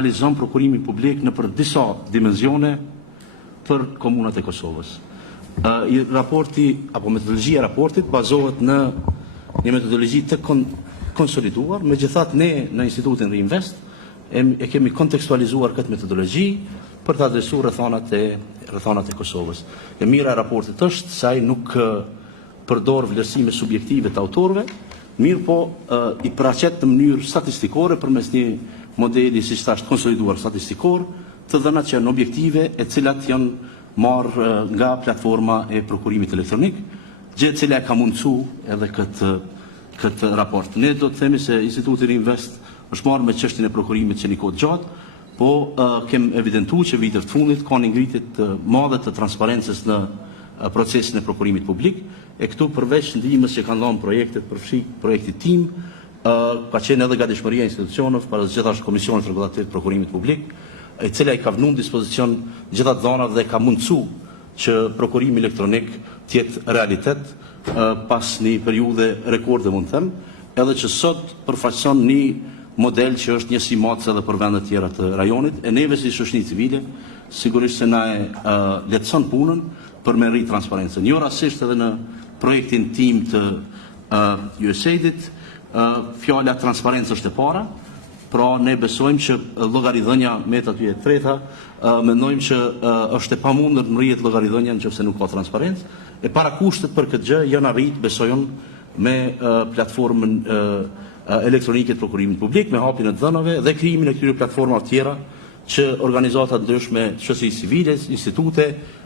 realizon prokurimi publik në për disa dimensione për komunat e Kosovës. Raporti, apo metodologjia e raportit, bazohet në një metodologji të konsoliduar, megjithatë ne në Institutin Reinvest e kemi kontekstualizuar këtë metodologji për të adresuar rrethanat e Kosovës. E mira e raportit është se ai nuk përdor vlerësime subjektive të autorëve, mirë po i paraqet në mënyrë statistikore përmes një modeli siç thash konsoliduar statistikor të dhënat që janë objektive e cilat janë marrë nga platforma e prokurimit elektronik, gjë e cila ka mundsu edhe këtë raport. Ne do të themi se Instituti Reinvest është marrë me çështjen e prokurimit që një kohë gjatë, po kem evidentuar që vitet të fundit ka një ngritje të madhe të transparencës në procesin e prokurimit publik, e këtu përveç ndihmës që kanë dhënë projektet përfshi projekti TIM, ka qenë edhe gatishmëria e institucioneve para gjithashtu Komisionit Rregullativ të Prokurimit Publik, e cila i ka vënë në dispozicion gjitha dhënat dhe ka mundsu që prokurimi elektronik të jetë realitet pas një periudhe rekorde, mund të them, edhe që sot përfaqëson një model që është një simac edhe për vendet tjera të rajonit, e neve si shoqëri civile sigurisht se na e lehtëson punën për me rrit transparencën. Jo rastisht edhe në projektin TIM të USAID-it, fjala transparencë është e para, pra ne besojmë që llogaridhënia me aty e treta, mendojmë që është e pamundur të mrihet llogaridhënia nëse nuk ka transparencë, e para kushtet për këtë gjë janë arrit, besojmë, me platformën elektronike të prokurimit publik, me hapjen e dhënave dhe krijimin e këtyre platformave tjera që organizata të ndryshme, shoqëri civile, institute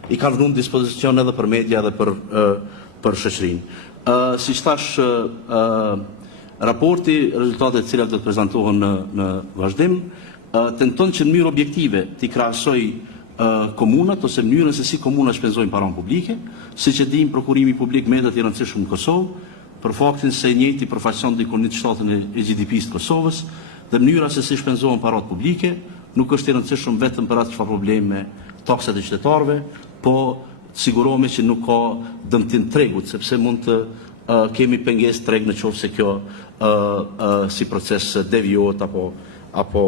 i kanë vënë në dispozicion edhe për media dhe për shoqërinë. Siç thash, raporti, rezultatet të cilat do të prezantohen në vazhdim, tenton që në mënyrë objektive t'i krahasoj komunat ose mënyrën se si komunat shpenzojnë paranë publike, siç e dimë prokurimi publik mbetet i rëndësishëm në Kosovë, për faktin se i njëjti përfaqëson diku 1/7 e GDP-s të Kosovës, dhe mënyra se si shpenzohen paratë publike nuk është i rëndësishëm vetëm për atë çfarë probleme me taksat e qytetarëve, po sigurohemi që nuk ka dëmtim tregut, sepse mund të kemi pengesë treg në qoftë se kjo si proces devijohet apo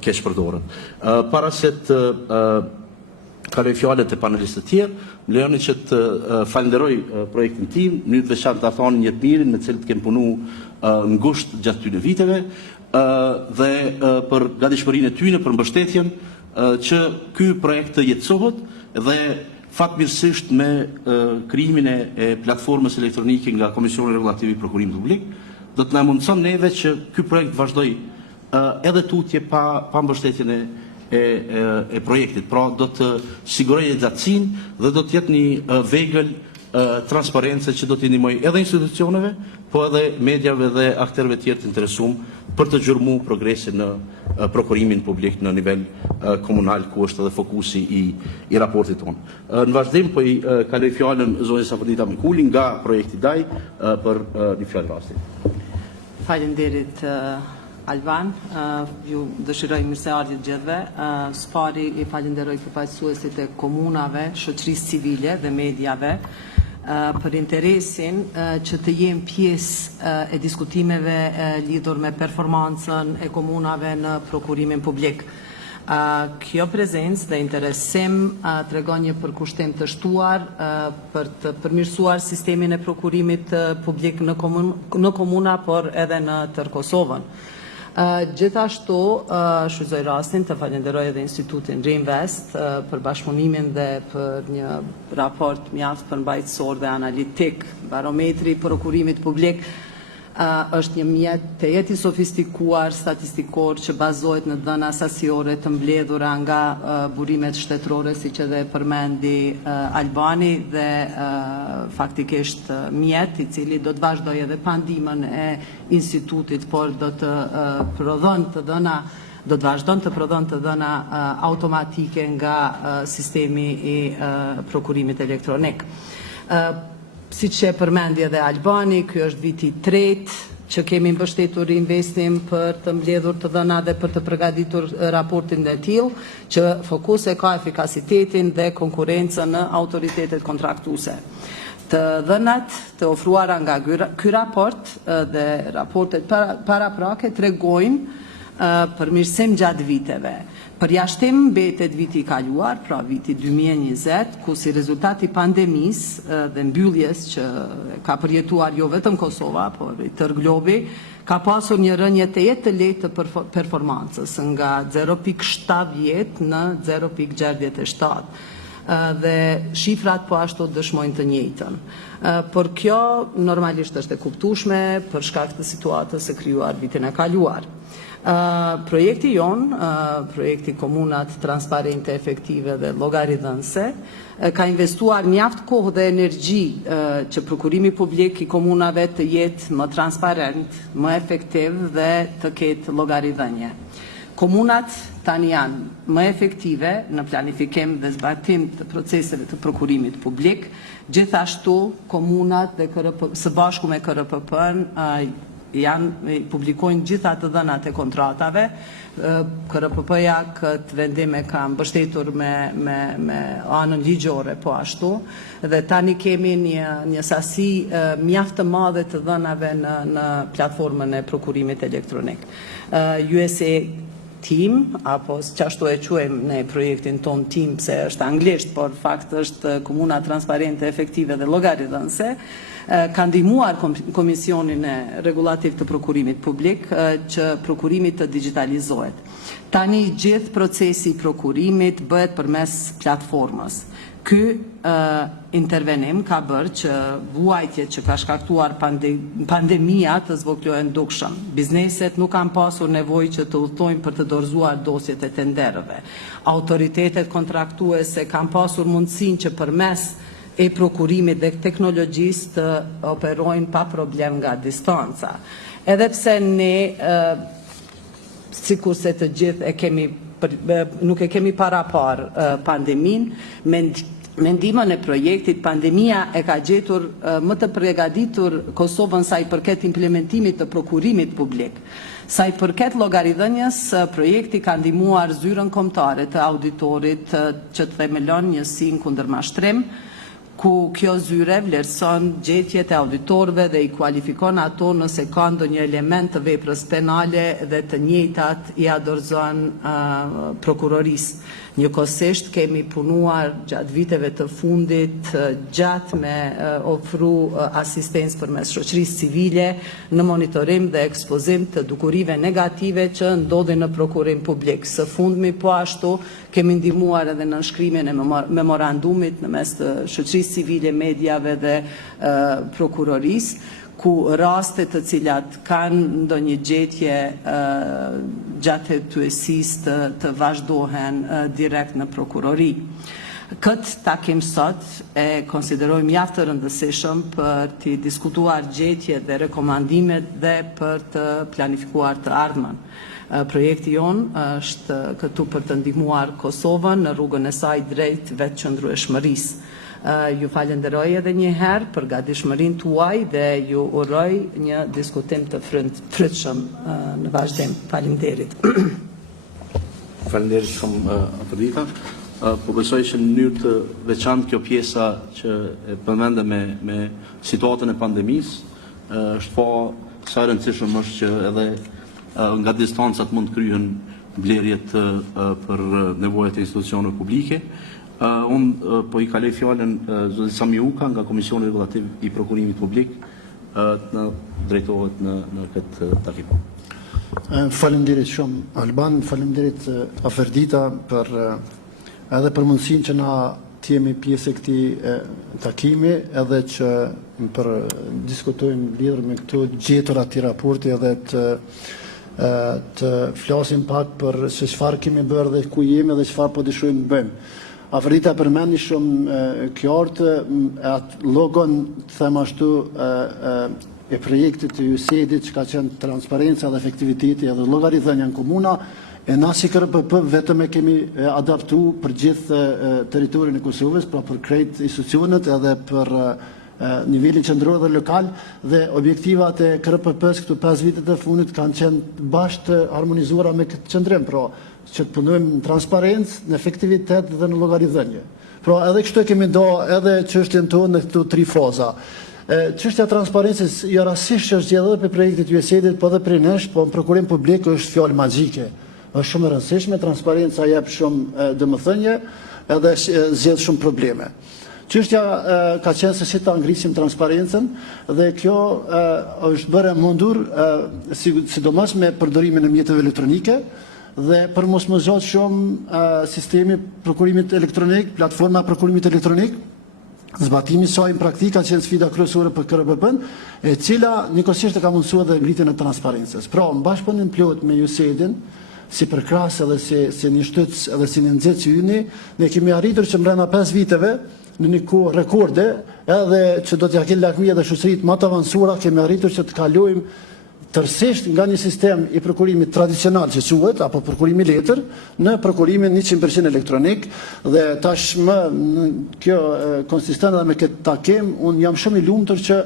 keq përdoret. Para se të kaloj fjalët e panelistëve të tjerë, më lejoni që të falenderoj projektin tim, në mënyrë të veçantë Arthanin Jetmirin, me të cilët kem punuar ngushtë gjatë këtyre viteve, dhe për gatishmërinë e tyre për mbështetjen që ky projekt të jetësohet dhe fatmirësisht me krijimin e platformës elektronike nga Komisioni Rregullativ i Prokurimit Publik, do të na mundson neve që ky projekt vazhdoj edhe tutje pa mbështetjen e projektit. Pra do të sigurojë lehtësinë dhe do të jetë një vegël transparence që do t'i ndihmojë edhe institucioneve, po edhe mediave dhe aktorëve tjerë të interesuar për të gjurmuar progresin në prokurimin publik në nivel komunal, ku është edhe fokusi i raportit tonë. Në vazhdim po i kaloj fjalën zonës Safadita Mikuli nga projekti DAI për një fjalë rasti. Faleminderit Alban, ju dëshiroj mirëseardhje gjithëve. Spari i falenderoj përfaqësuesit e komunave, shoqërisë civile dhe mediave për interesin që të jem pjesë e diskutimeve lidhur me performancën e komunave në prokurimin publik. Kjo prezencë dhe interesim tregon një përkushtim të shtuar për të përmirësuar sistemin e prokurimit publik në komuna, por edhe në tërë Kosovën. Gjithashtu, shfrytëzoj rastin të falenderoj edhe Institutin Reinvest për bashkëpunimin dhe për një raport mjaft përmbajtësor dhe analitik. Barometri i prokurimit publik është një mjet të jetë i sofistikuar statistikor që bazohet në dhëna sasiore të mbledhura nga burimet shtetërore, siç edhe përmendi Albani, dhe faktikisht mjet i cili do të vazhdojë edhe pa ndihmën e institutit, por do të prodhon të dhëna do të vazhdon të prodhon të dhëna automatike nga sistemi i prokurimit elektronik. Si që përmendi edhe Albani, kjo është viti i tretë që kemi mbështetur Reinvestin për të mbledhur të dhëna dhe për të përgatitur raportin e tillë, që fokus e ka efikasitetin dhe konkurencën në autoritetet kontraktuese. Të dhënat të ofruara nga ky raport dhe raportet paraprake tregojnë përmirësim gjatë viteve. Përjashtim mbetet viti i kaluar, pra viti 2020, ku si rezultat i pandemisë dhe mbylljes që ka përjetuar jo vetëm Kosova, por i tërë globi, ka pasur një rënje të jetë të lehtë të performancës nga 0.70 në 0.67. Dhe shifrat po ashtu dëshmojnë të njëjtën. Por kjo normalisht është e kuptueshme për shkak të situatës së krijuar vitin e kaluar. Projekti jonë, projekti Komunat Transparente, Efektive dhe Llogaridhënëse, ka investuar mjaft kohë dhe energji që prokurimi publik i komunave të jetë më transparent, më efektiv dhe të ketë llogaridhënie. Komunat tani janë më efektive në planifikim dhe zbatim të proceseve të prokurimit publik, gjithashtu komunat dhe së bashku me KRPP-n publikojnë gjitha të dhënat e kontratave. KRPP-ja këtë vendime ka mbështetur me anën ligjore po ashtu, dhe tani kemi një sasi mjaft të madhe të dhënave në platformën e prokurimit elektronik. USA Team, apo qashtu e quajmë ne projektin ton Team, pse është anglisht, por fakt është Komuna Transparente, Efektive dhe Llogaridhënëse, ka ndihmuar Komisionin e Regulativ të Prokurimit Publik që prokurimi të digitalizohet. Tani gjithë procesi i prokurimit bëhet përmes platformës. Ky intervenim ka bërë që vuajtjet që ka shkaktuar pandemia të zvoglohen dukshëm. Bizneset nuk kanë pasur nevojë që të udhtojnë për të dorëzuar dosjet e tenderëve. Autoritetet kontraktuese kanë pasur mundësinë që përmes e prokurimit dhe teknologjisë të operojnë pa problem nga distanca. Edhe pse ne, sikurse të gjithë nuk e kemi parapar pandemin, mendimën e projektit, pandemia e ka gjetur më të përgatitur Kosovën sa i përket implementimit të prokurimit publik. Sa i përket llogaridhënies, projekti ka ndihmuar zyrën kombëtare të auditorit që të themelon njësinë kundër mashtrim, ku kjo zyre vlerëson gjetjet e auditorëve dhe i kualifikon ato nëse ka ndonjë element të veprës penale dhe të njëjtat i dorëzon prokurorisë. Njëkohësisht kemi punuar gjatë viteve të fundit gjatë me ofru asistencë përmes shoqërisë civile në monitorim dhe ekspozim të dukurive negative që ndodhin në prokurim publik. Së fundmi po ashtu kemi ndihmuar edhe në nënshkrimin e memorandumit në mes të shoqërisë civile, mediave dhe prokurorisë, ku rastet të cilat kanë ndonjë gjetje gjatë hetuesisë të vazhdohen direkt në prokurori. Këtë takim sot e konsiderojmë mjaft të rëndësishëm për të diskutuar gjetjet dhe rekomandimet dhe për të planifikuar të ardhmen. Projekti jonë është këtu për të ndihmuar Kosovën në rrugën e saj drejt vetëqëndrueshmërisë. Ju falenderoj edhe një herë për gatishmërinë tuaj dhe ju uroj një diskutim të frytshëm në vazhdim. Faleminderit. Faleminderit shumë Afrodita. Po besoj që në mënyrë të veçantë kjo pjesa që e përmende me situatën e pandemisë është po sa e rëndësishëm është që edhe nga distancat mund të kryhen blerjet për nevojat e institucioneve publike. Unë po i kalej fjallën Zoti Sami Uka nga Komisioni Regulativ i Prokurimit Publik të drejtohet në këtë takim. Faleminderit shumë Alban, faleminderit Aferdita edhe për mundësinë që na të jemi pjesë e këtij takimi, edhe që për diskutojmë lidhur me këto gjeturat të raporti edhe të flasim pak për se çfarë kemi bërë dhe ku jemi dhe çfarë po dëshirojmë të bëjmë. Afrodita përmendi shumë qartë atë logon, të them ashtu, e projektit të USAID-it që ka qenë transparenca dhe efektiviteti edhe llogaridhënia në komuna, e na si KRPP vetëm e kemi adaptu për gjithë territorin e Kosovës, pra për krejt institucionet edhe për nivelin qendror dhe lokal, dhe objektivat e KRPP-s këtu 5 vitet e fundit kanë qenë bashkë harmonizuara me këtë qendrim, pra që të punojmë në transparencë, në efektivitet dhe në llogaridhënie. Pra edhe kështu e kemi do edhe çështjen tonë në këto 3 faza. Çështja e transparencës rastësisht është zgjedhur për projektit USAID-it, po edhe për nesh, po në prokurim publik është fjalë magjike. Është shumë e rëndësishme, transparenca jep shumë domethënie edhe zgjedh shumë probleme. Çështja ka qenë se si ta ngrisim transparencën dhe kjo është bërë mundur sidomos me përdorimin e mjeteve elektronike dhe për mos më zgjat shumë sistemi prokurimit elektronik, platforma prokurimit elektronik. Zbatimi i saj në praktikë ka qenë sfida kryesore për KRPP-n, e cila njëkohësisht e ka mundësuar dhe ngritjen e transparencës. Pra, në bashkëpunim plot me USAID-in, si përkrahas edhe si një shtytës edhe si një nxehtësi yni, ne kemi arritur që brenda 5 viteve në një kohë rekorde, edhe që do t'ja kenë lakmi edhe shoqëritë më të avancuara, kemi arritur që të kalojmë tërësisht nga një sistem i prokurimit tradicional që quhet, apo prokurimi letër, në prokurimin 100% elektronik, dhe tashmë kjo konsistent edhe me këtë takim, unë jam shumë i lumtur që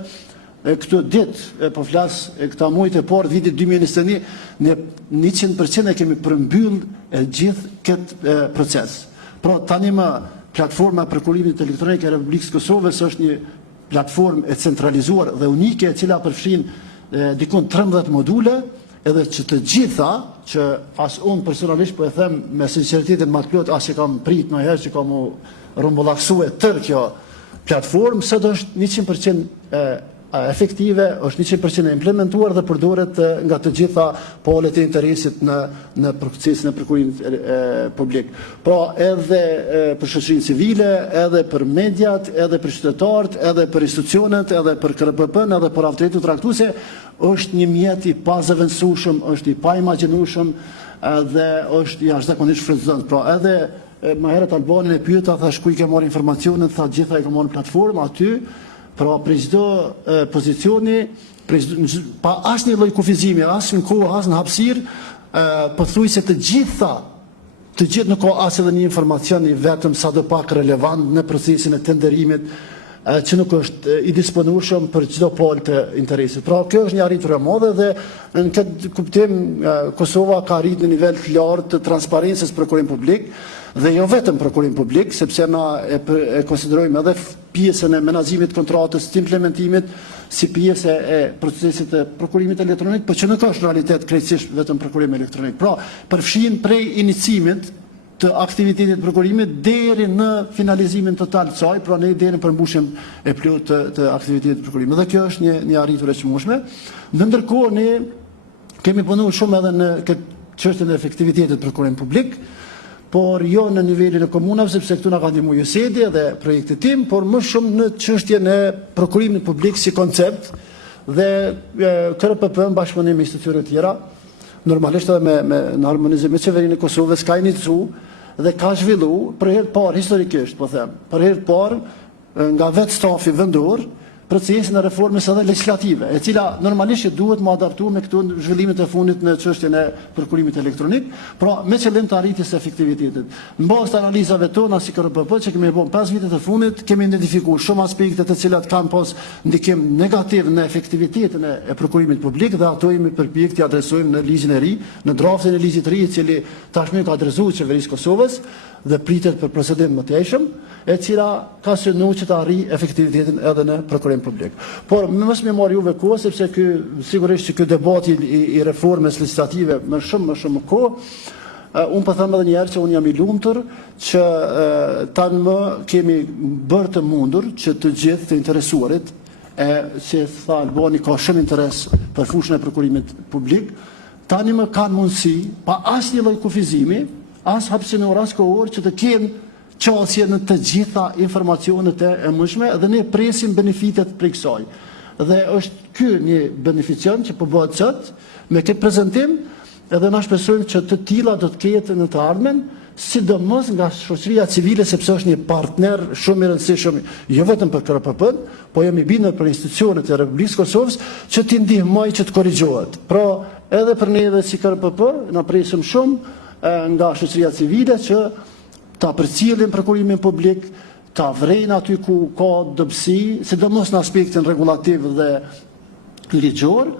këtë ditë, po flas këta muajt e parë vitit 2021, ne 100% e kemi përmbyll gjithë këtë proces. Pra tani më platforma e prokurimit elektronik e Republikës Kosovës është një platformë e centralizuar dhe unike, e cila përfshin dikon 13 module, edhe që të gjitha, që as unë personalisht po e them me sinqeritetin më të plot, as që kam prit më herë që kam u rumbullaksue tër kjo platformë, sot është 100% efektive, është 100% implementuar dhe përdoret nga të gjitha polet e interesit në procesin e prokurimit publik. Pra edhe për shoqërinë civile, edhe për mediat, edhe për qytetarët, edhe për institucionet, edhe për KRPP-n, edhe për autoritetet traktuese, është një mjet i pazëvendësueshëm, është i paimagjinueshëm dhe është jashtëzakonisht shfrytëzues. Pra edhe më herët Albanin e pyeta, thash ku i ke marrë informacionet, tha gjitha i ka marrë në platformë aty. Pra për çdo pozicioni, pa asnjë lloj kufizimi, as në kohë, as në hapësirë, pothuajse të gjithë nuk ka as edhe një informacion i vetëm sadopak relevant në procesin e tenderimit, që nuk është i disponueshëm për çdo palë të interesit. Pra kjo është një arritje e madhe dhe në këtë kuptim Kosova ka arritur në nivel të lartë të transparencës prokurim publik, dhe jo vetëm prokurim publik, sepse na e konsiderojmë edhe pjesën e menaxhimit kontratës, të implementimit si pjesë e procesit të prokurimit elektronik, por që nuk është realitet krejtësisht vetëm prokurim elektronik. Pra, përfshin prej iniciimit të aktivitetit të prokurimit deri në finalizimin total të saj, pra ne deri në përmbushjen e plot të aktivitetit të prokurimit. Dhe kjo është një arritur e çmueshme. Ndërkohë ne kemi punuar shumë edhe në këtë çështjen e efektivitetit të prokurimit publik, por jo në nivelin e komunave, sepse këtu na ka ndihmuar USAID-i dhe projekti tim, por më shumë në çështjen e prokurimit publik si koncept dhe KRPP në bashkëpunim me institucione të tjera, normalisht edhe në harmonizim me qeverinë e Kosovës ka iniciuar dhe ka zhvilluar për herë të parë historikisht, po them, për herë të parë nga vetë stafi vendor procesin e reformës edhe legislative, e cila normalisht duhet më adaptu me këto zhvillimet e fundit në çështjen e prokurimit elektronik, pra me qëllim të arritjes së efektivitetit. Në bazë të analizave tona si KRPP që kemi bërë 5 vitet e fundit, kemi identifikuar shumë aspekte të cilat kanë pas ndikim negativ në efektivitetin e prokurimit publik dhe ato jemi përpjek t'i adresojmë në ligjin e ri, në draftin e ligjit të ri, i cili tashmë ka adresuar qeverisë Kosovës dhe pritet për procedim më të ejshëm, e cila ka synuar që të arrijë efektivitetin edhe në prokurim publik. Por mos më marr juve kohë, sepse ky sigurisht që ky debat i reformës legislative më shumë kohë. Unë po them edhe një herë që unë jam i lumtur që tani më kemi bërë të mundur që të gjithë të interesuarit, që tha Albani ka shumë interes për fushën e prokurimit publik, tani më kanë mundësi pa asnjë lloj kufizimi, as hapësinor, as kohor, që të kenë qasje në të gjitha informacionet e mëjshme dhe ne presim benefitet prej kësaj. Dhe është ky një beneficion që po bëhet sot me këtë prezantim, edhe na shpresojmë që të tilla do të ketë në të ardhmen, sidomos nga shoqëria civile, sepse është një partner shumë i rëndësishëm, jo vetëm për KRPP-n, po jam i bindur për institucionet e Republikës Kosovës që t'i ndihmojë që të korrigjohet. Pra, edhe për ne si KRPP na presim shumë nga shoqëria civile që ta përcjellin prokurimin publik, ta vrejnë aty ku ka dobësi, sidomos në aspektin rregullativ dhe ligjor,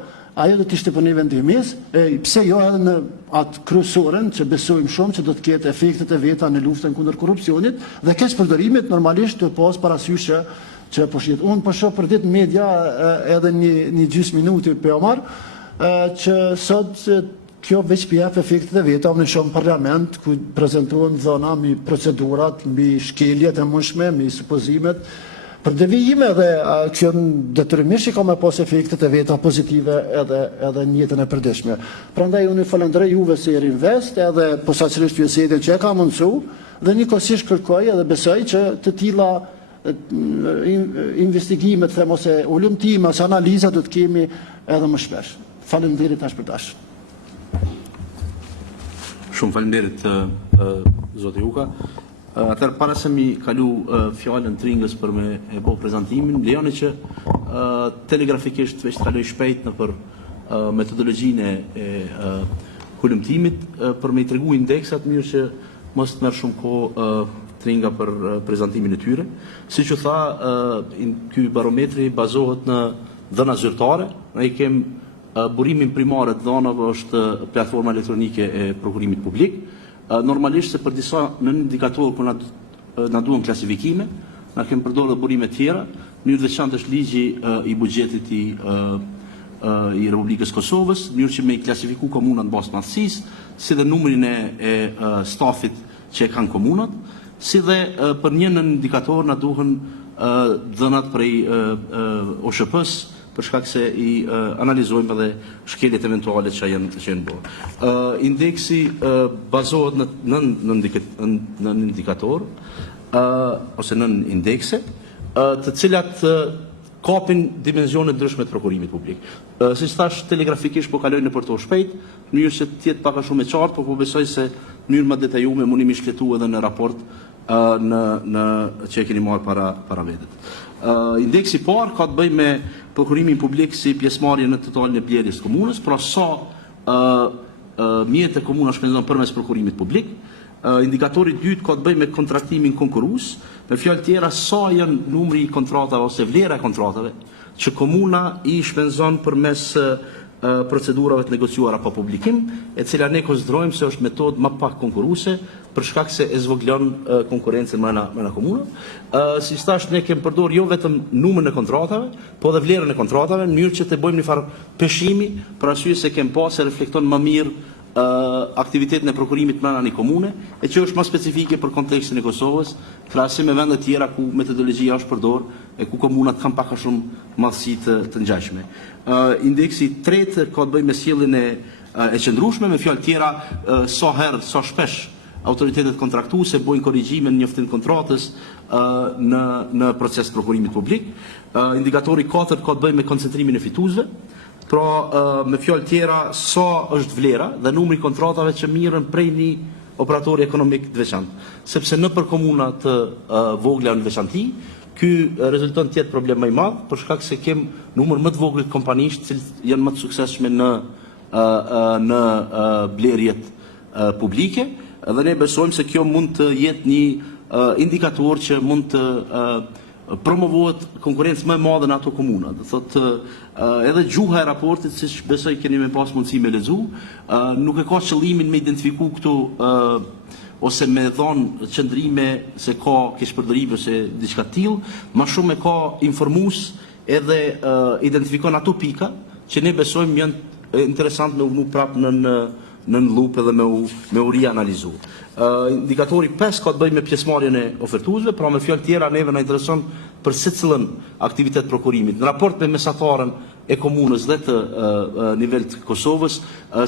ajo do të ishte për neve ndihmësë, pse jo edhe në atë kryesorën që besojmë shumë që do të ketë efektet e veta në luftën kundër korrupsionit dhe keq përdorimit normalisht të pas parasysh që që po shit. Unë po shoh për ditë media edhe një gjysmë minuti për Omar, që sot kjo veç pjef efektet e veta në shumë parlament, ku prezentuan zona mi procedurat, mi shkeljet e mundshme, mi supozimet, për devijime dhe që detyrimisht i ka me pas efektet e veta pozitive edhe në jetën e përditshme. Prandaj unë falenderoj juve se jeni invest edhe posaçërisht pjesëtin që e ka mundsu dhe njëkohësisht kërkoj edhe besoj që të tilla investigimet, them ose ulëmtime, ose analiza do të kemi edhe më shpesh. Faleminderit tash për tash. Shumë faleminderit zoti Uka. Atëherë para se mi kalu fjalën Tringës për me e bo prezantimin, lejoni që telegrafikisht veç të kaloj shpejt në për metodologjinë e hulumtimit për me i tregu indeksat, mirë që mos të merr shumë kohë Tringa për prezantimin e tyre. Siç u tha, ky barometri bazohet në dhëna zyrtare. Ne kem burimin primar të dhënave është platforma elektronike e prokurimit publik. Normalisht se për disa në indikatorë ku na duhen klasifikime, na kemë përdorur burime tjera, në mënyrë të veçantë është ligji i buxhetit i Republikës Kosovës, në mënyrë që me i klasifiku komunat në bazë madhësisë, si dhe numrin e stafit që e kanë komunat, si dhe për një në indikator na duhen dhënat prej OSHP-s, për shkak se i analizojmë edhe shkeljet eventuale që janë bërë. Indeksi bazohet në indikator ose në indekse, të cilat kapin dimensione ndryshme të prokurimit publik. Siç thash, telegrafikisht po kaloj nëpër to shpejt, në mënyrë që të jetë pak a shumë e qartë, po besoj se në mënyrë më detajuar mundi mi shfletu edhe në raport në që e keni marrë para vetet. Indeksi i parë ka të bëjë me prokurimin publik si pjesëmarrje në totalin e blerjes së komunës, pra sa mjetë e komuna shpenzon përmes prokurimit publik. Indikatori i dytë ka të bëjë me kontraktimin konkurrues, me fjalë tjera sa janë numri i kontratave ose vlera e kontratave që komuna i shpenzon përmes procedurave të negociuara pa publikim, e cila ne konsiderojmë se është metodë më pak konkurruese për shkak se e zvoglon konkurrencën brenda komunave. Si thash, ne kemi përdorur jo vetëm numrin e kontratave, po edhe vlerën e kontratave në mënyrë që të bëjmë një farë peshimi, për arsye se kemi pasë reflekton më mirë aktivitetin e prokurimit brenda një komune, e që është më specifike për kontekstin e Kosovës, krahasim me vende tjera ku metodologjia është përdorur e ku komunat kanë pak a shumë madhësi të ngjashme. Indeksi i tretë ka të bëjë me sjelljen e qëndrueshme, me fjalë tjera sa herë, sa shpesh autoritetet kontraktuese bojnë korrigjime në njoftim kontratës në proces prokurimit publik. Indikatori i katërt ka të bëjë me koncentrimin e fituesve. Pra, me fjalë tjera, sa është vlera dhe numri i kontratave që mirën prej një operatori ekonomik të veçantë. Sepse në për komuna të vogla në veçanti, ky rezulton të jetë problem më i madh, për shkak se kem numër më të vogël të kompanish që janë më të suksesshme në blerjet publike, dhe ne besojmë se kjo mund të jetë një indikator që mund të promovohet konkurrencë më e madhe në ato komuna. Do thotë edhe gjuha e raportit, siç besoj keni me pas mundësi me lexu, nuk e ka qëllimin me identifiku këtu ose me dhënë qëndrime se ka keshpërdorime ose diçka të tillë, më shumë e ka informues edhe identifikon ato pika që ne besojmë janë interesant me u vënë prapë në lupë edhe me u rianalizu. Indikatori 5 ka të bëjë me pjesëmarrjen e ofertuesve, pra me fjalë tjera neve na intereson për secilën aktivitet prokurimit. Në raport me mesatarën e komunës dhe të nivel të Kosovës,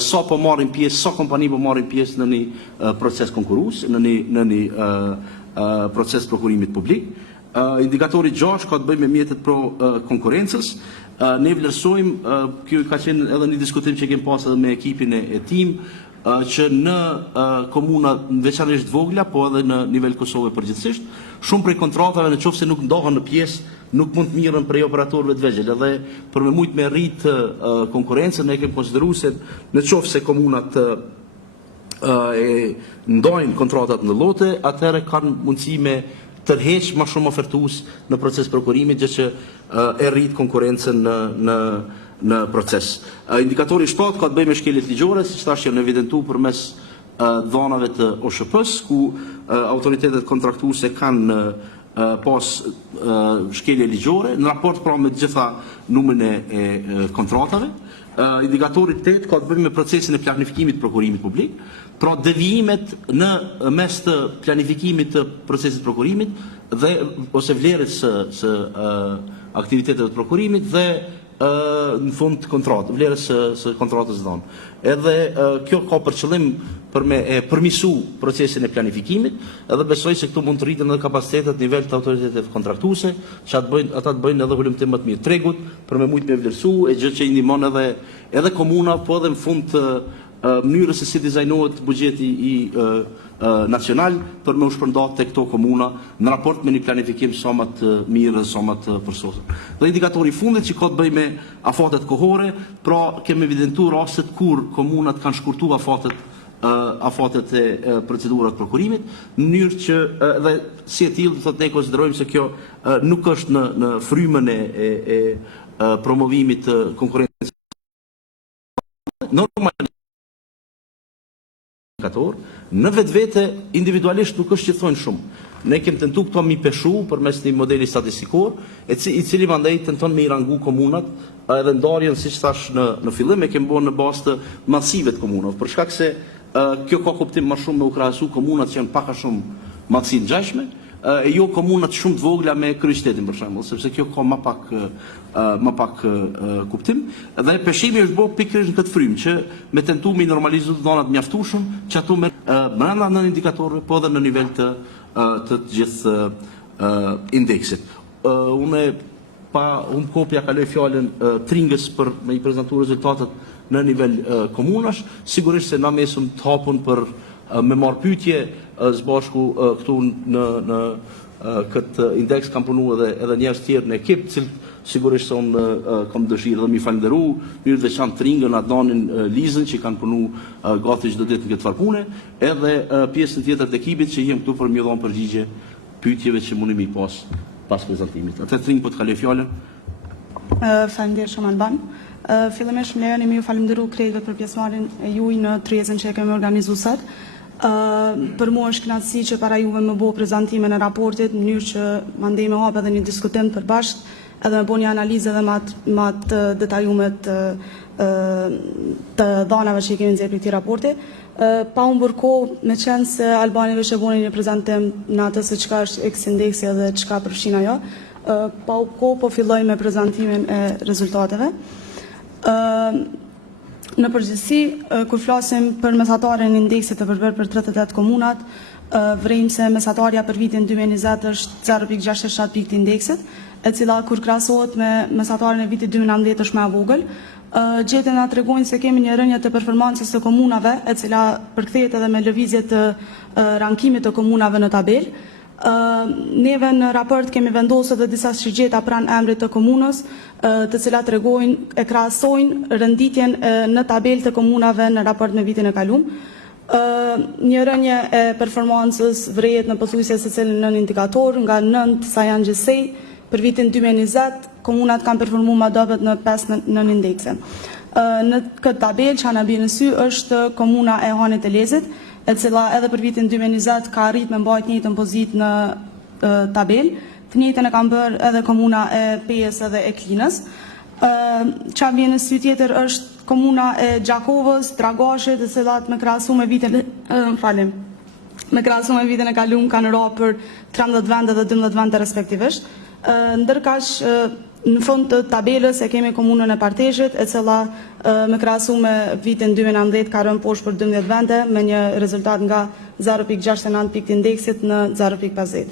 sa po marrin pjesë, sa kompani po marrin pjesë në një proces konkurrues, në një proces prokurimit publik. Indikatori 6 ka të bëjë me mjetet pro konkurrencës. Ne vlerësojmë, kjo ka qenë edhe një diskutim që kemi pasur edhe me ekipin e tim, që në komuna veçanërisht vogla, po edhe në nivel Kosovë përgjithsisht, shumë prej kontratave në qoftë se nuk ndohen në pjesë, nuk mund të mirën prej operatorëve të vegjël, edhe për me mujt me rrit konkurrencën, ne kemi konsideruar se në qoftë se komunat ndojnë kontratat në lote, atëherë kanë mundësi me tërheq më shumë ofertues në proces prokurimit, gjë që e rrit konkurrencën në proces. Indikatori 7 ka të bëjë me shkeljet ligjore, siç thash janë evidentuar përmes dhënave të OSHP-s, ku autoritetet kontraktuese kanë pas shkelje ligjore, në raport pra me gjitha numrin e kontratave. Indikatori 8 ka të bëjë me procesin e planifikimit të prokurimit publik, pra devijimet në mes të planifikimit të procesit të prokurimit dhe ose vlerës së aktiviteteve të prokurimit dhe në fund kontratë, vlerës së kontratës dhënë. Edhe kjo ka për qëllim për me përmisu procesin e planifikimit, edhe besoj se këtu mund të rriten edhe kapacitetet nivel të autoriteteve kontraktuese, që ata të bëjnë edhe volumtim më të mirë tregut, për me mujt me vlerësu, e gjë që i ndihmon edhe komuna, po edhe në fund mënyrës se si dizajnohet buxheti i nacional për me u shpërndarë tek këto komuna në raport me një planifikim sa më të mirë dhe sa më të përsosur. Dhe indikatori i fundit që ka të bëjë me afatet kohore, pra kemi evidentuar rastet kur komunat kanë shkurtuar afatet e procedurat prokurimit, në mënyrë që dhe si e tillë thotë ne konsiderojmë se kjo nuk është në frymën e promovimit të konkurrencës. Normalisht në vetvete individualisht nuk është që thonë shumë. Ne kemi tentuar këto mi peshu përmes një modeli statistikor, i cili mandej tenton me i rangu komunat, edhe ndarjen siç thash në fillim e kemi bërë në bazë të madhësive të komunave, për shkak se kjo ka kuptim më shumë me u krahasu komunat që janë pak a shumë madhësi të ngjashme, e jo komunat shumë të vogla me kryeqytetin për shembull, sepse kjo ka më pak kuptim. Dhe peshimi është bërë pikërisht në këtë frymë që me tentu me normalizu të dhënat mjaftueshëm që ato me brenda në indikatorëve, po edhe në nivel të gjithë indeksit. Unë pa kopja kaloj fjalën Tringës për me i prezantu rezultatet në nivel komunash, sigurisht se na mesëm të hapun për me marrë pyetje zbashku këtu në këtë indeks kam punu edhe njerëz tjerë në ekip, sigurisht se unë kam dëshirë dhe mi falenderu mirë dhe qanë Tringën, Adnanin, Lizën që kanë punu gati çdo ditë në këtë farpune, edhe pjesën tjetër të ekipit që jem këtu për mi dhonë përgjigje pyetjeve që mundi mi pas prezantimit. Atë Tringë po të kaloj fjalën. Faleminderit shumë Alban. Fillimisht më lejoni ju falenderu krejtëve për pjesëmarrjen e juaj në tryezën që e kemi organizuar sot. Për mua është kënaqësi që para juve më bëu prezantime në raportit, në mënyrë që mandej me hap edhe një diskutim të përbashkët, edhe me bëu një analizë edhe më të detajuar të dhënave që i kemi nxjerrë këtij raporti. Pa humbur kohë, me qenë se Albani veç e bëni një prezantim në atë se çka është X-indeksi edhe çka përfshin ajo, pa u kohë po filloj me prezantimin e rezultateve. Në përgjithësi, kur flasim për mesatarin e indeksit të përbërë për 38 komunat, vrejmë se mesatarja për vitin 2020 është 0.67 pikë të indeksit, e cila kur krahasohet me mesatarin e vitit 2019 është më e vogël. Gjetën na tregojnë se kemi një rënje të performancës të komunave, e cila përkthehet edhe me lëvizje të rankimit të komunave në tabelë. Neve në raport kemi vendosur edhe disa shigjeta pranë emrit të komunës, të cilat tregojnë e krahasojnë renditjen në tabelë të komunave në raport me vitin e kaluar. Një rënje e performancës vrehet në pothuajse secilin nën indikator, nga 9 sa janë gjithsej, për vitin 2020 komunat kanë performuar më dobët në 5 nën indekse. Në këtë tabelë që na bie në sy është komuna e Hanit të Lezit, e cila edhe për vitin 2020 ka arrit me mbajt njëjtën pozitë në tabelë. Të njëjtën e kanë bërë edhe komuna e Pejës edhe e Klinës. Qa vjen në sy tjetër është komuna e Gjakovës, Dragashit, e cilat me krahasu me vitin e kaluar kanë ra për 13 vende dhe 12 vende respektivisht. Ndërkaq në fund të tabelës e kemi komunën e Partezhit, e cila me krahasu me vitin 2019 ka rënë poshtë për 12 vende me një rezultat nga 0.69 pikë të indeksit në 0.50.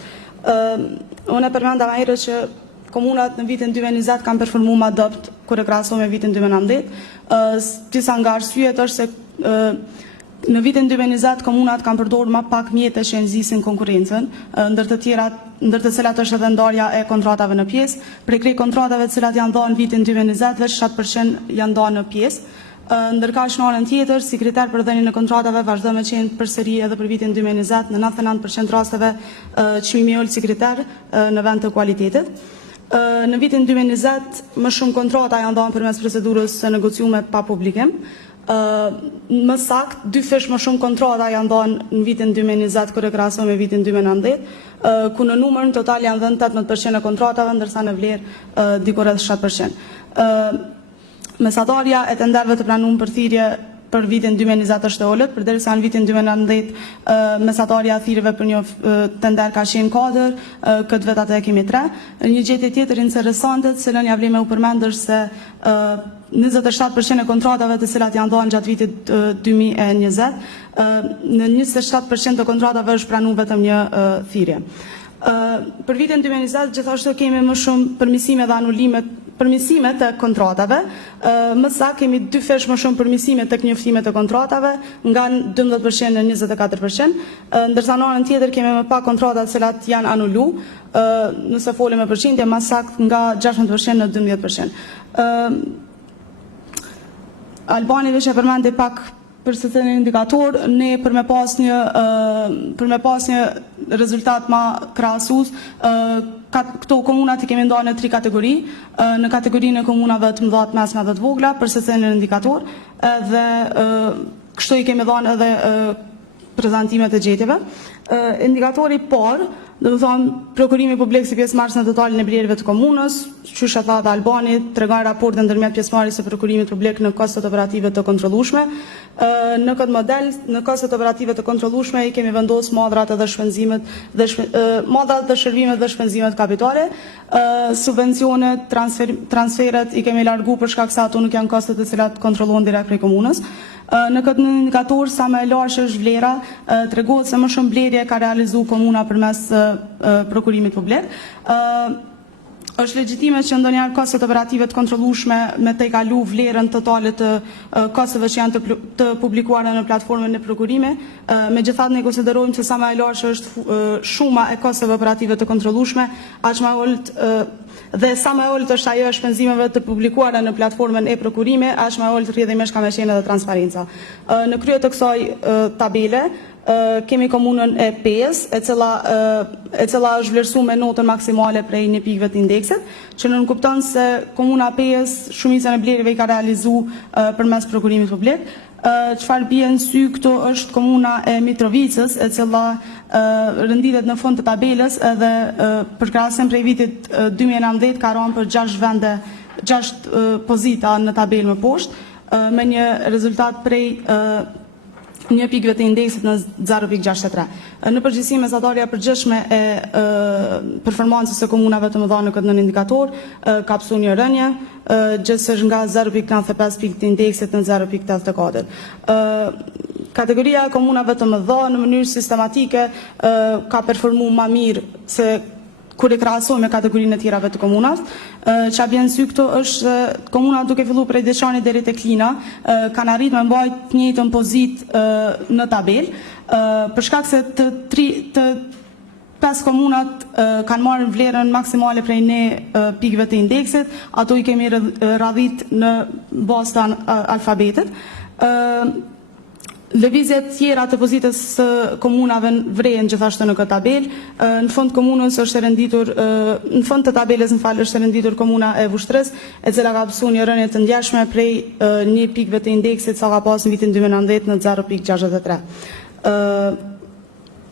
Unë e përmenda më herët që komunat në vitin 2020 kanë performuar më dobët kur e krahasohen me vitin 2019. Disa nga arsyet është se në vitin 2020 komunat kanë përdorur më pak mjete që nxisin konkurrencën, ndër të cilat është edhe ndarja e kontratave në pjesë. Prej krejt kontratave të cilat janë dhënë vitin 2020, veç 7% janë dhënë në pjesë. Ndërkaq në anën tjetër, si kriter për dhënien e kontratave vazhdo me qenë përsëri edhe për vitin 2020 në 99% rasteve çmimi i ulët si kriter në vend të kualitetit. Në vitin 2020 më shumë kontrata janë dhënë përmes procedurës së negociuar pa publikim. Më sakt, 2 fish më shumë kontrata janë dhënë në vitin 2020 kur e krahasohem me vitin 2019, ku në numër në total janë dhënë 18% e kontratave, ndërsa në vlerë diku rreth 7%. Mesatarja e tenderëve të planuar për thirrje për vitin 2020 është e ulët, përderisa në vitin 2019 mesatarja e thirrjeve për një tender ka qenë 4, këtë vet atë e kemi 3. Një gjetje tjetër interesante, të cilën ja vlen me u përmend është se 27% e kontratave të cilat janë dhënë gjatë vitit 2020, në 27% të kontratave është pranuar vetëm një thirrje. Për vitin 2020 gjithashtu kemi më shumë përmirësime dhe anulime përmirësime të kontratave, më saktë kemi 2 fish më shumë përmirësime tek njoftimet e kontratave, nga 12% në 24%, ndërsa në anën tjetër kemi më pak kontrata të cilat janë anulu, nëse folëm me përqindje, më saktë nga 16% në 12%. Albani veç e përmendi pak për se të një indikator, ne për me pas një rezultat ma krahasues, këto komunat i kemi ndarë në 3 kategori, në kategorinë e komunave të mëdha, të mesme dhe të vogla, për se të një indikator, dhe kështu i kemi dhënë edhe prezantimet e gjetjeve. Indikatori parë, do të thonë, prokurimi publik si pjesëmarrës në totalin e blerjeve të komunës, qysh e tha dhe Albani, tregon raportin ndërmjet pjesëmarrjes së prokurimit publik në kostot operative të kontrollueshme. Në këtë model, në kostot operative të kontrollueshme i kemi vendosur madhrat dhe shpenzimet madhrat dhe shërbimet dhe shpenzimet kapitale, subvencionet, transferet i kemi largu për shkak se ato nuk janë koste të cilat kontrollohen direkt prej komunës. Në këtë indikator, sa më e lartë është vlera, tregohet se më shumë blerje ka realizuar komuna përmes prokurimit publik. Është legjitime që ndonjëherë kostet operative të kontrollueshme me të kalu vlerën totale të kosteve që janë të publikuara në platformën e prokurimit. Megjithatë ne konsiderojmë se sa më e lartë është shuma e kosteve operative të kontrollueshme, aq më ulët dhe sa më ulët është ajo e shpenzimeve të publikuara në platformën e prokurimit, aq më ulët rrjedhimisht ka më qenë edhe transparenca. Në krye të kësaj tabele kemi komunën e Pes, e cila është vlerësuar me notën maksimale prej një pikëve të indeksit, që nënkupton se komuna Pes shumicën e blerjeve i ka realizuar përmes prokurimit publik. Çfarë bie në sy këtu është komuna e Mitrovicës, e cila rënditet në fund të tabelës, edhe për krahasim prej vitit 2019 ka rënë për 6 pozita në tabelë më poshtë, me një rezultat prej një pikëve të indeksit në 0.63. Në përgjithësi mesatarja e përgjithshme e performancës së komunave të mëdha në këtë indikator ka pasur një rënje, gjithsesi nga 0.95 pikë të indeksit në 0.84. Kategoria e komunave të mëdha në mënyrë sistematike ka performuar më mirë se kur e krahasohemi me kategorinë e tjerave të komunave. Ç'a vjen sy këtu është se komuna duke filluar prej Deçanit deri tek Klina kanë arritur me mbajt të njëjtën pozitë në tabelë, për shkak se të 5 komunat kanë marrë vlerën maksimale prej ne pikëve të indeksit, ato i kemi radhit në bazë të alfabetit. Lëvizjet tjera të pozitës së komunave vrehen gjithashtu në këtë tabelë. Në fund komunës është renditur, në fund të tabelës është renditur komuna e Vushtrës, e cila ka pasur një rënje të ndjeshme prej një pikëve të indeksit sa ka pas në vitin 2019 në 0.63.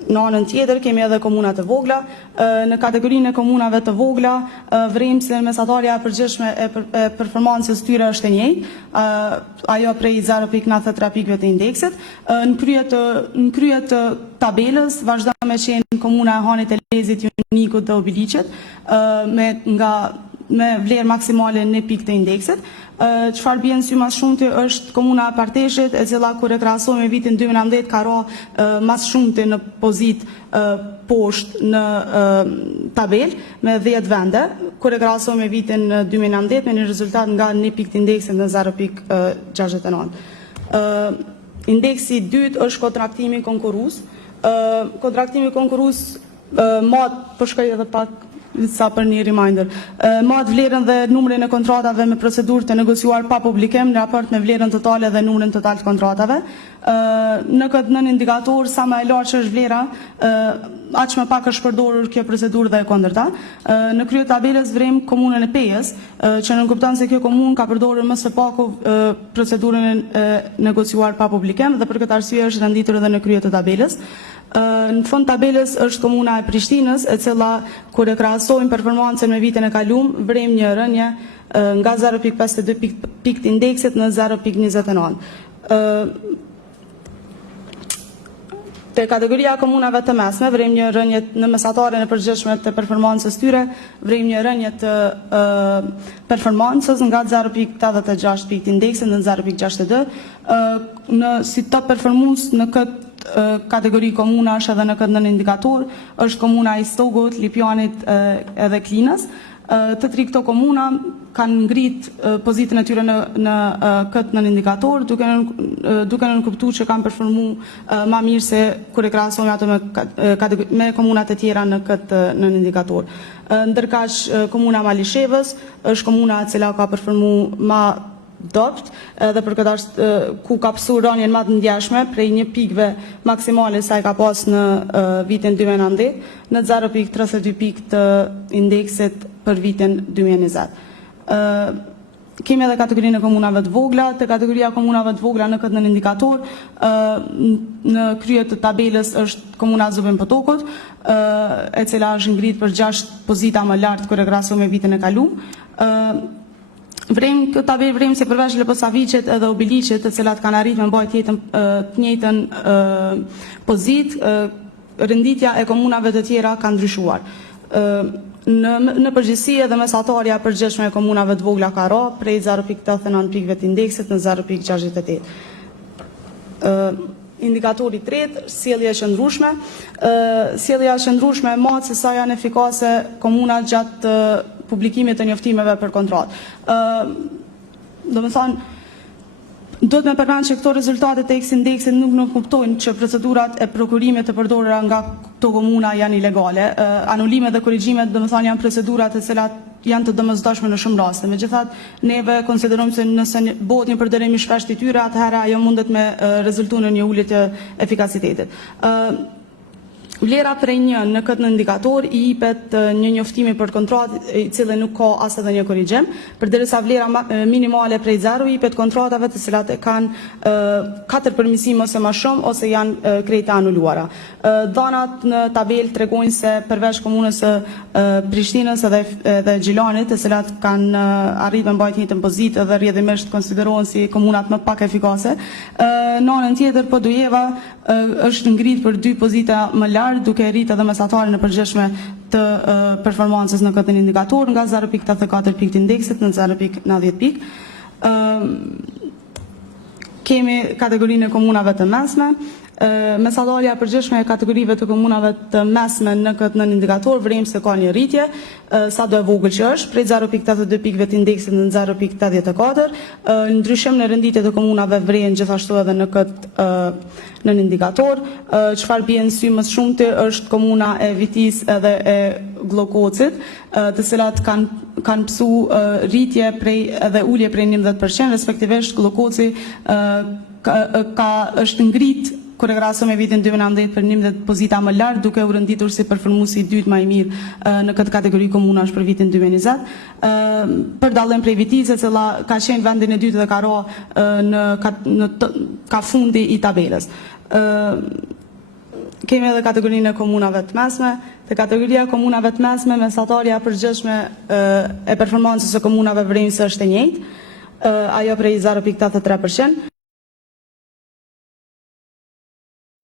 Në anën tjetër kemi edhe komunat e vogla. Në kategorinë e komunave të vogla vrejmë se mesatarja e përgjithshme e performancës tyre është e njëjtë, ajo prej 0.93 pikëve të indeksit. Në krye të tabelës vazhdon me qenë komuna e Hanit e Lezit, Junikut dhe Obiliqit me vlerë maksimale në pikë të indeksit. Çfarë bie në sy mas shumti është komuna e Parteshit, e cila kur e krahasohemi me vitin 2019 ka rënë mas shumti në pozitë poshtë në tabelë me 10 vende, kur e krahasohemi me vitin 2019 me një rezultat nga një pikë të indeksit në 0.69. Indeksi i dytë është kontraktimi konkurrues. Kontraktimi konkurrues mat po shkoj edhe pak sa për një reminder. Matë vlerën dhe numrin e kontratave me procedurë të negociuar pa publikim në raport me vlerën totale dhe numrin total të kontratave. Në këtë nën indikator, sa më e lartë që është vlera, aq më pak është përdorur kjo procedurë dhe e kundërta. Në krye tabelës vrem komunën e Pejës, që nënkupton se kjo komunë ka përdorur më së paku procedurën e negociuar pa publikim dhe për këtë arsye është renditur edhe në krye të tabelës. Në fund tabelës është komuna e Prishtinës, e cila kur e krahasojmë performancën me vitin e kaluar, vrem një rënje nga 0.52 pikë të indeksit në 0.29. Te kategoria komunave të mesme, vrem një rënje në mesataren e përgjithshme të performancës tyre, vrem një rënje të performancës nga 0.86 pikë të indeksit në 0.62. Si top performues në këtë kategori komunash edhe në këtë nën indikator është komuna e Stogut, Lipjanit edhe Klinës. Të tri këto komuna kanë ngrit pozitën e tyre në këtë nën indikator, duke nënkuptuar që kanë performuar më mirë se kur e krahasojmë ato me komunat e tjera në këtë nën indikator. Ndërkaq komuna Malishevës është komuna e cila ka performuar më dopt, edhe për këtë është ku ka pësu rënjen më të ndjeshme prej një pikëve maksimale sa i ka pas në vitin 2019 në 0.32 pikë të indeksit për vitin 2020. Kemi edhe kategorinë e komunave të vogla. Te kategoria komunave të vogla në këtë nën indikator, në krye të tabelës është komuna Zubin Potokut, e cila është ngrit për 6 pozita më lart kur e krahasohet me vitin e kaluar. Vrem këtë tabelë vrem si përveç Leposaviqit edhe Obiliqit, të cilat kanë arritur me mbajtje të njëjtën pozitë, renditja e komunave të tjera ka ndryshuar. Në përgjithësi edhe mesatarja e përgjithshme e komunave të vogla ka ra prej 0.89 pikëve të indeksit në 0.68. Indikatori tretë, sjellja e qëndrueshme. Sjellja e qëndrueshme e matë se sa janë efikase komunat gjatë publikimit të njoftimeve për kontratë. Do me thonë, do të me përmend që këto rezultate të X-indeksit nuk kuptojnë që procedurat e prokurimit të përdorura nga këto komuna janë ilegale. Anulimet dhe korrigjimet, do me thonë, janë procedurat e cilat janë të domosdoshme në shumë raste. Megjithatë, neve konsiderojmë se nëse bëhet një përdorim i shpeshtë i tyre, atëherë ajo mundet me rezultu në një ulje të efikasitetit. Vlera prej një në këtë në indikator i jepet një njoftimi për kontratë i cili nuk ka as edhe një korrigjim, përderisa vlera minimale prej 0 i jepet kontratave të cilat kanë 4 përmirësime ose më shumë ose janë krejtë anuluara. Dhanat në tabelë tregojnë se përveç komunës së Prishtinës edhe Gjilanit, të cilat kanë arritur me mbajtje një pozitë dhe rrjedhimisht konsiderohen si komunat më pak efikase, në anën tjetër Podujeva është ngrit për 2 pozita më lart, duke rritë edhe mesatarin e përgjithshme të performancës në këtë indikator nga 0.84 pikë të indeksit në 0.90 pikë. Kemi kategorinë e komunave të mesme. Mesatarja e përgjithshme e kategorive të komunave të mesme në këtë nën indikator vrem se ka një rritje, sa do e vogël që është, prej 0.82 pikëve të indeksit në 0.84. Ndryshim në renditje të komunave vrem gjithashtu edhe në këtë nën indikator. Çfarë bie në sy më shumti është komuna e Vitis edhe e Glokocit, të cilat kanë pësu rritje edhe ulje prej 11%, respektivisht Glokoci është ngrit kur e krahasohet me vitin 2019 për 11 pozita më lart, duke u renditur si performuesi i dytë më i mirë në këtë kategori komunash për vitin 2020. Për dallim prej Vitisë, e cila ka qenë vendin e dytë dhe ka ra ka fundi i tabelës. Kemi edhe kategorinë e komunave të mesme. Te kategoria e komunave të mesme, mesatarja e përgjithshme e performancës së komunave vrem se është e njëjtë, ajo prej 0.83%.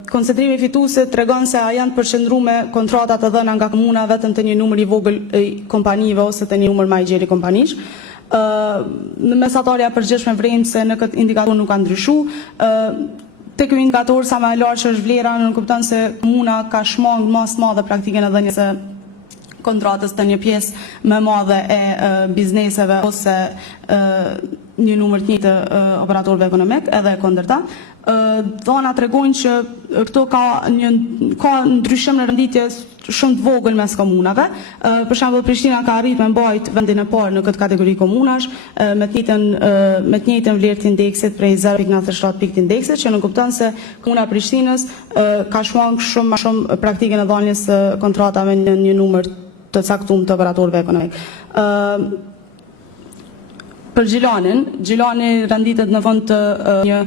Koncentrimi fituese tregon se a janë përqendruar me kontratat të dhëna nga komuna vetëm të një numri i vogël i kompanive ose të një numër më i gjerë kompanish. Në mesatarja e përgjithshme vrem se në këtë indikator nuk ka ndryshuar. Te ky indikator sa më e lartë është vlera, nuk kupton se komuna ka shmang më së madhe praktikën e dhënies së kontratës të një pjesë më madhe e bizneseve ose një numër të njëjtë operatorëve ekonomik edhe kundërta. Dhana tregojnë që këto ka ndryshim në renditje shumë të vogël mes komunave. Për shembull Prishtina ka arritur me mbajt vendin e parë në këtë kategori komunash me të njëjtën vlerë të indeksit prej 0.97 pikë të indeksit, që nuk kupton se komuna e Prishtinës ka shkuar shumë më shumë praktikën e dhënies së kontratave në një numër të caktuar të operatorëve ekonomik. Për Gjilani renditet në fund të një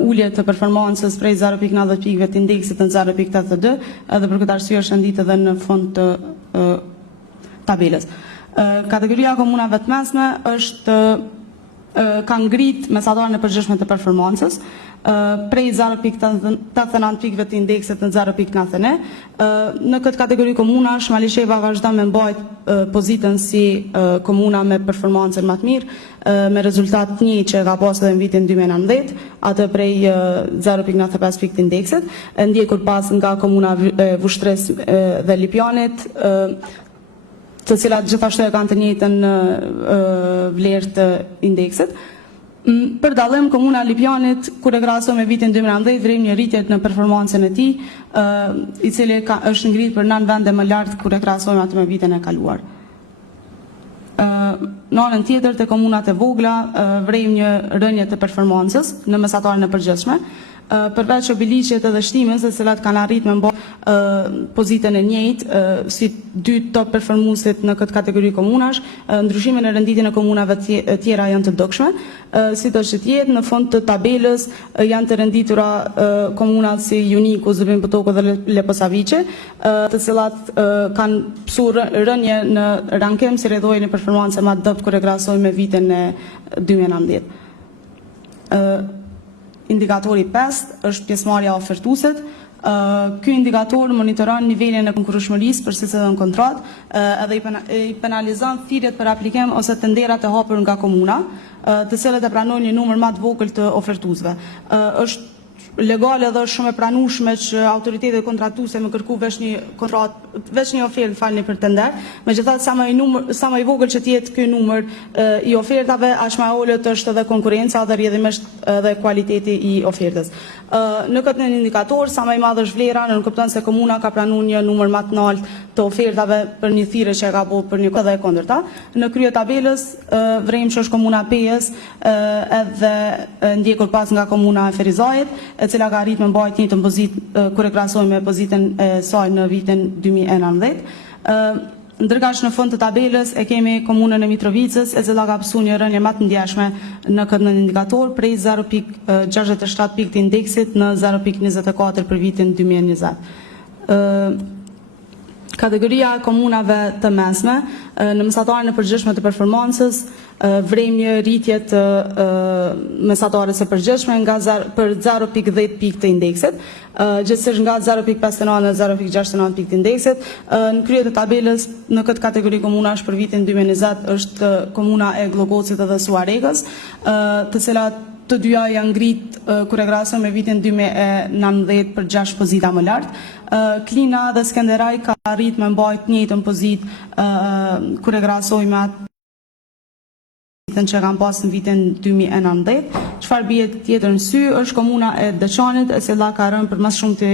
ulje të performancës prej 0.90 pikëve të indeksit në 0.82, edhe për këtë arsye është renditet edhe në fund të tabelës. Kategoria komunave të mesme është ka ngrit mesatarin e përgjithshme të performancës prej 0.89 pikëve të indeksit në 0.91. Në këtë kategori komunash, Malisheva vazhdon me mbajt pozitën si komuna me performancën më të mirë, me rezultat të njëjtë që ka pasur edhe në vitin 2019, atë prej 0.95 pikë të indeksit, ndjekur pas nga komuna Vushtres dhe Lipjanit, të cilat gjithashtu e kanë të njëjtën vlerë të indeksit. Për dallim, komuna e Lipjanit, kur e krahasohet me vitin 2019, vrim një rritje në performancën e tij, i cili është ngritur për 9 vende më lart kur e krahasohet atë me vitin e kaluar. Në anën tjetër, te komunat e vogla vrem një rënje të performancës në mesatarin e përgjithshme, përveç obiliqet edhe shtimës, të cilat kanë arritur me mbajtur pozitën e njëjtë si dy top performuesit në këtë kategori komunash, ndryshime në renditjen e komunave tjera janë të dukshme, sidoqë të jetë në fund të tabelës janë të renditura komunat si Juniku, Zubin Potoko dhe Leposaviqe, të cilat kanë pasur rënje në rankim si rrjedhojnë performancë më të dobët kur e krahasojmë me vitin e 2019. Indikatori 5 është pjesëmarrja ofertuesit. Ky indikator monitoron nivelin e konkurrueshmërisë përse në kontratë, edhe i penalizon thirrjet për aplikim ose tenderat e hapur nga komuna, të cilët e pranojnë një numër më të vogël të ofertuesve. Është legale dhe shumë e pranueshme që autoritetet kontraktuese më kërku veç një ofertë falni për tender, megjithatë sa më i vogël që të jetë ky numër i ofertave, aq më e ulët është edhe konkurrenca dhe rrjedhimisht edhe kualiteti i ofertës. Në këtë indikator, sa më i madh është vlera, në kupton se komuna ka pranuar një numër më të lartë të ofertave për një thirrje që ka bërë për një kohë dhe e kundërta. Në krye tabelës vrem që është komuna Pejës, edhe ndjekur pas nga komuna e Ferizajit, e cila ka arritur me mbajt njëjtën pozitë kur e krahasojmë me pozitën e saj në vitin 2019. Ndërkaq në fund të tabelës e kemi komunën e Mitrovicës, e cila ka pasur një rënje më të ndjeshme në këtë indikator prej 0.67 pikë të indeksit në 0.24 për vitin 2020. Kategoria komunave të mesme, në mesatarin e përgjithshme të performancës, vrem një rritje të mesatares së përgjithshme për 0.10 pikë të indeksit, gjithsesi nga 0.59 në 0.69 pikë të indeksit. Në krye të tabelës në këtë kategori komunash për vitin 2020 është komuna e Glogocit dhe Suaregës, të cilat të dyja janë ngrit kur e krahasohen me vitin 2019 për 6 pozita më lart. Klina dhe Skenderaj ka arritur me mbajt njëjtën pozitë kur e krahasojmë me atën që kanë pas në vitin 2019. Çfarë bie tjetër në sy është komuna e Deçanit, e cila ka rënë për më shumë të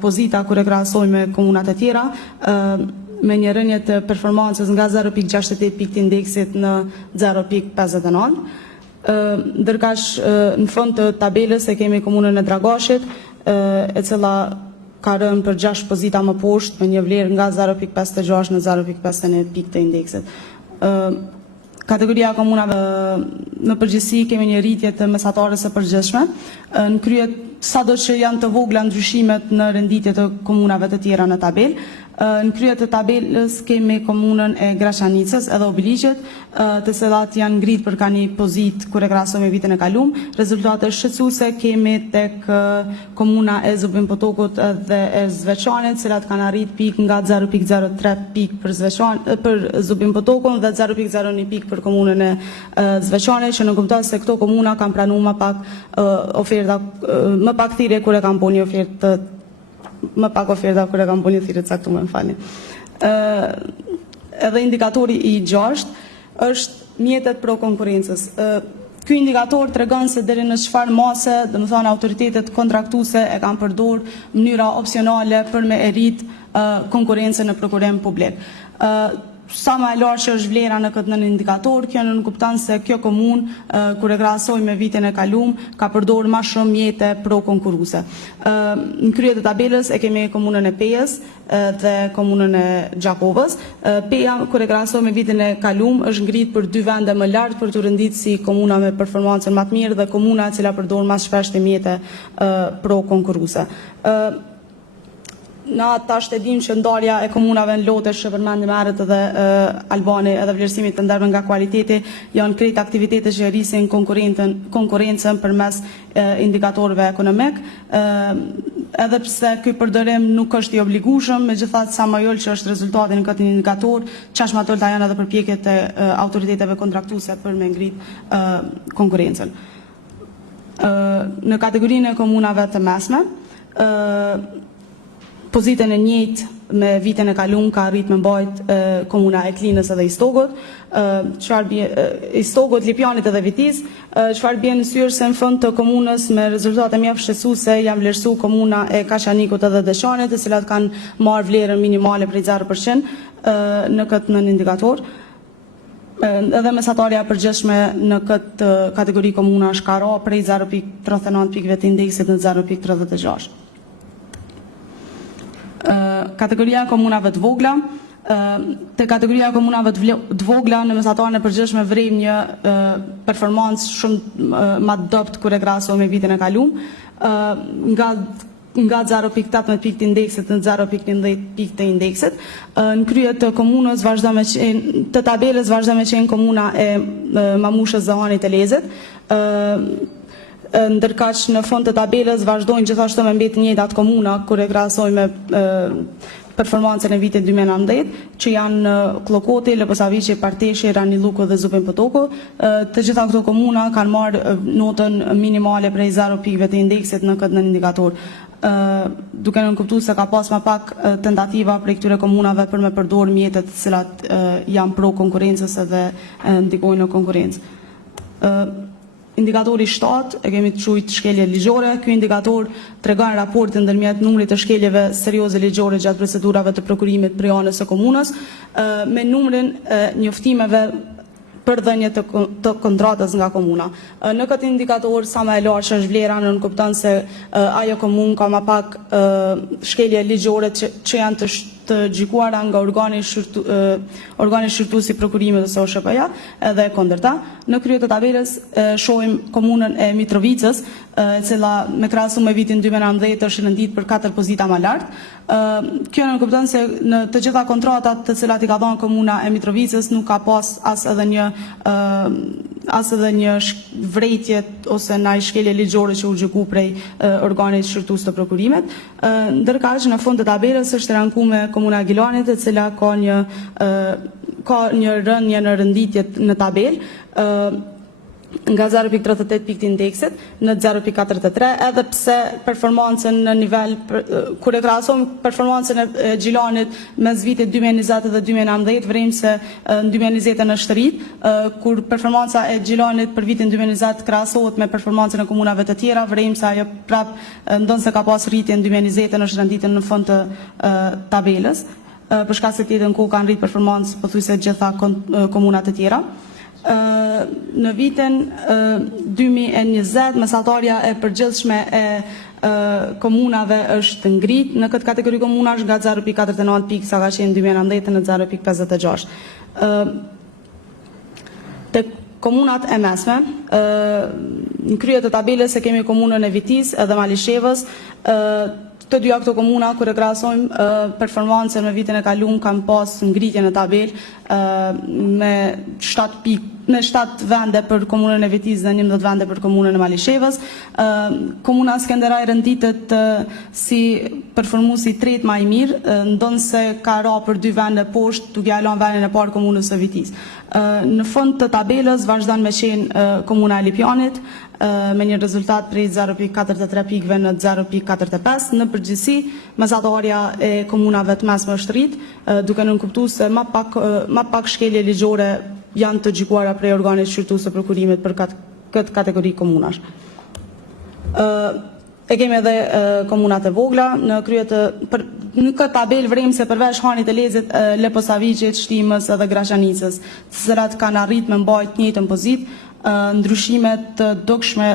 pozita kur e krahasojmë me komunat e tjera, me një rënje të performancës nga 0.68 pikë të indeksit në 0.59. Ndërkaq në fund të tabelës e kemi komunën e Dragashit, e cila ka rënë për 6 pozita më poshtë me një vlerë nga 0.56 në 0.51 pikë të indeksit. Kategoria komunave në përgjithësi kemi një rritje të mesatares së përgjithshme. Në krye sado që janë të vogla ndryshimet në renditje të komunave të tjera në tabelë. Në krye të tabelës kemi komunën e Graçanicës edhe Obiliqet, të cilat janë ngrit për ka një pozit kur e krahasohem me vitin e kalum. Rezultate shqetësuese kemi tek komuna e Zubin Potokut dhe e Zveçanit, cilat kanë arrit pikë nga 0.03 pikë për Zubin Potokun dhe 0.01 pikë për komunën e Zveçanit, që në kupton se këto komuna kanë pranuar më pak oferta, më pak thirrje kur e kanë bërë një ofertë më pak oferta kur e kam bënë thirrje të caktuar, më falni. Edhe indikatori i 6 është mjetet pro konkurrencës. Ky indikator tregon se deri në çfarë mase, domethënë autoritetet kontraktuese e kanë përdorur mënyra opsionale për me erit konkurrencën në prokurim publik. Sa më e lartë që është vlera në këtë nën indikator, kjo nuk kupton se kjo komunë kur e krahasoj me vitin e kaluar ka përdorur më shumë mjete pro konkurruese. Në krye të tabelës e kemi komunën e Pejës dhe komunën e Gjakovës. Peja kur e krahasoj me vitin e kaluar është ngrit për 2 vende më lart për të renditur si komuna me performancën më të mirë dhe komuna e cila përdor më shpesh të mjete pro konkurruese. Na tash e dim që ndarja e komunave në lote që përmendim herët edhe Albani edhe vlerësimit të ndershëm nga kualiteti janë krejt aktivitete që rrisin konkurrencën përmes indikatorëve ekonomik. Edhe pse ky përdorim nuk është i obligueshëm, megjithatë sa më jol që është rezultati në këtë indikator, çashmë ato janë edhe përpjekjet e autoriteteve kontraktuese për me ngrit konkurrencën. Në kategorinë e komunave të mesme, pozitën e njëjtë me vitin e kaluar ka arrit me mbajt komuna e Klinës edhe Istogut, Istogut, Lipjanit edhe Vitis, çfarë bie në sy se në fund të komunës me rezultate mjaft shqetësuese janë vlerësuar komuna e Kashanikut edhe Deçanit, të cilat kanë marrë vlerën minimale prej 0% në këtë nën indikator. Edhe mesatarja e përgjithshme në këtë kategori komuna ka ra prej 0.39 pikëve të indeksit në 0.36. Kategoria e komunave të vogla. Te kategoria e komunave të vogla në mesatarën e përgjithshme vrim një performancë shumë më dopt kur e krahasohet me vitin e kaluar. Nga 0.18 pikë të indeksit në 0.11 pikë të indeksit. Në krye të komunës të tabelës vazhdo me qenë komuna e Mamushës Zahani të Lezit. Ndërkaq në fund të tabelës vazhdojnë gjithashtu me mbet njëjtat komuna kur e krahasojmë me performancën e vitit 2019, që janë Klokoti, Leposaviqi, Parteshi, Raniluku dhe Zupin Potoku. Të gjitha këto komuna kanë marrë notën minimale prej 0 pikëve të indeksit në këtë indikator. Duke nënkuptuar se ka pas më pak tentativa prej këtyre komunave për me përdorur mjetet të cilat janë pro konkurrencës edhe ndikojnë në konkurrencë. Indikatori 7 e kemi të quajtur shkelje ligjore. Ky indikator tregon raportin ndërmjet numrit të shkeljeve serioze ligjore gjatë procedurave të prokurimit prej anës së komunës me numrin njoftimeve për dhënje të kontratës nga komuna. Në këtë indikator sa më e lartë është vlera, nën kupton se ajo komunë ka më pak shkelje ligjore që janë të gjykuara nga organi shqyrtues i prokurimit ose OSHP-ja edhe kundërta. Në krye të tabelës shohim komunën e Mitrovicës, e cila me krahasim me vitin 2019 është renditur për 4 pozita më lart. Kjo nënkupton se në të gjitha kontratat të cilat i ka dhënë komuna e Mitrovicës nuk ka pas as edhe një vrejtje ose ndaj shkelje ligjore që u gjyku prej organit shqyrtues të prokurimit. Ndërkaq në fund të tabelës është rankuar komuna e Gilanit, e cila ka një rënje në renditjet në tabelë nga 0.38 pikë të indeksit në 0.43, edhe pse performancën në nivel, kur e krahasojmë performancën e Gjilanit mes vitit 2020 dhe 2019, vrim se në 2020 është rrit, kur performanca e Gjilanit për vitin 2020 krahasohet me performancën e komunave të tjera, vrim se ajo prap ndonse ka pas rritje në 2020 është renditur në fund të tabelës, për shkak se tjetër ku kanë rrit performancë pothuajse gjitha komunat të tjera. Në vitin 2020 mesatarja e përgjithshme e komunave është ngrit në këtë kategori komunash nga 0.49 pikë sa ka qenë 2019 në 0.56. Te komunat e mesme, në krye të tabelës e kemi komunën e Vitis edhe Malishevës. Të dyja këto komuna, kur e krahasojmë performancën me vitin e kaluar, kanë pas ngritje në tabelë me 7 vende për komunën e Vitis dhe 11 vende për komunën e Malishevës. Komuna Skenderaj renditet si performuesi i tretë më i mirë, ndonse ka ra për 2 vende poshtë, duke ia lënë vendin e parë komunës së Vitis. Në fund të tabelës vazhdon me qenë komuna e Lipjanit me një rezultat prej 0.43 pikëve në 0.45. Në përgjithësi, mesatarja e komunave të mesme është rrit, duke nënkuptuar se më pak shkelje ligjore janë të gjykuara prej organit shqyrtues të prokurimit për këtë kategori komunash. E kemi edhe komunat e vogla, në këtë tabel vrem se përveç Hanit e Lezit, Leposavicit, Shtimës edhe Graçanicës, të cilat kanë arrit me mbajt njëjtën pozitë, ndryshimet të dukshme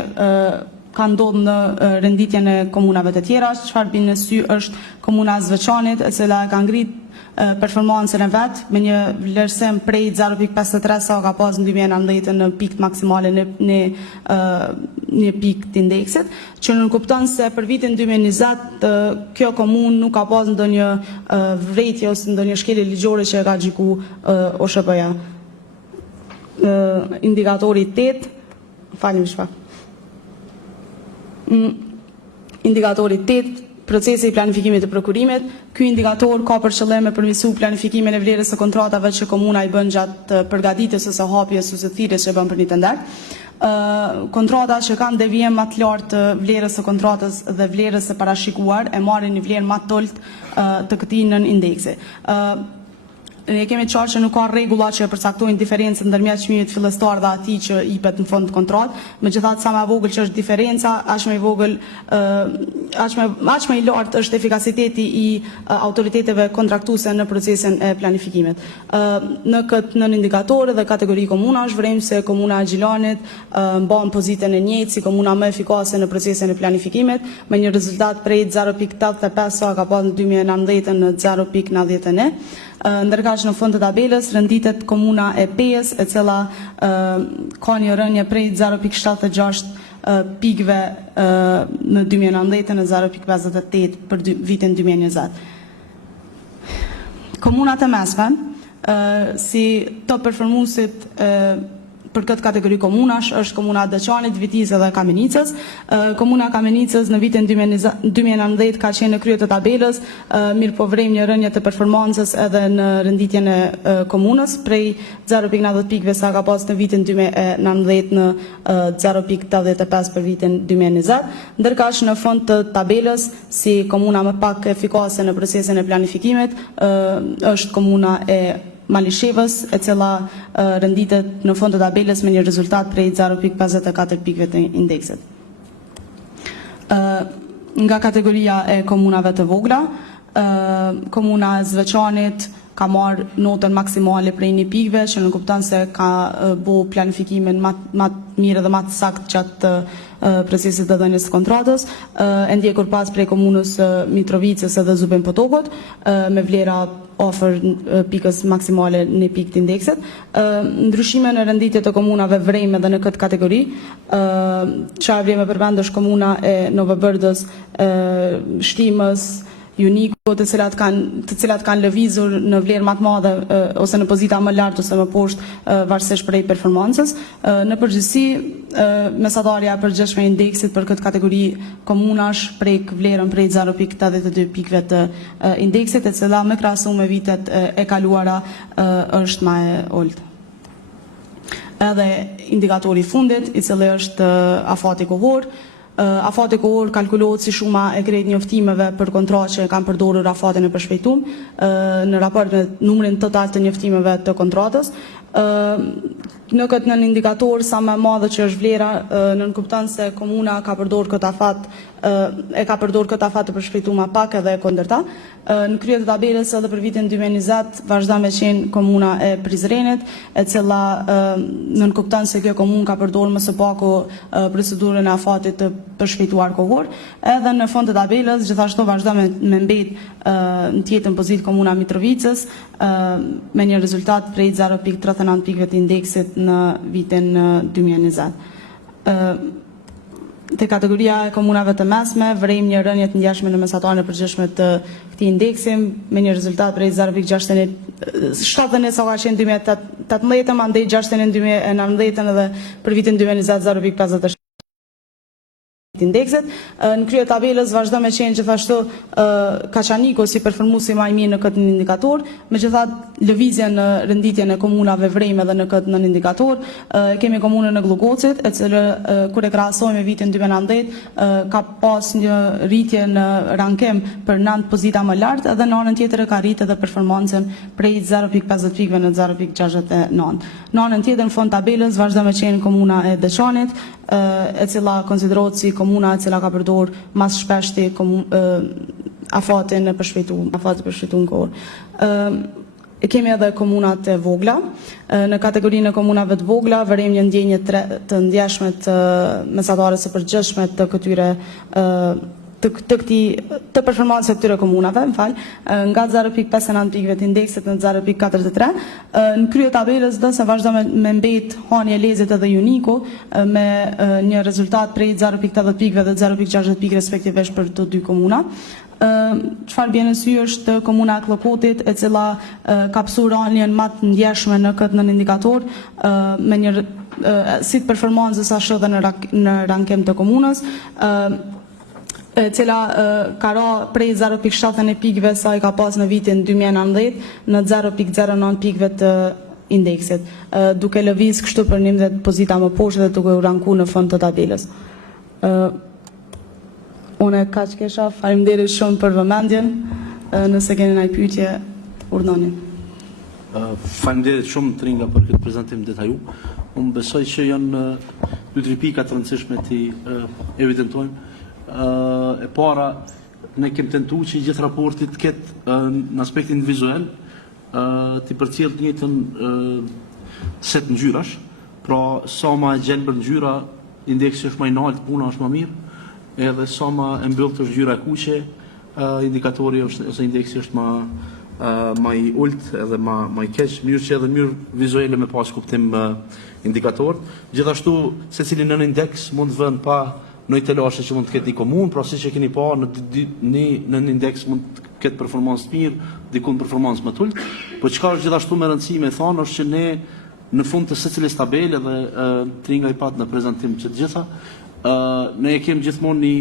kanë ndodhur në renditjen e komunave të tjera. Çfarë bën në sy është komuna e Zveçanit, e cila ka ngrit performancën e vet me një vlerësim prej 0.53 sa ka pas në 2019 në pikë maksimale në një pikë të indeksit, që nuk kupton se për vitin 2020 kjo komunë nuk ka pas ndonjë vretje ose ndonjë shkelje ligjore që e ka gjyku OSHP-ja. Indikatori 8, falim shpak. Indikatori 8, procesi i planifikimit të prokurimit. Ky indikator ka për qëllim me përmirësu planifikimin e vlerës së kontratave që komuna i bën gjatë përgatitjes ose hapjes ose thirrjes që bën për një tender. Kontrata që kanë devijim më të lartë të vlerës së kontratës dhe vlerës së parashikuar e marrin një vlerë më të ulët të këtij nën indeksi. Ne kemi qartë që nuk ka rregulla që përcaktojnë diferencën ndërmjet çmimit fillestar dhe atij që jepet në fund kontratë. Megjithatë, sa më e vogël që është diferenca, aq më i vogël, aq më i lartë është efikasiteti i autoriteteve kontraktuese në procesin e planifikimit. Në këtë nën indikatorë dhe kategori komunash vrem se komuna e Gjilanit mban pozitën e njëjtë si komuna më efikase në procesin e planifikimit, me një rezultat prej 0.85 sa ka pas në 2019 në 0.91. Ndërka që në fund të tabelës renditet komuna e Pejës, e cila ka një rënje prej 0.76 pikëve në 2019 në 0.58 për vitin 2020. Komunat e mesme, si top performuesit për këtë kategori komunash është komuna e Deçanit, Vitizë dhe Kamenicës. Komuna e Kamenicës në vitin 2019 ka qenë në krye të tabelës, mirë po vrem një rënje të performancës edhe në renditjen e komunës, prej 0.90 pikëve sa ka pas në vitin 2019 në 0.85 për vitin 2020, ndërka që në fund të tabelës, si komuna më pak efikase në procesin e planifikimit, është komuna e Malishevës, e cila renditet në fund të tabelës me një rezultat prej 0.54 pikëve të indeksit. Nga kategoria e komunave të vogla, komuna e Zveçanit ka marrë notën maksimale prej 1 pikëve, që në kupton se ka bu planifikimin më mirë dhe më të saktë gjatë procesit të dhënies së kontratës, e ndjekur pas prej komunës Mitrovicës edhe Zubin Potokut, me vlera ofër pikës maksimale në pikë të indeksit. Ndryshime në renditje të komunave vrejme dhe në këtë kategori, që e vrejme përmend është komuna e Novobërdës, Shtimës, Uniko, të cilat kanë lëvizur në vlerë më të madhe ose në pozita më lartë ose më poshtë varësisht prej performancës. Në përgjithësi, mesatarja e përgjithshme e indeksit për këtë kategori komunash prek vlerën prej 0.82 pikëve të indeksit, e cila me krahasim me vitet e kaluara është më e ulët. Edhe indikatori i fundit, i cili është afati kohor. Afati kohor kalkulohet si shuma e krejt njoftimeve për kontratë që kanë përdorur afatin e përshpejtuar në raport me numrin total të njoftimeve të kontratës. Në këtë nën indikator, sa më madhe që është vlera, nënkupton se komuna ka përdorur këtë afat, të përshpejtuar më pak edhe e kundërta. Në krye të tabelës edhe për vitin 2020 vazhdon me qenë komuna e Prizrenit, e cila nënkupton se kjo komunë ka përdorur më së paku procedurën e afatit të përshpejtuar kohor. Edhe në fund të tabelës gjithashtu vazhdon me mbet në tjetën pozitë komuna Mitrovicës me një rezultat prej 0.39 pikëve të indeksit në vitin 2020. Te kategoria e komunave të mesme, vrem një rënje të ngjashme në mesatarën e përgjithshme të këtij indeksi me një rezultat prej 0.71 sa ka qenë 2018, mandej 61 në 2019 edhe për vitin 2020 0.57 të indeksit. Në krye tabelës vazhdo me qenë gjithashtu Kaçaniku si performuesi më i mirë në këtë indikator, megjithatë lëvizje në renditjen e komunave Vrejme dhe në këtë nën indikator. Kemi komunën e Glogocit, e cila kur e krahasojmë me vitin 2019 ka pas një rritje në rankim për 9 pozita më lart, edhe në anën tjetër ka rritë edhe performancën prej 0.50 pikëve në 0.69. Në anën tjetër në fund tabelës vazhdo me qenë komuna e Deçanit, e cila konsiderohet si komuna e cila ka përdor mas shpeshti afatin e përshpejtuar kohor. Kemi edhe komunat e vogla. Në kategorinë e komunave të vogla vërejmë një ndjenje të ndjeshme të mesatare së përgjithshme të këtyre të performancës të këtyre komunave, nga 0.59 pikëve të indeksit në 0.43. Në krye tabelës do se vazhdo me mbet Hani Elezit edhe Juniku me një rezultat prej 0.80 pikëve dhe 0.60 pikë respektivisht për të dy komuna. Çfarë bjen në sy është komuna e Kllokotit, e cila ka pasur ranjen më të ndjeshme në këtë nën indikator me një si të performancës ashtu edhe në rankim të komunës, e cila ka ra prej 0.70 pikëve sa i ka pas në vitin 2019 në 0.09 pikëve të indeksit, duke lëviz kështu për 11 pozita më poshtë dhe duke u ranku në fund të tabelës. Unë kaq kesha, faleminderit shumë për vëmendjen, nëse keni ndonjë pyetje, urdhoni. Faleminderit shumë Tringa për këtë prezantim detaju. Unë besoj që janë 2-3 pika të rëndësishme të evidentojmë. E para, ne kemi tentuar që gjithë raporti të ketë në aspektin vizual, të përcjell të njëjtën set ngjyrash, pra sa më e gjelbër ngjyra, indeksi është më i lartë, puna është më mirë, edhe sa më e mbyllët është ngjyra e kuqe, indikatori ose indeksi është më i ulët edhe më i keq, mirë që edhe mirë vizuale me pas kuptim indikator. Gjithashtu secili nën indeks mund të vënë pa në telashe që mund të ketë një komunë, pra siç e keni pa në indeks mund të ketë performancë të mirë, diku performancë më të ulët. Po çka është gjithashtu me rëndësi me thonë është që ne në fund të secilës tabele dhe Tringa i pat në prezantim që të gjitha, ne e kemi gjithmonë një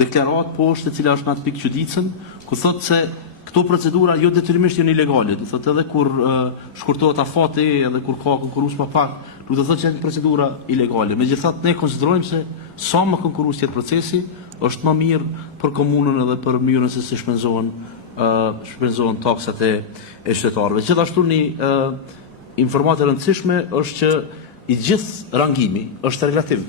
deklarat poshtë e cila është në atë pikë çuditsen, ku thotë se këto procedura jo detyrimisht janë ilegale, do thotë edhe kur shkurtohet afati edhe kur ka konkurrues pa pak, do të thotë që janë procedura ilegale. Megjithatë ne konsiderojmë se sa më konkurrues tjetë procesi, është më mirë për komunën edhe për mënyrën se si shpenzohen taksat e qytetarëve. Gjithashtu një informatë e rëndësishme është që i gjithë rangimi është relativ.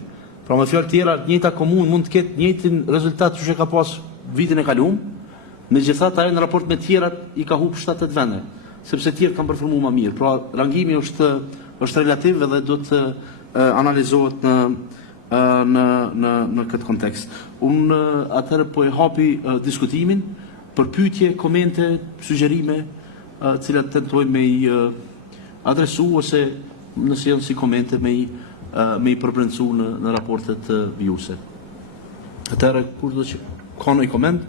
Pra me fjalë tjera, njëjta komunë mund të ketë njëjtin rezultat që ka pas vitin e kaluar, megjithatë ajo në raport me tjerat i ka humbur 7-8 vende, sepse tjerët kanë performuar më mirë. Pra rangimi është relativ edhe do të analizohet në këtë kontekst. Unë atëherë po e hapi diskutimin për pyetje, komente, sugjerime, cilat tentojmë me i adresu ose nëse janë si komente me i përbrendësu në raportet vijuse. Atëherë kur do që ka ndonjë koment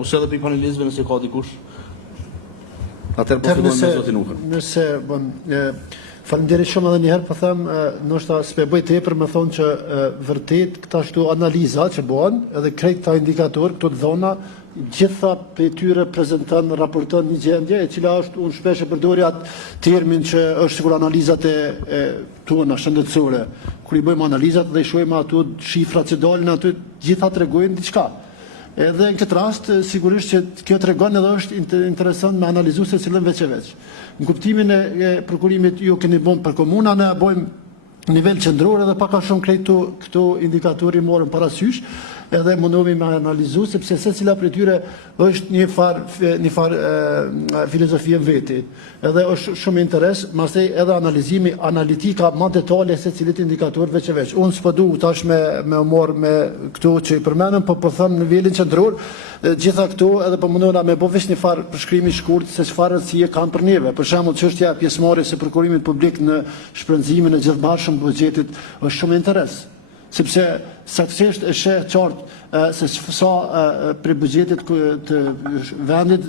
ose edhe për panelistëve nëse ka dikush. Atëherë po fillojmë me zotin Uka. Nëse faleminderit shumë edhe një herë, po them, ndoshta s'pe bëj tepër me thonë që vërtet këta ashtu analiza që bëhen, edhe krejt këta indikator, këto dhona, gjitha për tyre prezentan, raporton një gjendje, e cila është, unë shpesh e përdori atë termin që është sikur analizat e tona shëndetësore. Kur i bëjmë analizat dhe i shohim ato shifrat që dalin aty, gjitha tregojnë diçka. Edhe në këtë rast, sigurisht që kjo tregon edhe është interesant me analizu se cilën veç e veç. Në kuptimin e prokurimit ju keni bën për komuna, ne bojmë nivel qendror edhe paka shumë krejt këto indikatori morën parasysh, edhe mundohemi me analizu, sepse secila prej tyre është një far filozofie veti. Edhe është shumë interes, masej edhe analizimi analitika ma detale se cilit indikator veç e veç. Unë s'po du tash me umor me këto që i përmenëm, po thëmë në nivelin qendror, gjitha këto edhe po mundohena me bo veç një far përshkrimi shkurt se çfarë rëndësie kanë për neve. Për shembull, çështja e pjesëmarrjes së prokurimit publik në shpenzimin e gjithëbashëm të buxhetit është shumë interes. sepse saktësisht e sheh qartë se sa për buxhetit të vendit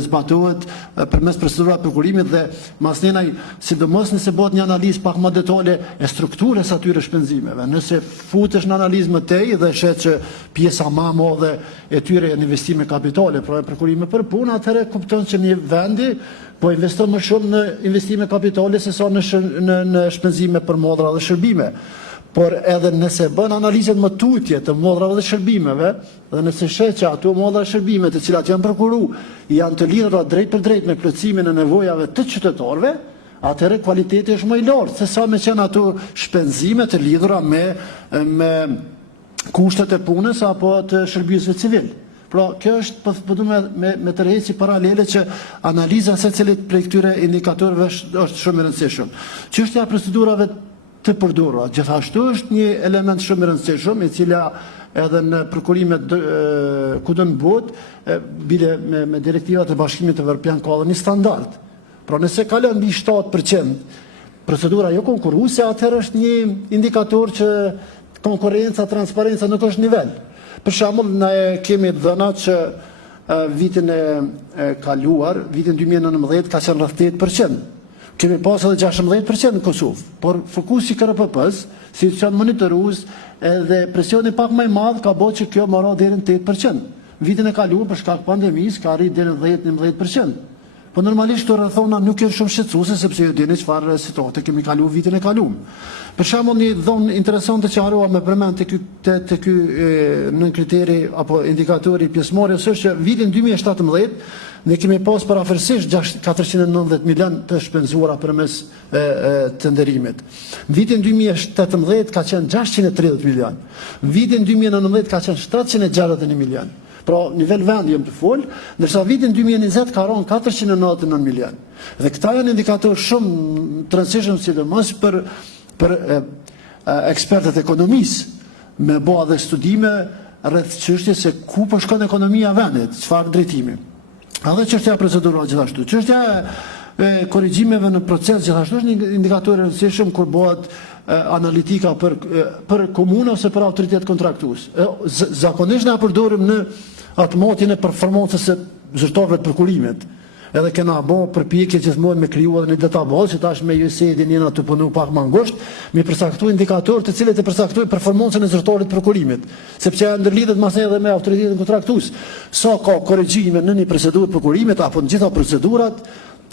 zbatohet përmes procedurave prokurimit dhe masnenaj, sidomos nëse bëhet një analizë pak më detale e strukturës atyre shpenzimeve. Nëse futesh në analizë më tej dhe shet që pjesa më e madhe e tyre janë investime kapitale, pra prokurime për punë, atëherë kupton që një vendi po investon më shumë në investime kapitale se sa në shpenzime për modra dhe shërbime. Por edhe nëse bën analizat më tutje të modrave dhe shërbimeve, dhe nëse sheh që ato modra dhe shërbime të cilat janë përkuru, janë të lidhura drejt për drejt me plotësimin e nevojave të qytetarëve, atëherë kvaliteti është më i lartë se sa me qenë ato shpenzime të lidhura me kushtet e punës apo të shërbimeve civil. Pra, kjo është përdu me tërheqje paralele që analiza secilit prej këtyre indikatorëve është shumë e rëndësishëm. Çështja e procedurave të përdorura gjithashtu është një element shumë i rëndësishëm, i cila edhe në prokurimet kudo në botë bile me direktivat e Bashkimit Evropian ka edhe një standard. Pra nëse kalon mbi 7% procedura jo konkurruese, atëherë është një indikator që konkurrenca, transparenca nuk është nivel. Për shembull, ne kemi dhëna që vitin e kaluar, vitin 2019 ka qenë rreth 8%. Kemi pas edhe 16% në Kosovë, por fokusi KRPP-s, institucion monitorues, edhe presioni pak më i madh ka bërë që kjo marrë deri në 8%. Vitin e kaluar për shkak pandemisë ka arrit deri në 10-11%. Po normalisht këto rrethona nuk janë shumë shqetësuese sepse ju dini çfarë situate kemi kaluar vitin e kaluar. Për shembull, një dhonë interesante që harrova me përmend te ky në kriteri apo indikatori pjesëmarrjes është që vitin 2017 ne kemi pas parafërsisht 490 milion të shpenzuara përmes tenderimit. Vitin 2018 ka qenë 630 milion. Vitin 2019 ka qenë 761 milion. Pra, nivel vendi jam të fol, ndërsa vitin 2020 ka rënë 499 milion. Dhe këta janë indikatorë shumë të rëndësishëm sidomos për ekspertët ekonomisë me bëa dhe studime rreth çështjes se ku po shkon ekonomia e vendit, çfarë drejtimi. Edhe çështja e procedurave gjithashtu. Çështja e korrigjimeve në proces gjithashtu është një indikator i rëndësishëm kur bëhet analitika për komunë ose për autoritet kontraktues. Zakonisht na përdorim në atmotjen e performancës së zyrtarëve të prokurimit. Edhe kena bo përpjekje gjithmonë me kriju edhe një databazë që tash me USAID-in jena të punu pak më ngushtë, me përcaktuar indikatorë të cilët e përcaktojnë performancën e zyrtarit të prokurimit, sepse janë ndërlidhet masë edhe me autoritetin kontraktues. Sa ka korrigjime në një procedurë prokurimit apo në gjitha procedurat,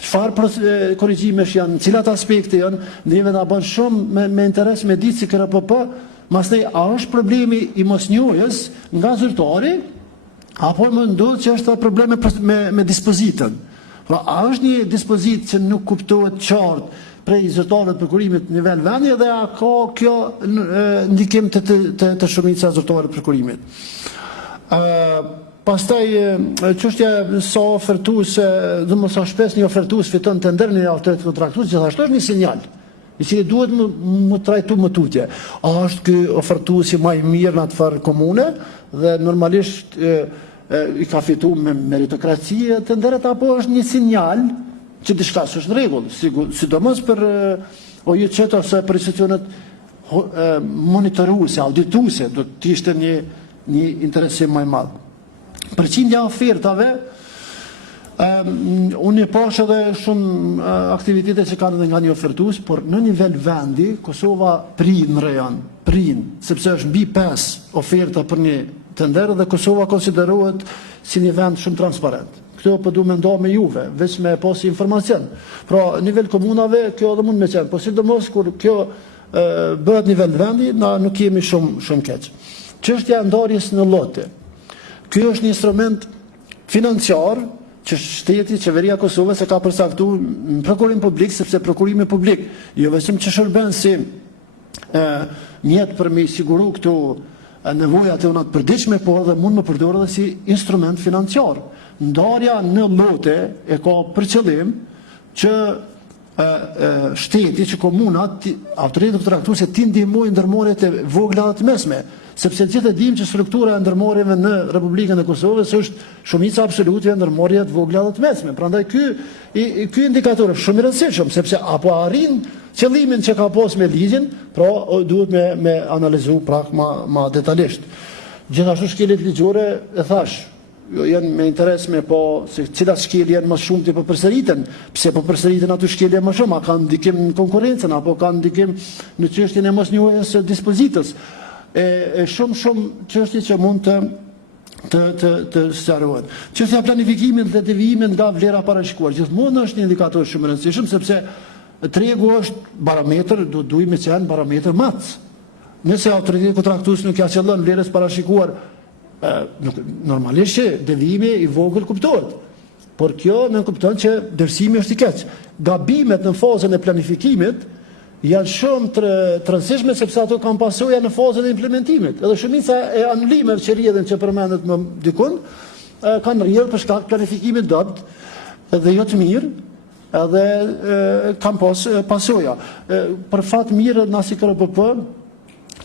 çfarë korrigjimesh janë, cilat aspekte janë, ndihme na bën shumë me interes me ditë si KRPP, masnej a është problemi i mosnjohjes nga zyrtari, apo më ndodh që është probleme me dispozitën. Pra, a është një dispozit që nuk kuptohet qartë prej zyrtarëve të prokurimit në nivel vendi dhe a ka kjo ndikim të shumica zyrtarëve të prokurimit. Pastaj çështja sa ofertues, domosdoshmë sa shpesh një ofertues fiton tenderin e autoritetit kontraktues, gjithashtu është një sinjal i cili duhet më trajtu më tutje. A është ky ofertuesi më i mirë në atë farë komune dhe normalisht i ka fitu me meritokracie të ndërët, apo është një sinjal që diçka s'është në rregull, sidomos për OJC ose për institucionet monitoruese, audituese, do të ishte një interesim më i madh. Përqindja ofertave, unë e pash edhe shumë aktivitete që kanë edhe nga një ofertues, por në nivel vendi, Kosova prind në rejon, sepse është mbi 5 oferta për një tender dhe Kosova konsiderohet si një vend shumë transparent. Këto po du me nda me juve, veç me posi informacion. Pra, nivel komunave, kjo edhe mund me qenë, po sidomos kur kjo bëhet nivel vendi, na nuk jemi shumë keq. Çështja e ndarjes në lote. Kjo është një instrument financiar që shteti, qeveria Kosovës e ka përcaktuar në prokurim publik, sepse prokurimi publik jo vetëm që shërben si mjet për me siguru këtu nevojat e unat përditshme, por edhe mund më përdorë edhe si instrument financiar. Ndarja në lote e ka për qëllim që shteti që komunat, autoritetet kontraktuese ti ndihmojnë ndërmarrjet e vogla dhe të mesme, sepse gjithë e dimë që struktura e ndërmarrjeve në Republikën e Kosovës është shumica absolute e ndërmarrjeve të vogla dhe të mesme. Prandaj ky indikator është shumë i rëndësishëm, sepse apo arrin qëllimin që ka pas me ligjin, pra duhet me analizu prak ma detajisht. Gjithashtu shkelit ligjore, e thash, janë me interes me po se cilat shkelje janë më shumë të përsëriten, pse përsëriten aty shkelje më shumë, a kanë ndikim në konkurrencën, apo kanë ndikim në çështjen e mosnjohjes së dispozitës. Shumë çështje që mund të sqarohen. Çështja e planifikimit dhe devijimit nga vlera parashikuar, gjithmonë është një indikator shumë i rëndësishëm, sepse tregu është barometër, duhet me qenë barometër mac. Nëse autoriteti kontraktues nuk ja qëllon vlerës parashikuar, normalisht që devijimi i vogël kuptohet. Por kjo në kupton që dërsimi është i keq. Gabimet në fazën e planifikimit janë shumë të rëndësishme sepse ato kanë pasojë në fazën e implementimit. Edhe shumica e anulimeve që rrjedhin që përmendet më dikun kanë rrjedhur për shkak të planifikimit dopt dhe jo të mirë, edhe kanë pasoja. Për fat mirë na si KRPP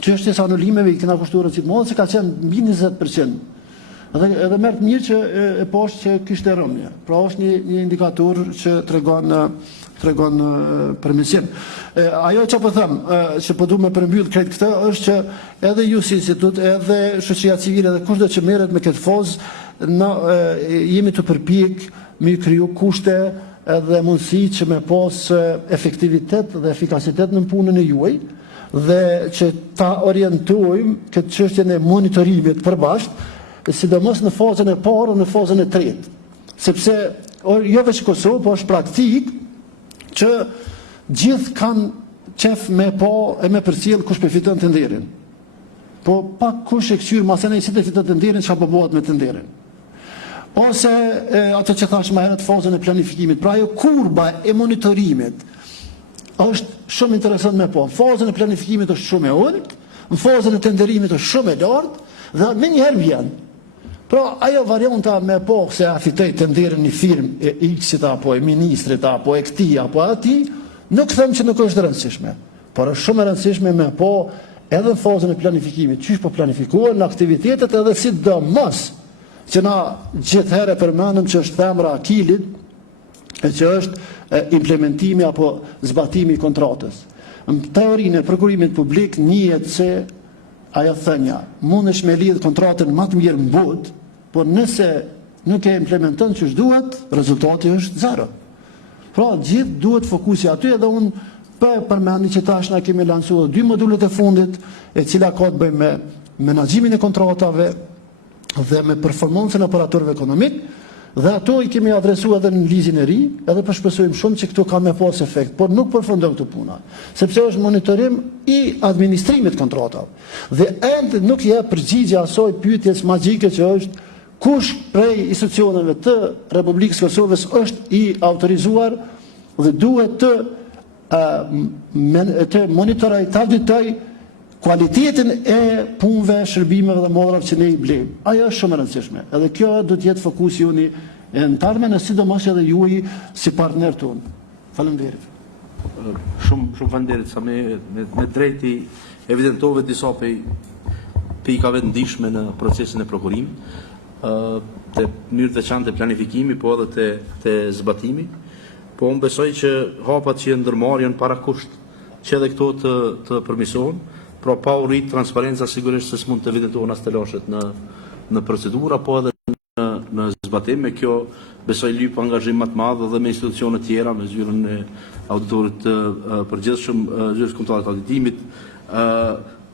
çështja e anulimeve i kena kushtuar rëndësi të madhe se ka qenë mbi 20%. Edhe merr të mirë që e poshtë që kishte rëmje. Pra është një indikator që tregon përmirësim. Ajo që po them, që po duam të përmbyll krejt këtë është që edhe ju si institut, edhe shoqëria civile dhe kushdo që merret me këtë fazë, jemi të përpjek me kriju kushte edhe mundësi që me pas efektivitet dhe efikasitet në punën e juaj, dhe që ta orientojmë këtë çështjen e monitorimit përbashkët, sidomos në fazën e parë, në fazën e tretë. Sepse jo veç Kosovë, po është praktik që gjithë kanë qef me pa e me përcjell kush përfiton tenderin. Po pak kush e kthyer masën e si të fiton tenderin, çfarë po bëhet me tenderin. Ose ato që thash më herët, fazën e planifikimit. Pra ajo kurba e monitorimit është shumë interesant me po. Fazën e planifikimit është shumë e ulët, në fazën e tenderimit është shumë e lartë, dhe me njëherë vjen. Pra, ajo varianta me po se a fitoj tenderin një firmë e X-it, apo e ministrit, apo e këtij, apo ati, nuk them që nuk është rëndësishme. Por është shumë e rëndësishme me po edhe në fazën e planifikimit, çish po planifikohen në aktivitetet edhe sidomos që na gjithherë përmendëm që është themra e akilit, që është implementimi apo zbatimi i kontratës. Në teorinë e prokurimit publik njihet se ajo thënia, mundesh me lidh kontratën më të mirë në botë, por nëse nuk e implementon që duhet, rezultati është zero. Pra gjithë duhet fokusi aty, edhe unë përmendi që tash na kemi lansuar 2 modulet e fundit, e cila ka të bëjë me menaxhimin e kontratave dhe me performancën e operatorëve ekonomik. Dhe ato i kemi adresuar edhe në ligjin e ri, edhe përshpresojmë shumë që këtu ka me pas efekt, por nuk përfundon këtë puna, sepse është monitorim i administrimit kontratave. Dhe ende nuk jep përgjigje asoj pyetjes magjike që është kush prej institucioneve të Republikës Kosovës është i autorizuar dhe duhet të monitoroj, të auditoj kualitetin e punëve, shërbimeve dhe modrave që ne i blejmë. Ajo është shumë e rëndësishme. Edhe kjo do të jetë fokusi unë e ndarme, në sidomos edhe juaj si partner tonë. Faleminderit. Shumë faleminderit sa me drejti evidentove disa pikave të ndihshme në procesin e prokurimit, të mënyrë të veçantë të planifikimi, po edhe të zbatimi. Po unë besoj që hapat që ndërmarrjen para kusht, që edhe këto të përmirësohen. Pra pa u rrit transparenca sigurisht se s'mund të evidentohen as të lashet në procedura, po edhe në zbatim. Me kjo besoj lyp angazhim më të madh edhe me institucione tjera, me zyrën e auditorit të përgjithshëm, zyrës kombëtare të auditimit,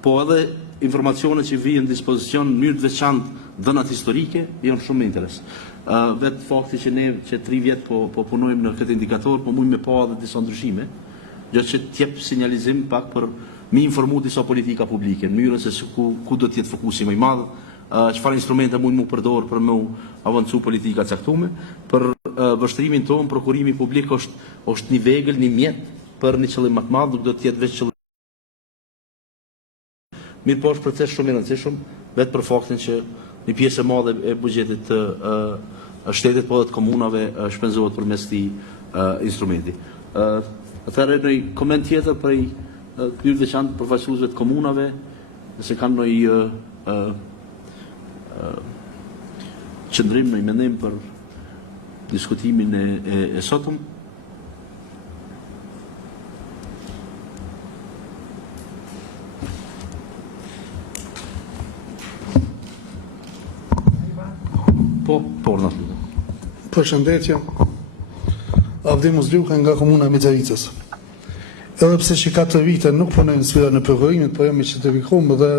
po edhe informacione që vijnë në dispozicion në mënyrë të veçantë dhënat historike janë shumë me interes. Vetë fakti që ne që 3 vjet po punojmë në këtë indikator, po mujmë me pa edhe disa ndryshime, gjë që t'jep sinjalizim pak për mi informu disa politika publike, në mënyrën se ku do t'jetë fokusi më i madh, çfarë instrumente mund mu përdor për me avancu politika caktuar, për vështrimin tonë, prokurimi publik është një vegël, një mjet për një qëllim më të madh, nuk do të jetë vetë qëllim. Mirë po është proces shumë i rëndësishëm, vetë për faktin që një pjesë e madhe e buxhetit të shtetit po edhe të komunave shpenzohet përmes këtij instrumenti. Atëherë në koment tjetër prej këtyre veçantë përfaqësuesve të komunave, nëse kanë ndonjë qëndrim, ndonjë mendim për diskutimin e sotëm. Po, në të lutem. Përshëndetje, Avdim Uzluka nga komuna Micavicës. Edhe pse që 4 vite nuk punoj në sfera në përgojimit, po jam i certifikuar dhe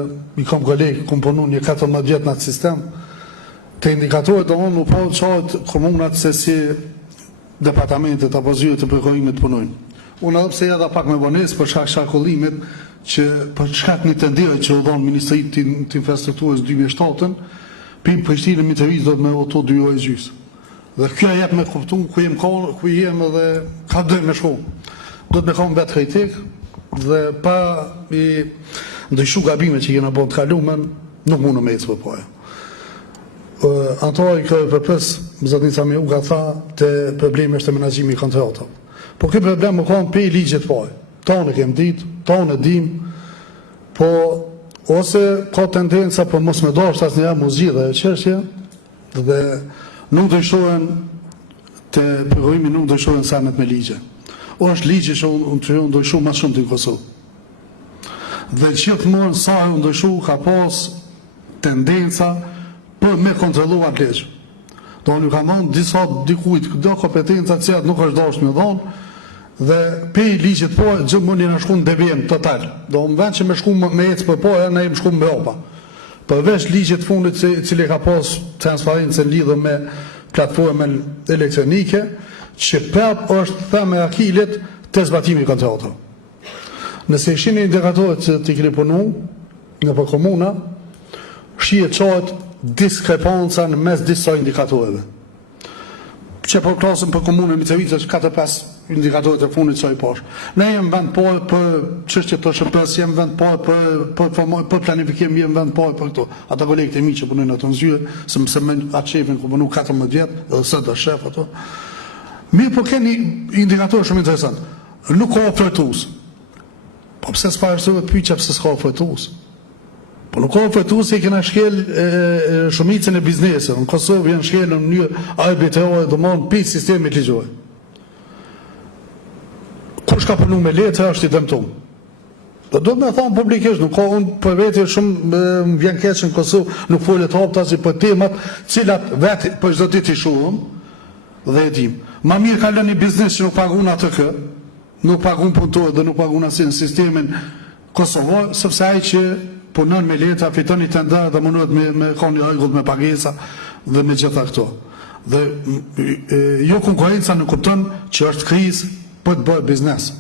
i kam kolegë, kam punu një 14 vjet në atë sistem, të indikatorët do unë po qohet komunat se si departamentet apo zyret të përgojimit punojnë. Unë edhe pse jada pak me vonesë për shkak qarkullimit që për shkak një tendire që u dhonë Ministrit të Infrastrukturës 2007-ën, për Prishtinë Micavicë do të me votu 2 orë gjysmë. Dhe kjo jep me kuptu ku jem edhe ka dojnë me shku. Do të me kam vetë kritik dhe pa i ndryshu gabime që jena bërë të kalumen, nuk mundu me ecë për poja. Antoj kërë përpës, Zotnica me uga tha, të probleme është të menaxhimi i kontratave. Po këtë problem më kam pe i ligjet poja. Tonë e kem ditë, tonë e dim, po ose ka tendenca për mos me dashtë asë një mu zgjidhe e qështje, dhe nuk dëshohen të përgojimi, nuk dëshohen sanet me ligje. O është ligje që unë dëshu ma shumë të në Kosovë. Dhe qëtë mërën sa unë dëshu ka pas tendenca për me kontrolu atë legjë. Do në ka ndonë disa dikujt, këdo kompetenca cilat nuk është dashtë me dhonë, dhe pe i ligjet po, gjë më një në shku në devjem total. Do më vend që me shku me ecë për po, e në e më shku me opa. Përveç ligjet fundit cili ka pas transparencë lidhë me platformën elektronike, që prap është theme akilit të zbatimi kontratave. Nëse ishin indikatorët që t'i keni punu në për komuna, shihet çohet diskrepanca në mes disa indikatorëve. Që po klasën për komunën e Micavicës 4-5 indikatorët e fundit sa i poshtë. Ne jemi vend parë për çështje të SHP-s, jemi vend parë për planifikim, jemi vend parë për këto. Ata kolegët e mi që punojnë ato në zyre, se me atë shefin ku punu 14 vjet, edhe sot është shef ato. Mirë, po keni indikatorë shumë interesant. Nuk ka ofertues. Po pse s'pa arsyet pyetja pse s'ka ofertues? Po nuk ka ofertues që kena shkel shumicën e biznesit. Në Kosovë janë shkel në mënyrë arbitrare, domthonë pi sistemit ligjor. Kush ka punu me letra është i dëmtuar. Do të më thonë publikisht, nuk ka unë për vetë shumë më vjen keq në Kosovë, nuk folet hapta si për temat, cilat vetë për çdo ditë i shohim dhe e dim. Ma mirë ka lënë një biznes që nuk pagun atë kë, nuk pagun punëtorë dhe nuk pagun asnjë në sistemin kosovar, sepse ai që punon me letra fiton një tender dhe mundohet me ka një rregull me pagesa dhe me gjitha këto. Dhe jo konkurenca në kupton që është krizë për të bërë biznes.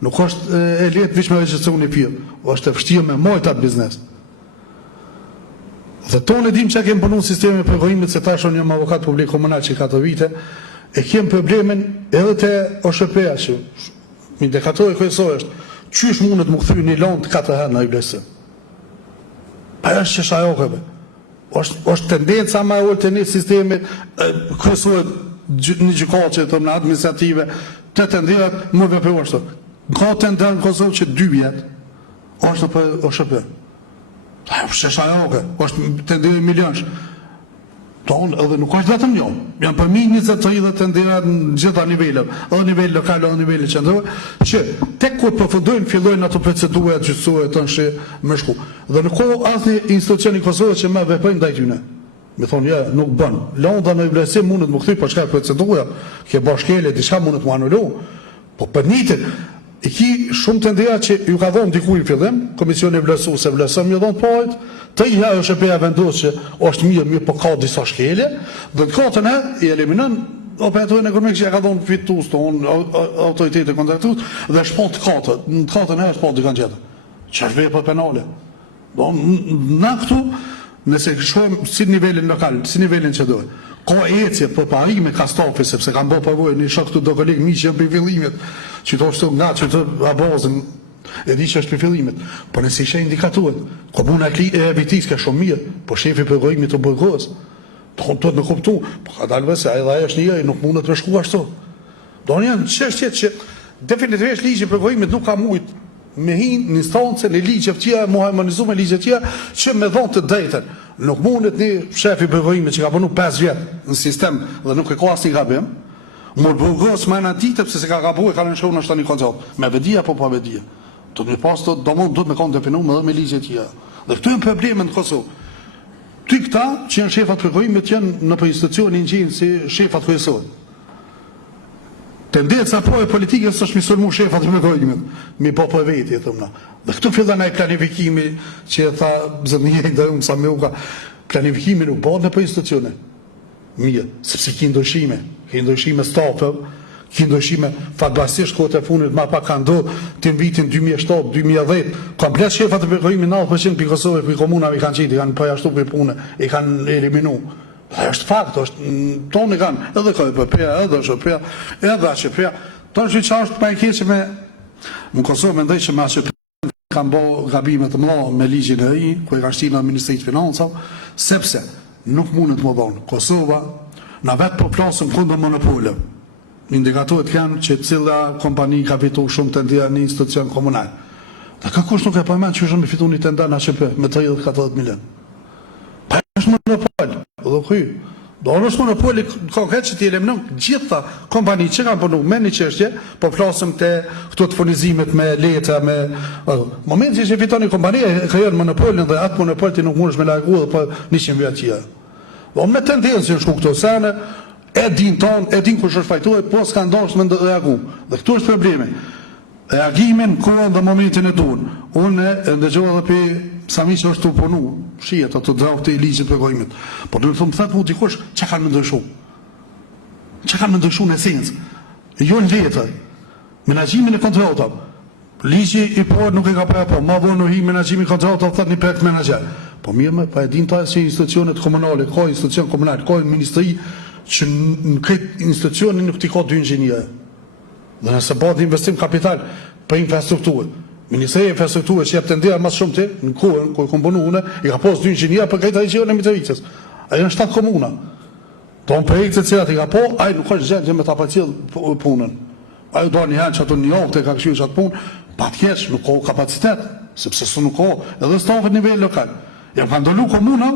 Nuk është e lehtë vetëm me regjistru një firmë, është e vështirë me marrë atë biznes. Dhe tonë e dim që kemë punu sistemi e përgojimit, se tash unë jam avokat publik komunal që 4 vite, e kemë problemin edhe te OSHP-a që indikatori kryesor është qysh mundet më kthy një lond 4 herë në iblesim. Pa është që shajokeve. është tendenca ma e të një sistemi kryesor një gjykatëse të në administrative të tenderat më vepru ashtu. Ka tenderë në Kosovë që 2 vjetë është për OSHP. është shajoke, është tenderë milionsh. Tonë edhe nuk është vetëm jo. Janë përmi 20-30 tenderat në gjitha nivellet, edhe nivel lokal, edhe nivel qendror, që tek kur përfundojnë fillojnë ato procedura gjyqësore të nshi me shku. Dhe nuk ka asnjë institucion i Kosovës që më veprojnë ndaj tyre. Me thonë, ja, nuk bën. Londa në vlerësim mundet më kthy për çka procedura, ke bashkële, diçka mundet më anulu. Po për nitin, i ki shumë tendera që ju ka dhënë diku i fillim, komisioni vlerësuese vlerëson ju dhënë pojt, të i herë OSHP-ja vendos që është mirë, po ka disa shkelje, dhe në katën i eliminon operatorin ekonomik që ja ka dhënë fitus tonë, autoritetin kontraktues, dhe shpot katën, në katën shpot dikën tjetër. Çfarë vepër penale? Do na këtu, nëse shohim si nivelin lokal, si nivelin qendror, ka ecje për parime ka stafi, sepse kanë bërë përvojë një shok të do kolegë mi që për fillimit, që to është nga që të abozën, e di që është për fillimit, po nëse ishe indikatorët, komuna e Vitis ka shumë mirë, po shefi përgojimi të bërgos, të të në kuptu, po ka dalëve se a edhe aja është njëri, nuk mundet me shku ashtu. Do në janë qështjet që definitivisht ligji i përvojimit nuk ka mujt me hin në instancën e ligjeve të tjera, mo harmonizuar me ligjet tjera që me dhon të drejtën. Nuk mundet një shef i përvojimit që ka punu 5 vjet në sistem dhe nuk e ka asnjë gabim, mund burgos më në ditë pse se ka gabuar e ka lënë shon tani kontratë. Me vedi apo pa vedi. Do të pas do të me kanë definuar edhe me ligjet e tjera. Dhe këtu janë problemet në Kosovë. Ty këta që janë shefat përvojimit janë në për institucionin gjinë si shefat kryesor. Tendenca e politikës është mi sulmu shefat e përvojimit, mi po për veti, thëmna. Dhe këtu fillan ai planifikimi që e tha zënjej dhe unë sa me uka, planifikimi nuk bëhet në për institucione. Mirë, sepse ki ndryshime stafëv, ki ndryshime fatbasisht kohët e funit ma pa ka ndo të në vitin 2007-2010, komplet shefat e përvojimit 90% për Kosovë për komunave i kanë qitë, i kanë përjashtu për punë, i kanë eliminu. Dhe është fakt, tonë i kanë, edhe KPP, edhe SHP, edhe AQP, tonë që është pa i keqe në Kosovë me ndaj që me AQP kanë bo gabimet të mëla me ligjin e i, ku e ka shtinë në Ministrit Financav, sepse nuk mundet më dhonë. Kosova në vetë po plasëm kundër monopole. Indikatorët kanë që cila kompani ka fitu shumë të ndira një institucion komunal. Dhe ka kush nuk e përmen që shumë i fitu një të nda në AQP me 30-40 milion. Pa është monopol, dhe kuj. Do është monopoli konkret që t'i eliminon gjitha kompani që kanë punu me një qështje, po plasëm të këto të furnizimet me letra, me... Moment që fiton një kompani e krijon monopolin dhe atë monopol ti nuk mundesh me largu dhe për 100 vjet tjera. Do me tendencë që shku këto sene, e din kush është fajtuar, po s'ka ndosh me reagu. Dhe këtu është problemi. Reagimin, kohën dhe momentin e duhen. Unë e ndëgjova edhe për Sami që është të punu, shijet ato draft e i ligjit përvojimit. Po do të thëmë thëtë mu dikush, që kanë me ndryshu? Që kanë me ndryshu në esencë? Jo në letër, menaxhimin e kontratat. Ligji i por nuk e ka për ma vonë hi menaxhimi i kontratat, thëtë një projekt menaxher. Po mirë me, pa e din ta si institucionet komunale, ka institucion komunal, ka ministri, që në këtë institucionin nuk t'i ka 2 inxhinierë. Dhe nëse bëhet investim kapital për infrastrukturë, Ministri e Infrastrukturës që jep të ndira mas shumë ti, në kohën, kërë këmë bënu une, i ka pos 2 inxhinier për krejtë regionin e Mitrovicës. Ajo në 7 komuna. Do në projekte cilat i ka po, ajo nuk është gjendje me ta përcjell punën. Ajo do një herë që ato një javë të ka këshirë që atë punë, pa të kesh, nuk ka kapacitet, sepse së nuk ka, edhe stafet nivel lokal. Jam ka ndollu komuna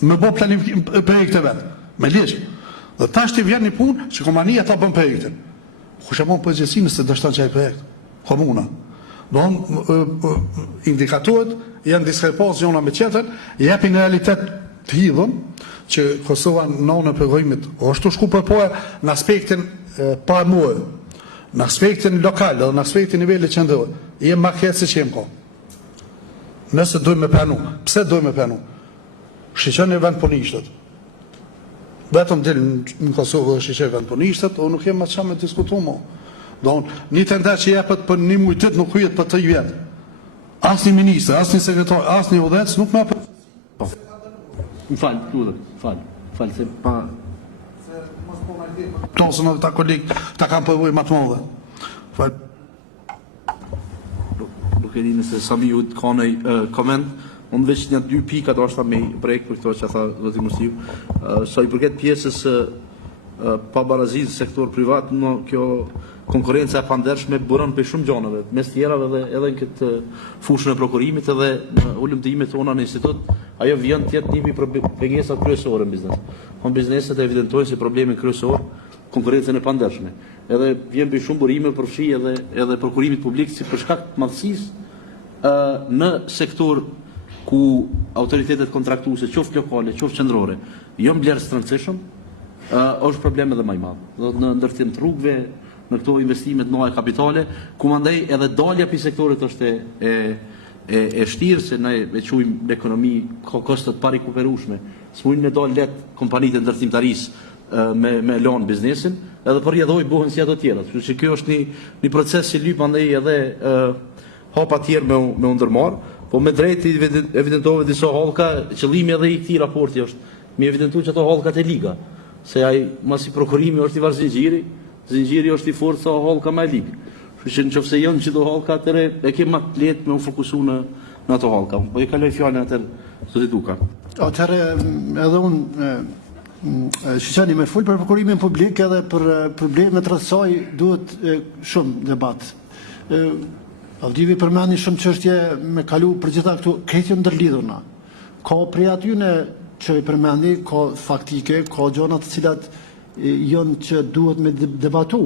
me bo planifikim projekte vetë, me ligj. Dhe tash ti vjen një punë që kompania ta bën projektin. Kush e bën përgjegjësinë se dështon çaj projekt? Komuna. Don indikatorët janë diskrepancë njëna me tjetrën, japin realitet të hidhur që Kosova në përvojimit është të shku përpoja në aspektin parëmor, në aspektin lokal dhe në aspektin nivelit qendror. Jem marketë se që jem ka. Nëse dojmë me pranu. Pse dojmë me pranu? Shqeqen e vend punishtet. Vetëm del në Kosovë dhe shqeqen e vend punishtet, o nuk jem ma qa me diskutu mo. Një tenda që jepet për një mujtët nuk hyjet për 3 vjetë. Asë një minister, asë një sekretar, asë një udhec, nuk me për... Më falë, se pa... Tosën edhe ta kolegë, ta kam përvoj matë modhe. Falë. Nuk e di nëse Sami ju të ka në koment, unë veç një 2 pika të ashta me projekt për këto që tha Zoti Musliu. Sa i përket pjesës pa barazis sektor privat, në kjo konkurenca e pandershme buron për shumë gjanëve, mes tjerave dhe edhe në këtë fushën e prokurimit edhe në ullëmtimet tona në institut, ajo vjen tjetë një për pengesat kryesore në biznes. Bizneset e evidentojnë si problemin kryesor, konkurencën e pandershme. Edhe vjen për shumë burime përfshi edhe prokurimit publik si për shkak të madhësisë në sektor ku autoritetet kontraktuese, qoftë lokale, qoftë qendrore, jo mbledh strëndësishëm, është problem edhe më i madh. Do në ndërtim të rrugëve, në këto investimet noja kapitale, ku mandej edhe dalja për sektorit është e shtirë, se ne e quajmë ekonomi ka kostot parikuperueshme. S'mujnë me dalë letë kompanitë e ndërtimtarisë me lanë biznesin, edhe për rjedhoj buhen si ato tjera. Kështu që kjo është një proces që lyp andej edhe hapa tjerë me ndërmarë, po me drejt evidentove disa hallka, qëllimi edhe i këtij raporti është me evidentu që ato hallkat e liga, se ai masi prokurimi është i varë zinxhiri është i fortë sa hallka më e ligë. Kështu që nëse janë çdo hallka atëre e ke më lehtë me u fokusu në ato hallka. Po e kaloj fjalën atë Zoti Duka. Atëherë edhe unë Shqyqani me full për prokurimin publik edhe për problemet rrethsoj duhet shumë debat. Avdivi përmeni shumë çështje me kalu për gjitha këtu krejtë ndërlidhuna. Ka prej atyne që i përmeni, ka faktike, ka gjona të cilat jonë që duhet me debatu.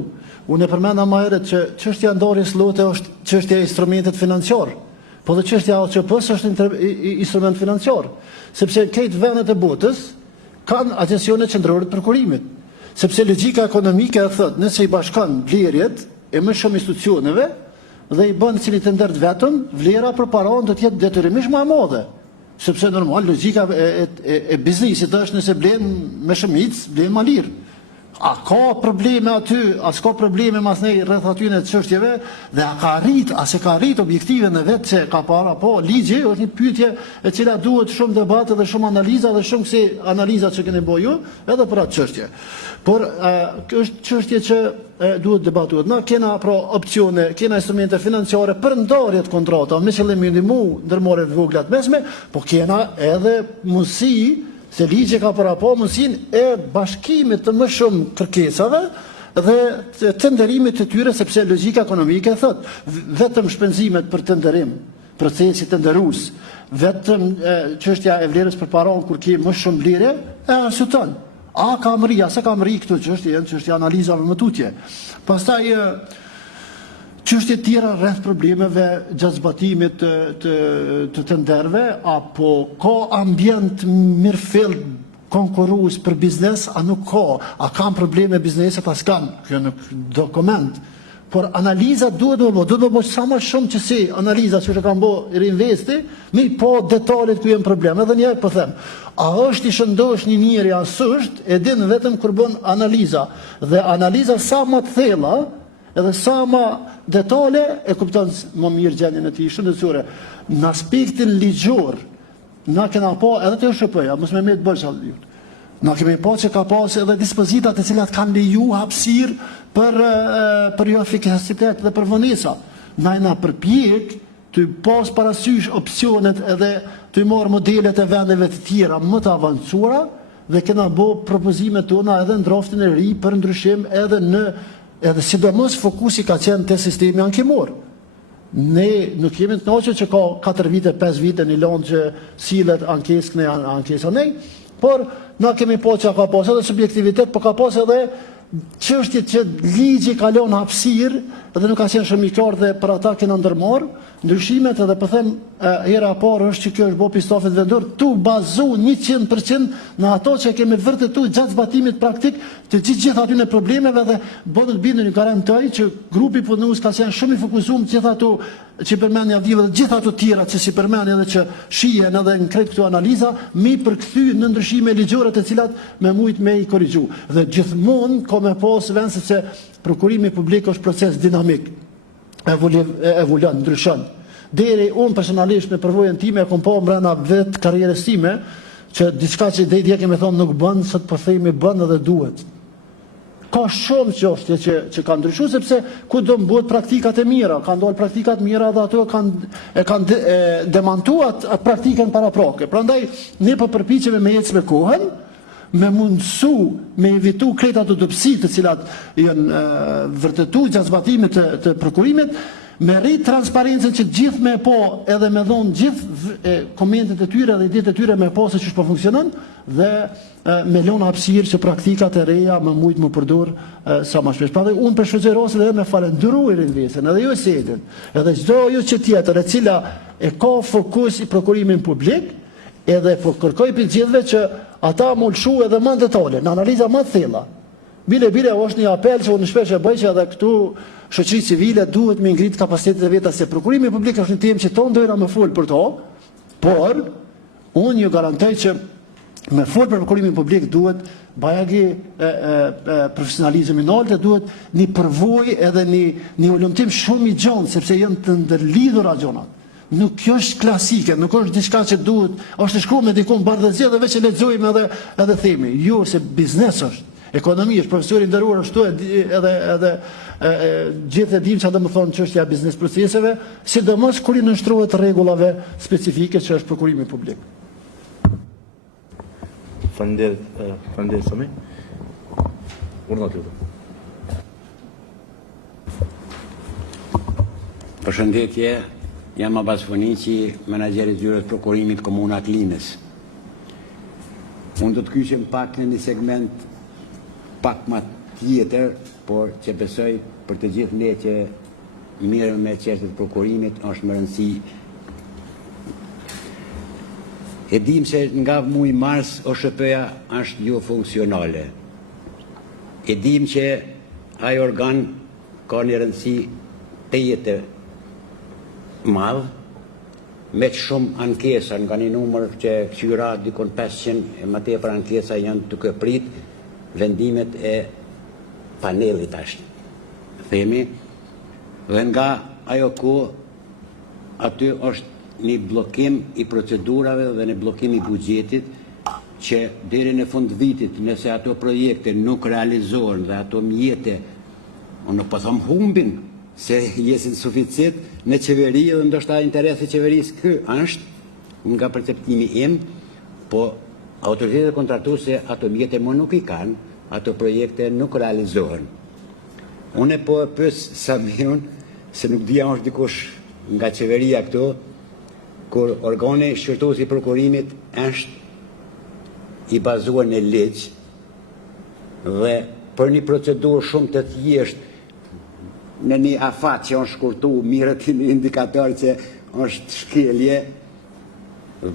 Unë e përmenda ma herët që çështja ndarjes lote është çështja e instrumentet financiar, po dhe çështja OCP-s është instrument financiar, sepse këtë vendet e botës kanë agjensione qendrore të prokurimit, sepse logjika ekonomike e thotë nëse i bashkon vlerjet e më shumë institucioneve dhe i bën cili të ndërt vetëm, vlera për paron do të jetë detyrimisht më e madhe. Sepse normal logjika e biznesit është nëse blen me shumic, blen më lirë. A ka probleme aty, a s'ka probleme mas nej rreth atyne të çështjeve dhe a se ka arrit objektive në vetë që ka para, po ligji është një pyetje e cila duhet shumë debat dhe shumë analiza dhe shumë si analiza që keni bëju edhe për atë çështje. Por është çështje që duhet debatuar. Na kena opsione, kena instrumente financiare për ndarje të kontrata, me qëllim të ndihmu ndërmarrjet e vogla të mesme, po kena edhe mundësi se ligji ka para po mundësinë e bashkimit të më shumë kërkesave dhe të nderimit të tyre, sepse logjika ekonomike thotë vetëm shpenzimet për të nderim, procesi të nderues, vetëm çështja e vlerës për paron kur ke më shumë vlerë, e arsyeton. A ka mri, a se ka mri këtu çështje analizave më tutje. Pastaj çështje tjera rreth problemeve gjatë zbatimit të tenderëve, apo ka ambient mirëfill konkurrues për biznes, a nuk ka, a kanë probleme bizneset, a s'kan, kjo në dokument. Por analiza duhet më bëj sa më shumë që si analiza që kanë bë Rinvesti, mi po detalet ku janë probleme, edhe njerë po them, a është i shëndosh një njeri a s'është, e din vetëm kur bën analiza, dhe analiza sa më të thella, edhe sa më detale e kupton më mirë gjendjen e tij shëndetësore. Në aspektin ligjor, na kena pa edhe të SHP-ja, mos më të bësh atë. Na kemi pa që ka pas edhe dispozitat e cilat kanë leju hapësirë për jo efikasitet dhe për vonesa. Na përpjek të pas parasysh opsionet edhe të marrë modelet e vendeve të tjera më të avancuara dhe kena bë propozimet tona edhe në draftin e ri për ndryshim edhe sidomos fokusi ka qenë te sistemi ankimor. Ne nuk jemi të knoqur që ka 4 vite, 5 vite një lanë që sillet ankesë në ankesa nej, por na kemi po që ka pas edhe subjektivitet, por ka pas edhe çështje që ligji ka lënë hapësirë dhe nuk ka qenë shumë i qartë dhe për ata kena ndërmarr ndryshimet edhe po them hera e parë është që kjo është bë pistofet vendor tu bazu 100% në ato që kemi vërtetuar gjatë zbatimit praktik të gjitha aty në problemeve dhe bëhet të bindë një garantoj që grupi punues ka qenë shumë i fokusuar gjitha ato që përmendni Avdive dhe gjitha ato tjera që si përmendni edhe që shihen edhe në krejt këto analiza mi përkthy në ndryshime ligjore të cilat me mujt me i korrigju dhe gjithmonë ka me pas vend se prokurimi publik është proces dinamik, evoluon, ndryshon. Deri unë personalisht me përvojën time kom pa mbrana vetë karrierës time që diçka që deri dje kemi thonë nuk bën, sot po themi bën edhe duhet. Ka shumë çështje që kanë ndryshuar sepse ku do mbuhet praktikat e mira, kanë dalë praktikat mira dhe ato kanë demantuar praktikën paraprake. Prandaj ne po përpiqemi me ecë me kohën, me mundësu, me evitu krejt ato dobësi të cilat janë vërtetuar gjatë zbatimit të prokurimit, me rrit transparencën që gjithë me po edhe me dhonë gjithë komentet e tyre dhe idetë e tyre me po se që shpo funksionon dhe me lonë hapësirë që praktikat e reja më mujtë më përdur sa ma shpesh. Prandaj unë për shoqërosi dhe me falendëru i Rinvestin, edhe ju e sedin, edhe çdo ju që tjetër e cila e ka fokus i prokurimin publik, edhe po kërkoj për gjithve që ata më lëshu edhe më në detale, në analiza më të thella. Bile është një apel që unë shpesh e bëj që edhe këtu shoqëri civile duhet me ngrit kapacitetet e veta se prokurimi publik është një temë që tonë dojra me fol për to, por unë ju garantoj që me fol për prokurimin publik duhet bajagi profesionalizëm i lartë, duhet një përvojë edhe një ulëmtim shumë i gjatë sepse janë të ndërlidhura gjonat. Nuk është klasike, nuk është diçka që duhet, është të shkruar me dikon bardhëzi dhe veç e lexojmë edhe themi, jo se biznes është, ekonomi është, profesori nderuar ashtu edhe gjithë e dim që do të thonë çështja e biznes proceseve, sidomos kur i nënshtrohet rregullave specifike që është prokurimi publik. Faleminderit Sami. Urdhët lutem. Përshëndetje, jam Abbas Fonici, menaxher i zyrës prokurimit Komuna Klinës. Unë do të kyqem pak në një segment pak ma tjetër, por që besoj për të gjithë ne që mirë me çështjet e prokurimit është më rëndësi. E dim se nga muaj mars OSHP-ja është jo funksionale. E dim që ai organ ka një rëndësi të jetë madh, me shumë ankesa, nga një numër që këqyra dikon 500 e më tepër ankesa janë duke prit vendimet e panelit ashtë, themi, dhe nga ajo kohë aty është një blokim i procedurave dhe një blokim i buxhetit që deri në fund vitit, nëse ato projekte nuk realizohen dhe ato mjete, unë po them humbin, se jesin suficit në qeveri dhe ndoshta interesi qeverisë ky është nga perceptimi im, po autoritetet kontraktuese ato mjete më nuk i kanë, ato projekte nuk realizohen. Unë po pyes Samiun se nuk dija është dikush nga qeveria këtu, kur organi shqyrtues i prokurimit është i bazuar në ligj dhe për një procedurë shumë të thjeshtë në një afat që është shkurtu, mirët një indikator që është shkelje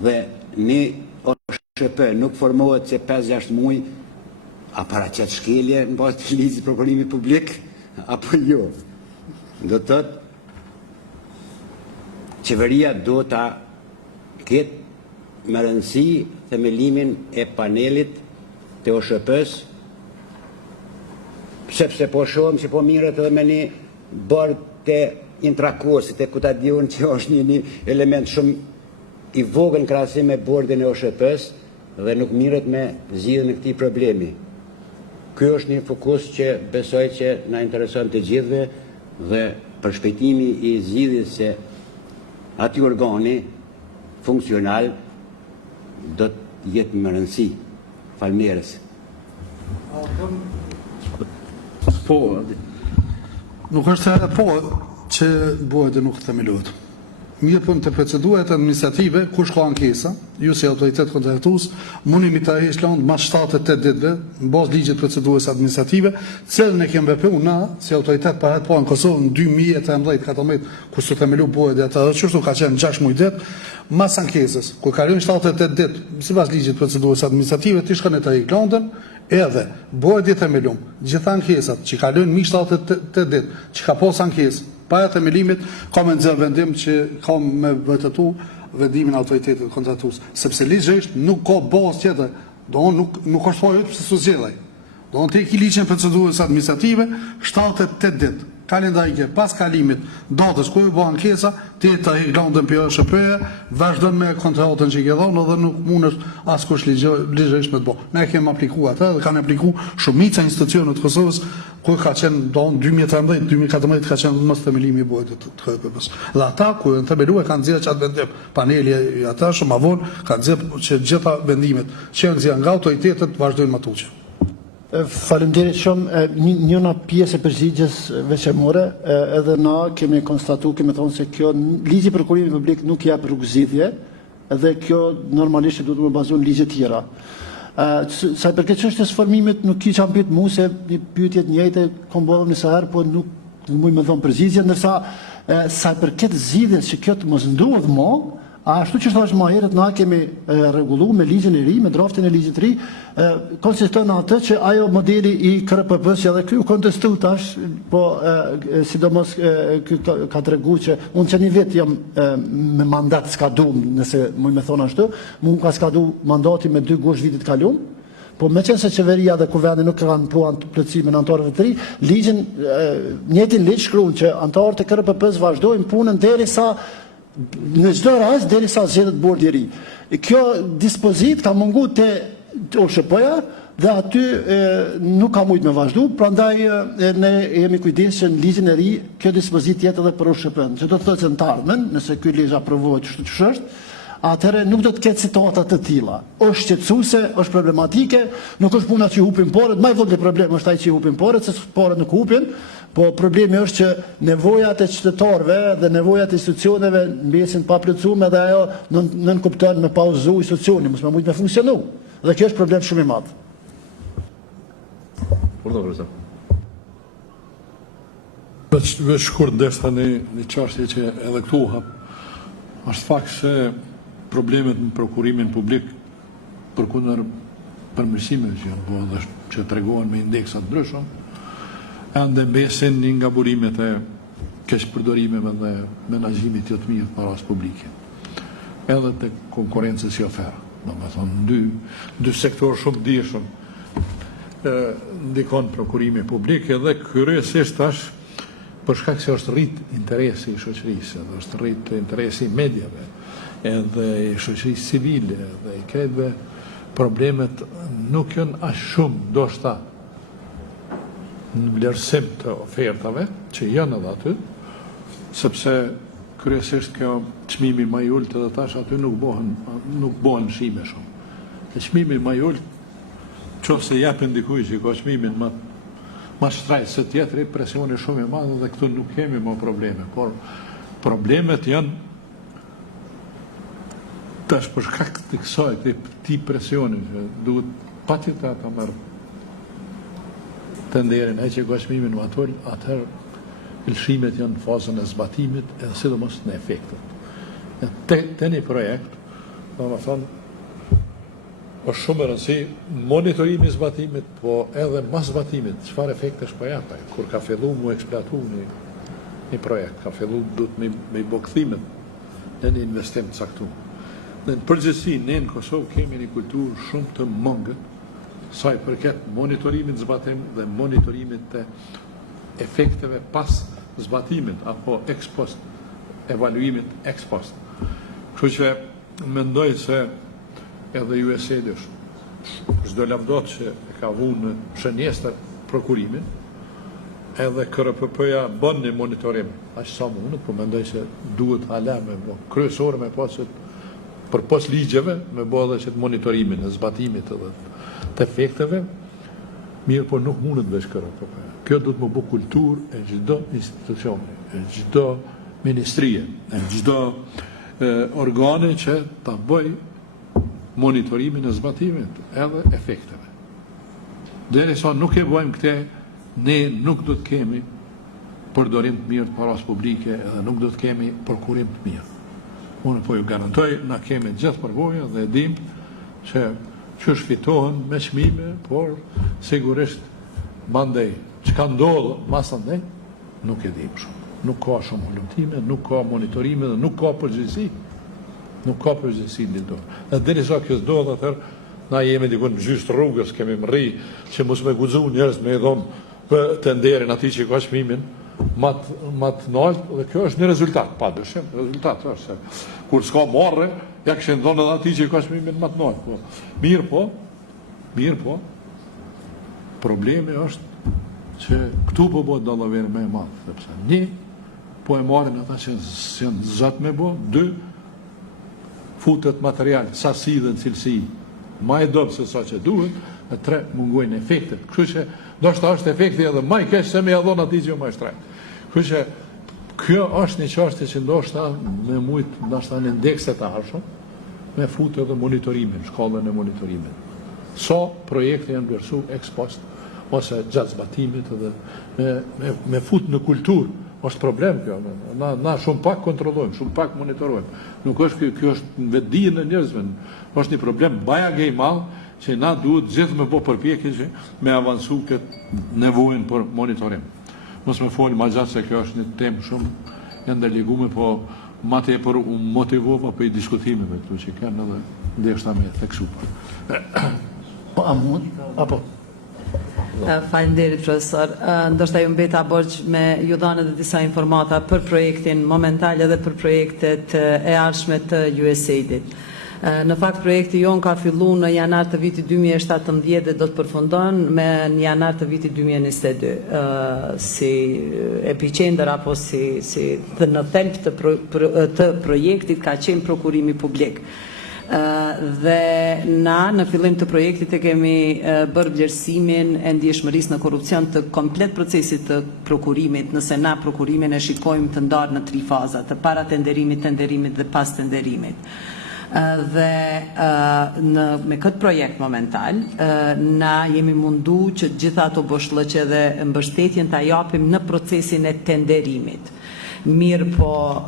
dhe një OSHP nuk formohet që 5-6 muaj a paraqet shkelje në bazë të ligjit prokurimit publik apo jo. Do të thotë qeveria do ta ketë me rëndësi themelimin e panelit të OSHP-s, sepse po shohim që po mirët edhe me një bord të intrakursit e kuta diun që është një element shumë i vogël në krahasim me bordin e OSHP-s dhe nuk mirët me zgjidhjen e këtij problemi. Ky është një fokus që besoj që na intereson të gjithëve dhe për shpejtimi i zgjidhjes se aty organi funksional do të jetë më rëndësi. Faleminderit. Po, Nuk është e po që bëhet e nuk themelohet. Mirë për të procedurat administrative, kush ka ankesa, ju si autoritet kontraktues, mundi mi ta heq lëndë mas 7-8 ditëve, në bazë ligjit procedurës administrative, cilën e kemi vepruar na si autoritet para të parë në Kosovë në 2013-14, kur së themelu bëhet dhe atë çështje ka qenë 6 muaj ditë, mas ankesës, kur kalojnë 7-8 ditë, sipas ligjit procedurës administrative, ti shkon të heq lëndën, edhe bëhet i themelum, gjitha ankesat që kalojnë mi 7-8 ditë, që ka pas ankesë, para themelimit, ka me nxjerr vendim që ka me vërtetu vendimin autoritetit kontraktues, sepse ligjisht nuk ka bazë tjetër, do nuk është fare pse s'u zgjedhaj. Do të iki ligjin procedurës administrative 7-8 ditë. Kalendarike pas kalimit datës kur bën ankesa, ti ta heq lëndën për OSHP-ja, vazhdon me kontratën që ke dhënë dhe nuk mundesh askush ligjisht me të bëj. Ne kemi aplikuar atë dhe kanë aplikuar shumica institucione të Kosovës kur ka qenë don 2013-2014 ka qenë mos themelimi i bëhet të KPP-s. Dhe ata kur në themeluar kanë nxjerrë çat vendim. Paneli i ata shumë avon ka nxjerrë që gjitha vendimet që janë nxjerrë nga autoritetet vazhdojnë me tuçi. Faleminderit shumë. Njëna pjesë e përgjigjes veçemore, edhe na kemi konstatuar, kemi thonë se kjo ligji i prokurimit publik nuk jep rrugëzidhje, edhe kjo normalisht duhet të bazohet në ligje tjera. Sa i përket çështjes së formimit, nuk kisha pyet mua se një pyetje të njëjtë kam bërë në sa herë, po nuk mund të them përgjigje, ndërsa sa i përket zgjidhjes që kjo të mos ndodh më, ashtu që thash më herët, na kemi rregulluar me ligjin e ri, me draftin e ligjit të ri, konsiston në atë që ajo modeli i KRPP-s që edhe ky u kontestoi tash, po sidomos ky ka treguar që unë që një vit jam me mandat skaduar, nëse mund të them ashtu, mund ka skaduar mandati me 2 gusht vitit kaluar. Po me qenë se qeveria dhe kuvendi nuk kanë puan të plotësimin anëtarëve të ri, ligjin, njëjtin ligj shkruan që anëtarët e KRPP-s vazhdojnë punën derisa në çdo rast derisa zgjedhet bordi i ri. Kjo dispozit ka munguar te OSHP-ja dhe aty nuk ka mujt me vazhdu, prandaj ne jemi kujdes që në ligjin e ri kjo dispozit jetë edhe për OSHP-n, që do të thotë se në të ardhmen, nëse ky ligj aprovohet çështë, atëherë nuk do të ketë situata të tilla. Është shqetësuese, është problematike, nuk është puna që i hupin porët, më i vogël problem është ai që i hupin porët, se porët nuk hupin, po problemi është që nevojat e qytetarëve dhe nevojat e institucioneve mbesin pa plotësuar dhe ajo nën kupton me pauzu institucioni, mos më mujt me funksionu. Dhe kjo është problem shumë i madh. Veç shkurt ndeshta një çështje që edhe këtu është fakt se problemet në prokurimin publik përkundër përmirësimeve që janë bërë dhe që tregohen me indeksat ndryshëm, ende mbesin një nga burimet e keqpërdorimeve dhe menaxhimit jo të mirë të paras publike. Edhe të konkurencës si oferë. Domethënë dy sektorë shumë ndihshëm ndikon prokurimi publik edhe kryesisht tash për shkak se është rrit interesi i shoqërisë, edhe është rrit interesi i mediave, edhe i shoqërisë civile, edhe i kretëve, problemet nuk janë aq shumë ndoshta në vlerësim të ofertave, që janë edhe aty, sepse kryesisht kjo çmimi më i ulët edhe tash aty nuk bëhen shime shumë. E çmimi më i ulët, nëse japin dikujt që ka çmimin më shtrejt se tjetri, presioni shumë i madh dhe këtu nuk kemi më probleme, por problemet janë tash për shkak të këtij presioni që duhet patjetër ta marr tenderin ai që ka çmimin më atul, atëherë lëshimet janë në fazën e zbatimit edhe sidomos në efektet. Te një projekt, domethënë është shumë e rëndësishme monitorimi i zbatimit, po edhe mas zbatimit, çfarë efektesh po jap ai. Kur ka filluar mu eksploatu një projekt, ka filluar duhet me i bë kthimet në një investim të caktuar. Në përgjithësi, ne në Kosovë kemi një kulturë shumë të mangët sa i përket monitorimit zbatim dhe monitorimit të efekteve pas zbatimit apo ex post, evaluimit ex post. Kështu që mendoj se edhe USAID çdo lavdot që e ka vënë në shënjesë prokurimin, edhe KRPP-ja bën një monitorim aq sa mundet, po mendoj se duhet hala me kryesore me pas për pos ligjeve me bë edhe që monitorimin e zbatimit edhe të efekteve, mirë po nuk mundet veç KRPP. Kjo duhet më bë kulturë e çdo institucioni, e çdo ministrie, e çdo organe që ta bëj monitorimin e zbatimit edhe efekteve. Derisa nuk e bëjmë këte, ne nuk do të kemi përdorim të mirë të paras publike edhe nuk do të kemi prokurim të mirë. Unë po ju garantoj, na kemi gjithë përvoja dhe dim që shfitohen me çmime, por sigurisht mandej, çka ndodh mas andej, nuk e dim shumë. Nuk ka shumë volumtime, nuk ka monitorime dhe nuk ka përgjegjësi. Nuk ka përgjegjësi në dorë. Dhe derisa kjo s'dodh, atëherë na jemi diku në gjysmë të rrugës, kemi më rri që mos me guxu njerëz me i dhënë të nderin atij që ka çmimin më të lartë, dhe kjo është një rezultat, padyshim, rezultat është se kur s'ka marrë, ja kishin dhënë edhe atij që ka çmimin më të lartë. Mirë po. Problemi është që këtu po bëhet dallaveri më e madh, sepse një po e marrin ata që janë zot me bë, dy futet material, sasi dhe në cilësi, ma e dobë se sa që duhet, e tre mungojnë efektet. Kështu që, ndoshta është efekti edhe ma i keq se me jadhon ati që ma i shtrejt. Kështu që, kjo është një çështje që ndoshta me mujtë, ndoshta në indekset të arshëm, me futet edhe monitorimin, shkallën e monitorimin. So projekte janë vlerësu ex post, ose gjatë zbatimit edhe me fut në kulturë. Është problem kjo, na shumë pak kontrollojmë, shumë pak monitorojmë. Nuk është kjo është në vetdijen e njerëzve, është një problem bajage i madh që na duhet gjithë me bë përpjekje që me avancu këtë nevojën për monitorim. Mos më fol më gjatë se kjo është një temë shumë e ndërliguar, po më tepër u motivova për diskutimeve këtu që kanë edhe ndeshta me theksuar. Po a mund? Apo Faleminderit profesor. Ndoshta ju mbeta borxh me ju dhënë edhe disa informata për projektin momental edhe për projektet e ardhshme të USAID-it. Në fakt, projekti jonë ka fillu në janar të vitit 2017 dhe do të përfundon me në janar të vitit 2022. Si epicender apo si dhe në thelb të projektit ka qenë prokurimi publik. Dhe na në fillim të projektit e kemi bërë vlerësimin e ndjeshmërisë në korrupsion të komplet procesit të prokurimit, nëse na prokurimin e shikojmë të ndarë në 3 faza, të para tenderimit, tenderimit dhe pas tenderimit. Dhe me këtë projekt momental na jemi mundu që gjitha ato boshllëqe dhe mbështetjen ta japim në procesin e tenderimit. Mirë po,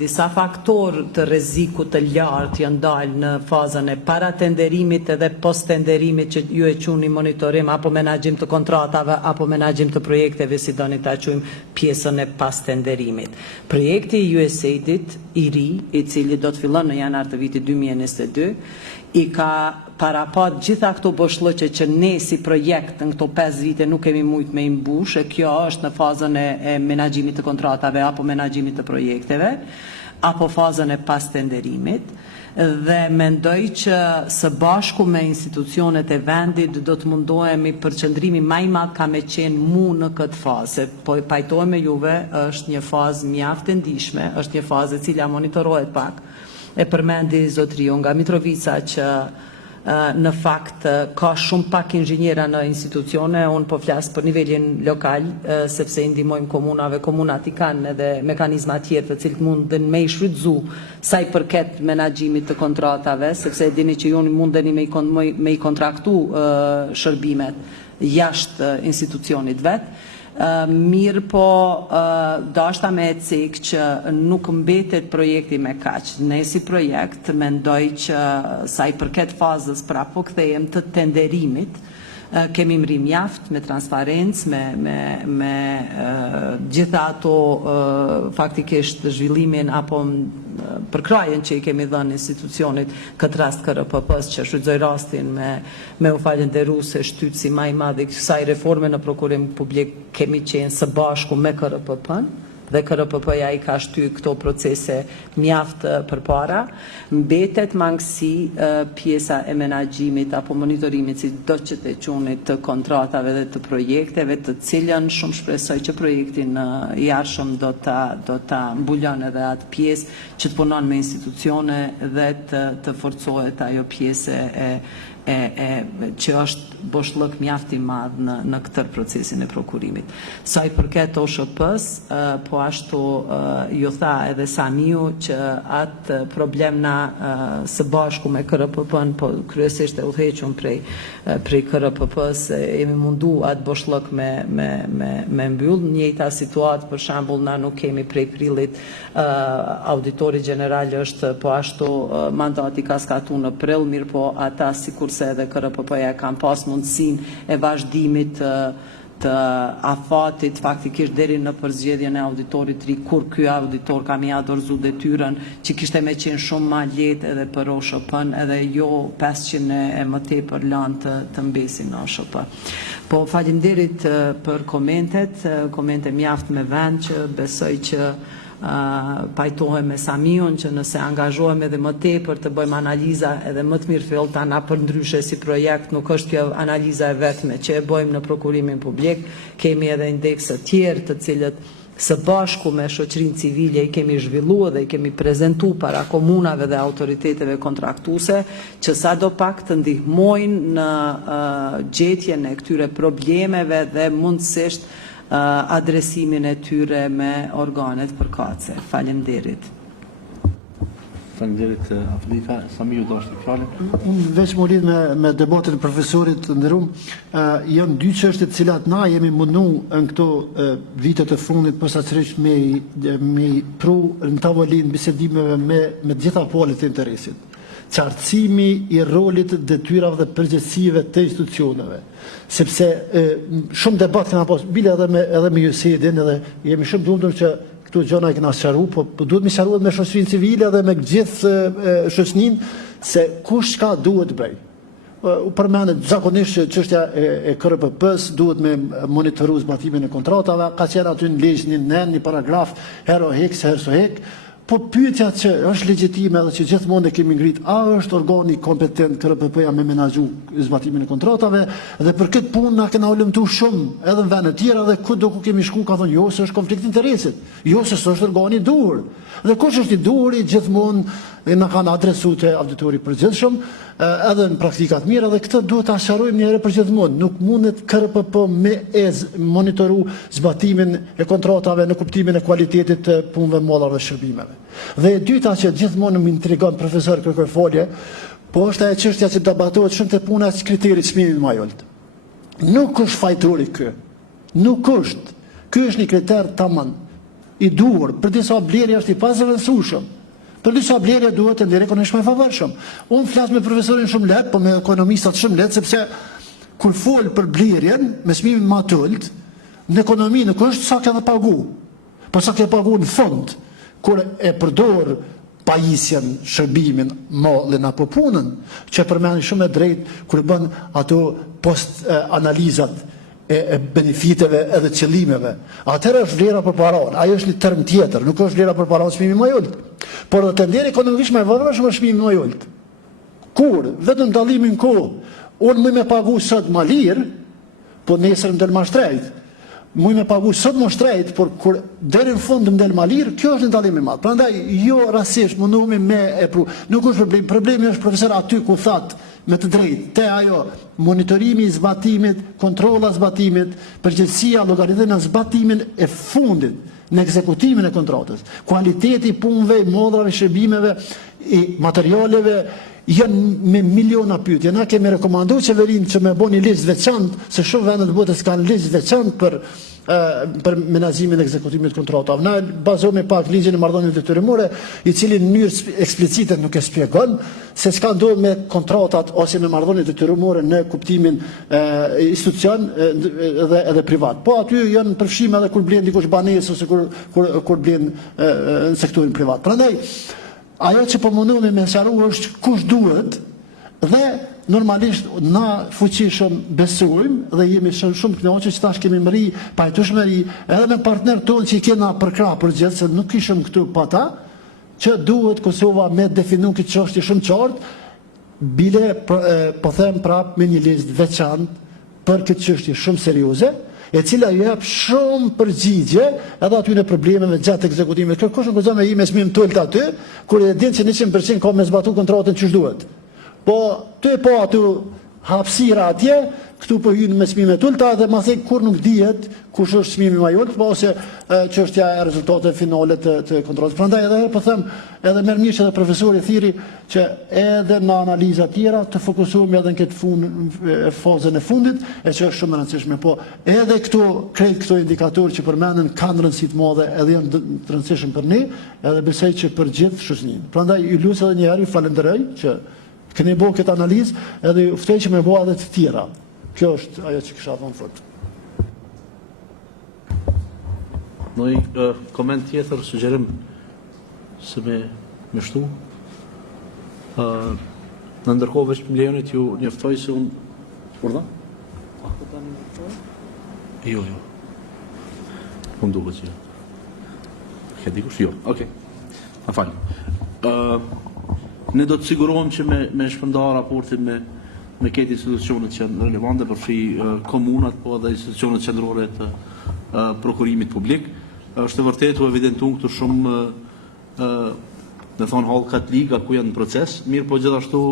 disa faktor të rrezikut të lartë janë dalë në fazën e para tenderimit edhe post tenderimit që ju e quani monitorim apo menaxhim të kontratave apo menaxhim të projekteve, si doni ta quajmë pjesën e pas tenderimit. Projekti i USAID-it i ri, i cili do të fillon në janar të vitit 2022, i ka parapat gjitha këto boshllëqe që ne si projekt në këto 5 vite nuk kemi mujt me imbush, e kjo është në fazën e menaxhimit të kontratave apo menaxhimit të projekteve, apo fazën e pas tenderimit, dhe mendoj që së bashku me institucionet e vendit do të mundohemi përqendrimi më i madh ka me qenë mu në këtë fazë. Po pajtohem me juve, është një fazë mjaft e ndihshme, është një fazë e cila monitorohet pak. E përmendi zotëriu nga Mitrovica që në fakt ka shumë pak inxhiniera në institucione, unë po flas për nivelin lokal, sepse i ndihmojmë komunave, komunat i kanë edhe mekanizma tjerë të cilët mundën me i shfrytëzu sa i përket menaxhimit të kontratave, sepse e dini që ju mundeni me i kontraktu shërbimet jashtë institucionit vet. Mirë po, dashta me e cek që nuk mbetet projekti me kaq. Ne si projekt mendoj që sa i përket fazës prapo kthehem të tenderimit, kemi mri mjaft me transparencë, me gjitha ato faktikisht zhvillimin apo përkrajen që i kemi dhënë institucionit, këtë rast KRPP-s që shfrytëzoj rastin me u falënderu se shtytësi më i madh i kësaj reforme në prokurim publik kemi qenë së bashku me KRPP-n, dhe KRPP-ja i ka shty këto procese mjaft përpara. Mbetet mangësi pjesa e menaxhimit apo monitorimit, si do që të quajmë, të kontratave dhe të projekteve, të cilën shumë shpresoj që projektin i ardhshëm do ta mbulon edhe atë pjesë që të punon me institucione dhe të forcohet ajo pjesë që është boshllëk mjaft i madh në këtë procesin e prokurimit. Sa i përket OSHP-s, po ashtu ju tha edhe Samiu që atë problem na së bashku me KRPP-n, po kryesisht e udhëhequr prej KRPP-s, jemi mundu atë boshllëk me mbyll. Njëjta situatë, për shembull, na nuk kemi prej prillit, auditori general është po ashtu mandati ka skatuar në prill, mirë po ata sikur se edhe KRPP-ja kanë pas mundësinë e vazhdimit të afatit faktikisht deri në përzgjedhjen e auditorit ri, kur ky auditor ka më dorëzu detyrën që kishte më qenë shumë më lehtë edhe për OSHP-n, edhe jo 500 e më tepër lanë të mbesin në OSHP. Po faleminderit për komente mjaft me vend që besoj që pajtohem me Samiun që nëse angazhohem edhe më tepër të bëjmë analiza edhe më të mirëfillta na për ndryshe si projekt, nuk është kjo analiza e vetme që e bëjmë në prokurimin publik, kemi edhe indekse tjerë të cilët së bashku me shoqërinë civile i kemi zhvilluar dhe i kemi prezantuar para komunave dhe autoriteteve kontraktuese që sadopak të ndihmojnë në gjetjen e këtyre problemeve dhe mundësisht adresimin e tyre me organet përkatëse. Faleminderit. Faleminderit Afrika. Samiu do të fjalën. Unë veç më lidh me debatin e profesorit ndërum, janë 2 çështje të cilat na jemi mundu në këto vitet e fundit posaçërisht me pru në tavolinë bisedimeve me gjitha palët e interesit. Qartësimi i rolit, detyrave dhe përgjegjësive të institucioneve. Sepse shumë debat kena pas, bile edhe me USAID-in, edhe jemi shumë të lumtur që këtu gjëra i kena sqaruar, po duhet me sqaruar me shoqërinë civile dhe me gjithë shoqërinë se kush çka duhet bëj. U përmendet zakonisht çështja e KRPP-s, duhet me monitoru zbatimin e kontratave, ka qenë aty në ligj një paragraf, hero hek, herso hek. Po pyetja që është legjitime edhe që gjithmonë e kemi ngrit, a është organi kompetent KRPP-ja me menaxhu zbatimin e kontratave, dhe për këtë punë na kena ulëmtu shumë edhe në vende të tjera, dhe kudo ku kemi shku ka thonë jo se është konflikt interesit, jo se është organi i duhur. Dhe kush është i duhuri gjithmonë na kanë adresuar te auditori përgjithshëm, edhe në praktikat mira, dhe këtë duhet ta sqarojmë një herë për gjithmonë. Nuk mundet KRPP me monitoru zbatimin e kontratave në kuptimin e kualitetit të punëve, mollave dhe shërbimeve. Dhe e dyta që gjithmonë më intrigon, profesor, kërkoj folje, po është ajo çështja që debatohet shumë te puna e kriterit çmimit më jolt. Nuk është fajtori ky. Nuk është. Ky është një kriter tamam i duhur, për disa blerje është i pazëvendësueshëm. Për disa blerje duhet të ndjerë ekonomisht më favorshëm. Unë flas me profesorin shumë lehtë, po me ekonomistat shumë lehtë, sepse kur fol për blerjen me çmimin më të ulët, në ekonomi nuk është sa ke pagu, po sa ke pagu në fund, kur e përdor pajisjen, shërbimin, mollin apo punën, që përmend shumë e drejtë kur bën ato post analizat e benefiteve edhe qëllimeve. Atëherë është vlera për paron, ajo është një term tjetër, nuk është vlera për paron çmimi më i ulët. Por do të ndjerë ekonomisht më favorshëm është çmimi më i ulët. Kur vetëm dallimin kohë, unë më pagu sot më lirë, po nesër më del më shtrejt. Më me pagu sot më shtrejt, por kur deri në fund më del më lirë, kjo është një dallim i madh. Prandaj jo rastësisht mundohemi me nuk është problem. Problemi është profesor aty ku thatë me të drejtë, te ajo monitorimi i zbatimit, kontrolla zbatimit, përgjegjësia, llogaritën e zbatimin e fundit në ekzekutimin e kontratës. Kualiteti i punëve, i mollrave, shërbimeve, i materialeve janë me miliona pyetje. Na kemi rekomanduar qeverinë që me bëni listë veçantë, se shumë vende të botës kanë listë veçantë për menaxhimin e ekzekutimit të kontratave. Na bazohemi pak ligjin e marrëdhënieve detyrimore, i cili në mënyrë eksplicite nuk e shpjegon se çka ndodh me kontratat ose me marrëdhëniet detyrimore në kuptimin institucion edhe privat. Po aty janë përfshim edhe kur blen dikush banesë ose kur blen në sektorin privat. Prandaj ajo që po mundemi me sqaru është kush duhet, dhe normalisht na fuqishëm besojmë dhe jemi shumë kënaqur që tash kemi mri pajtueshmëri edhe me partner tonë që i kena përkrah përgjithë, se nuk ishëm këtu pa ta, që duhet Kosova me definu këtë çështje shumë qartë, bile po them prap me një listë veçantë për këtë çështje shumë serioze, e cila ju jep shumë përgjigje edhe aty në problemeve gjatë ekzekutimit. Kërkosh nuk me ime çmim të ulët aty, kur e din që 100% ka me zbatu kontratën ç'është duhet. Po ty po aty hapësira atje, këtu po hyn me çmime të ulta dhe ma thek kur nuk dihet kush është çmimi më i ulët, po ose çështja e rezultateve finale të kontrollit. Prandaj edhe po them, edhe merr mirë edhe profesori thiri që edhe në analiza tjera të fokusohemi edhe në këtë fazën e fundit, e që është shumë e rëndësishme. Po edhe këto indikatorë që përmenden kanë rëndësi të madhe edhe janë të rëndësishëm për ne, edhe besoj që për gjithë shoqërinë. Prandaj ju lutem edhe një herë, ju falenderoj që keni bërë këtë analizë, edhe ju ftoj që me bëha edhe të tjera. Kjo është ajo që kisha thënë fort. Në koment tjetër, sugjerim se me shtu. Në ndërkohë veç më lejonit ju njoftoj se unë... Urdha? Jo. Unë duhet që jo. Ke dikush? Jo. Okej. Ma falë. Ne do të sigurohem që me shpënda raportin me këtë institucionet që janë relevante për fri komunat, po edhe institucionet qendrore të prokurimit publik. Është e vërtetë u evidentun këtu shumë në thonë hall katolika ku janë në proces, mirë po gjithashtu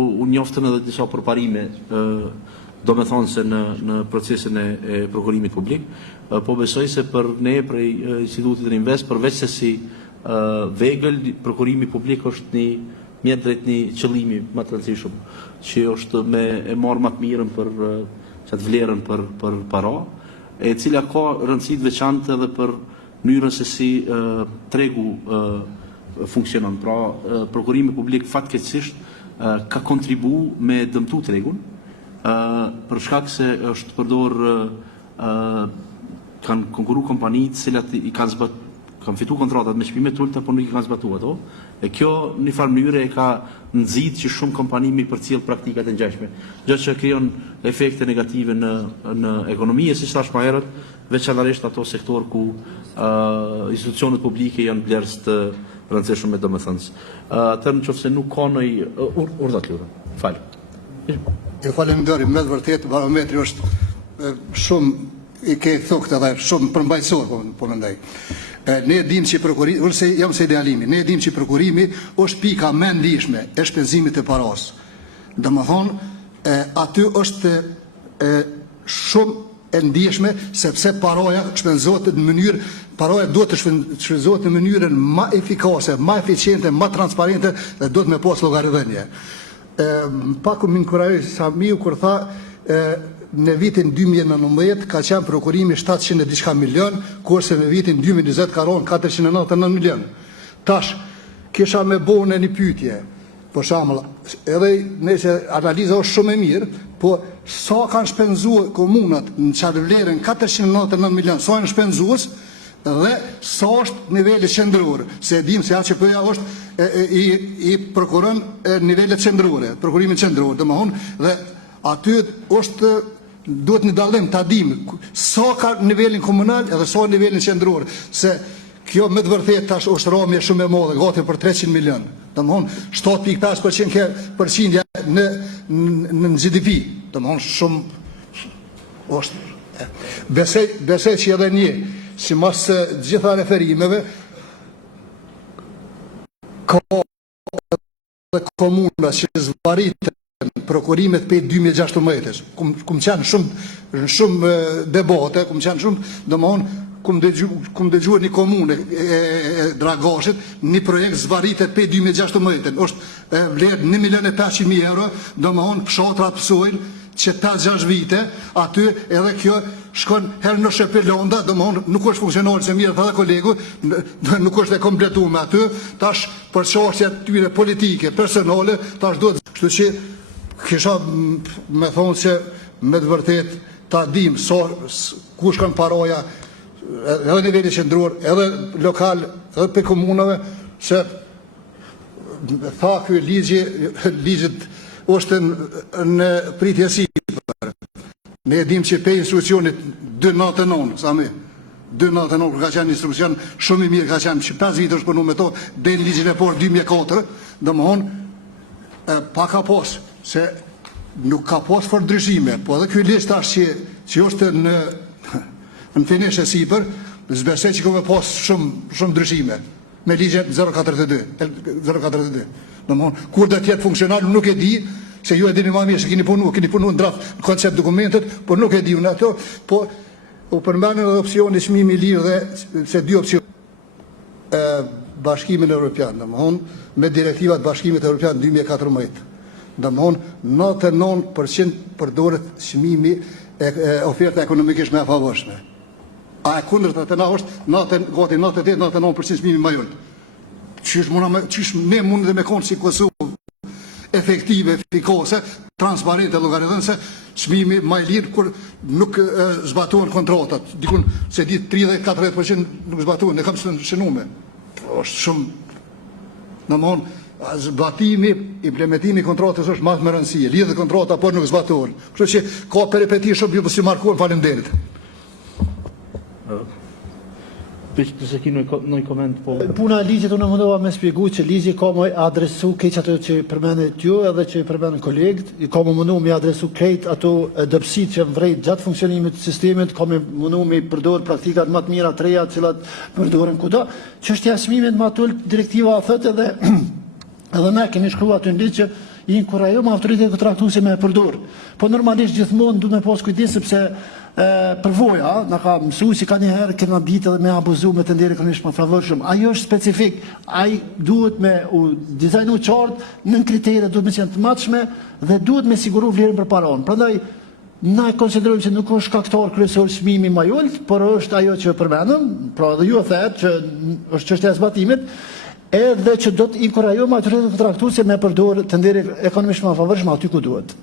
u njoftën edhe disa përparime do me thonë se në procesin e prokurimit publik, po besoj se për ne prej institutit Rinvest, përveç se si vegël, prokurimi publik është një mjet drejt një qëllimi më të rëndësishëm, që është me e marrë më të mirën për qatë vlerën për para, e cila ka rëndësi të veçantë edhe për mënyrën se si tregu funksionon. Pra, prokurimi publik fatkeqësisht ka kontribu me dëmtu tregun, për shkak se është përdor kanë konkuru kompanitë cilat i kanë fitu kontratat me çmime të ulta, por nuk i kanë zbatuar ato. E kjo në farë mënyrë e ka nxit që shumë kompani mi përcjell praktikat e ngjashme, gjë që krijon efekte negative në ekonomi, siç thash më herët, veçanërisht ato sektor ku institucionet publike janë blerës të rëndësishme domethënë. Atë nëse nuk ka ndonjë urdhat lutem. Fal. E falenderoj, me të vërtetë barometri është shumë i ke thokët edhe shumë përmbajtësor, po mendoj. Ne dim që prokurimi, ose jam se idealimi, ne dim që prokurimi është pika më e ndihshme e shpenzimit të paras. Domethënë, aty është shumë e ndihshme sepse paraja shpenzohet në mënyrë, paraja duhet të shpenzohet në mënyrën më efikase, më eficiente, më transparente dhe duhet me pas llogaridhënie. Pak më inkurajoj Samiu kur tha në vitin 2019 ka qenë prokurimi 700 e diçka milion, kurse në vitin 2020 ka rënë 499 milion. Tash, kisha me bënë një pyetje, për shembull, edhe nëse analiza është shumë e mirë, po sa kanë shpenzuar komunat në çfarë vlerën 499 milion, sa janë shpenzues dhe sa është niveli qendror, se dim se ACP-ja është i prokuron nivelet qendrore, prokurimin qendror, domethënë, dhe aty është duhet një dallim ta dim sa ka nivelin komunal edhe sa nivelin qendror, se kjo me të vërtetë tash është rrëmje shumë e madhe, gati për 300 milion. Domthonë 7.5% ke përqindja në GDP. Domthonë shumë është. Besoj që edhe një, sipas gjitha referimeve, ka edhe komuna që zbaritën prokurimet për 2016, kum qenë shumë debate, kum qenë shumë, domthonë, kum dëgjuar një komune e Dragashit, një projekt zvaritet për 2016, është vlerë 1.500.000 euro, domthonë fshatra pësojnë që 5-6 vite, aty edhe kjo shkon herë në Shepelonda, domthonë nuk është funksionale se mirë tha kolegu, nuk është e kompletuar me aty, tash për çështje tyre politike, personale, tash duhet, kështu që kisha me thonë që me të vërtet ta dim ku shkon paraja edhe niveli qendror, edhe lokal, edhe për komunave, se tha ky ligjit është në pritje sipër. Ne dim që pe instruksionit 299, sa me 299 kur ka qenë instruksion shumë i mirë, ka qenë 5 vite është punu me to, dhe në ligjin e por 2004, domthonë pa ka pas, se nuk ka pas për ndryshime, po edhe ky ligj tash që është në finish e sipër, zbesoj që ka pas shumë ndryshime me ligjen 042. Domthonë, kur do të jetë funksional nuk e di, se ju e dini më mirë se keni punu në draft në koncept dokumentet, por nuk e di unë ato, po u përmendën edhe opsioni çmimi i lirë dhe se dy opsione Bashkimin Evropian, domthonë me direktivat Bashkimit Evropian 2014. Domthonë 99% përdoret çmimi oferta ekonomikisht më e favorshme. A e kundërta të na është gati 98-99% çmimi më i ulët. Qysh ne mund dhe me konë si Kosovë efektive, efikase, transparente, llogaridhënëse, çmimi më i lirë kur nuk zbatohen kontratat. Dikun se di 30-40% nuk zbatohen, ne kam shënuar. Është shumë. Domthonë zbatimi, implementimi i kontratës është më me rëndësi. Lidhet kontrata por nuk zbatohen. Kështu që ka peripeti shumë ju si markuar, faleminderit. Nëse ki në koment po... Puna e ligjit unë mundova me shpjegu që ligji ka më adresu keq ato që përmendet ju edhe që përmendën kolegët, i ka më mundu me adresu krejt ato dëpsit që vrejt gjatë funksionimit të sistemit, ka më mundu me përdor praktikat më të mira të reja cilat përdoren kudo. Çështja e çmimit më atul direktiva thotë edhe ne kemi shkruar aty në ligj që i inkurajojmë autoritetet kontraktuese me përdor. Po normalisht gjithmonë duhet me pas kujdes sepse përvoja, na ka mësuar si ka një herë kena bitë edhe me abuzu me të ndjerë ekonomisht më favorshëm. Ajo është specifik, ai duhet me u dizajnu qartë në kriteret duhet me qenë të matshme dhe duhet me siguru vlerën për paron. Prandaj na e konsiderojmë se nuk është shkaktar kryesor çmimi më i ulët, por është ajo që përmendëm, pra edhe ju e thatë që është çështja e zbatimit, edhe që do të inkurajojmë autoritetet kontraktuese me përdorë të ndjerë ekonomisht më favorshëm aty ku duhet.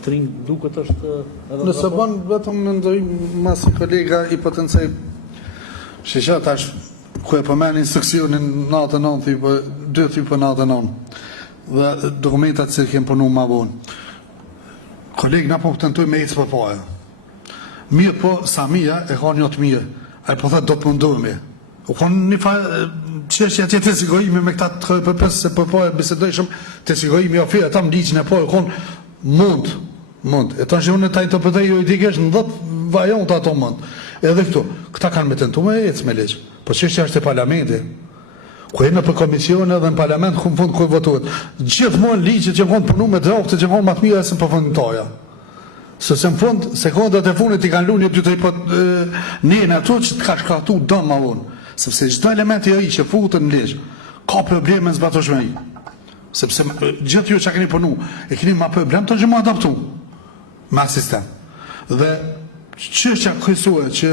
Trin duket është edhe nëse bën vetëm mendoj mas kolega i potencoj shesha tash ku e përmend instruksionin 99 2 dhe dokumentat që kem punuar më vonë. Koleg na po tentoj me ecë përpara. Mirë po, Samia e ka një të mirë, a po thëtë do të mundohemi. U konë një fa, qështja që të sigurimi me këta të KPP-s, se po e bisedojshëm, të sigurimi ofirë, ata më ligjën e po, u konë mund. E ta që unë e ta interpretoj juridikesh në 10 vajon të ato mund. Edhe këtu, këta kanë me tentu me ecë me legjë, po qështja është e parlamenti. Ku e në për komisione dhe në parlament, ku në fund ku e votuet. Gjithmonë ligjët që konë përnu me drogtë, që konë matë mira e së përfundimtaja. Sëse në fund, sekundat e fundit i kanë lu një 2-3 njën ato që të ka shkatu dëmë ma unë. Sepse gjithë element e ai që futën në legjë, ka probleme në zbatoshme i. Sepse gjithë ju që keni përnu, e keni ma problem të që më adaptu me sistem. Dhe çështja kryesore që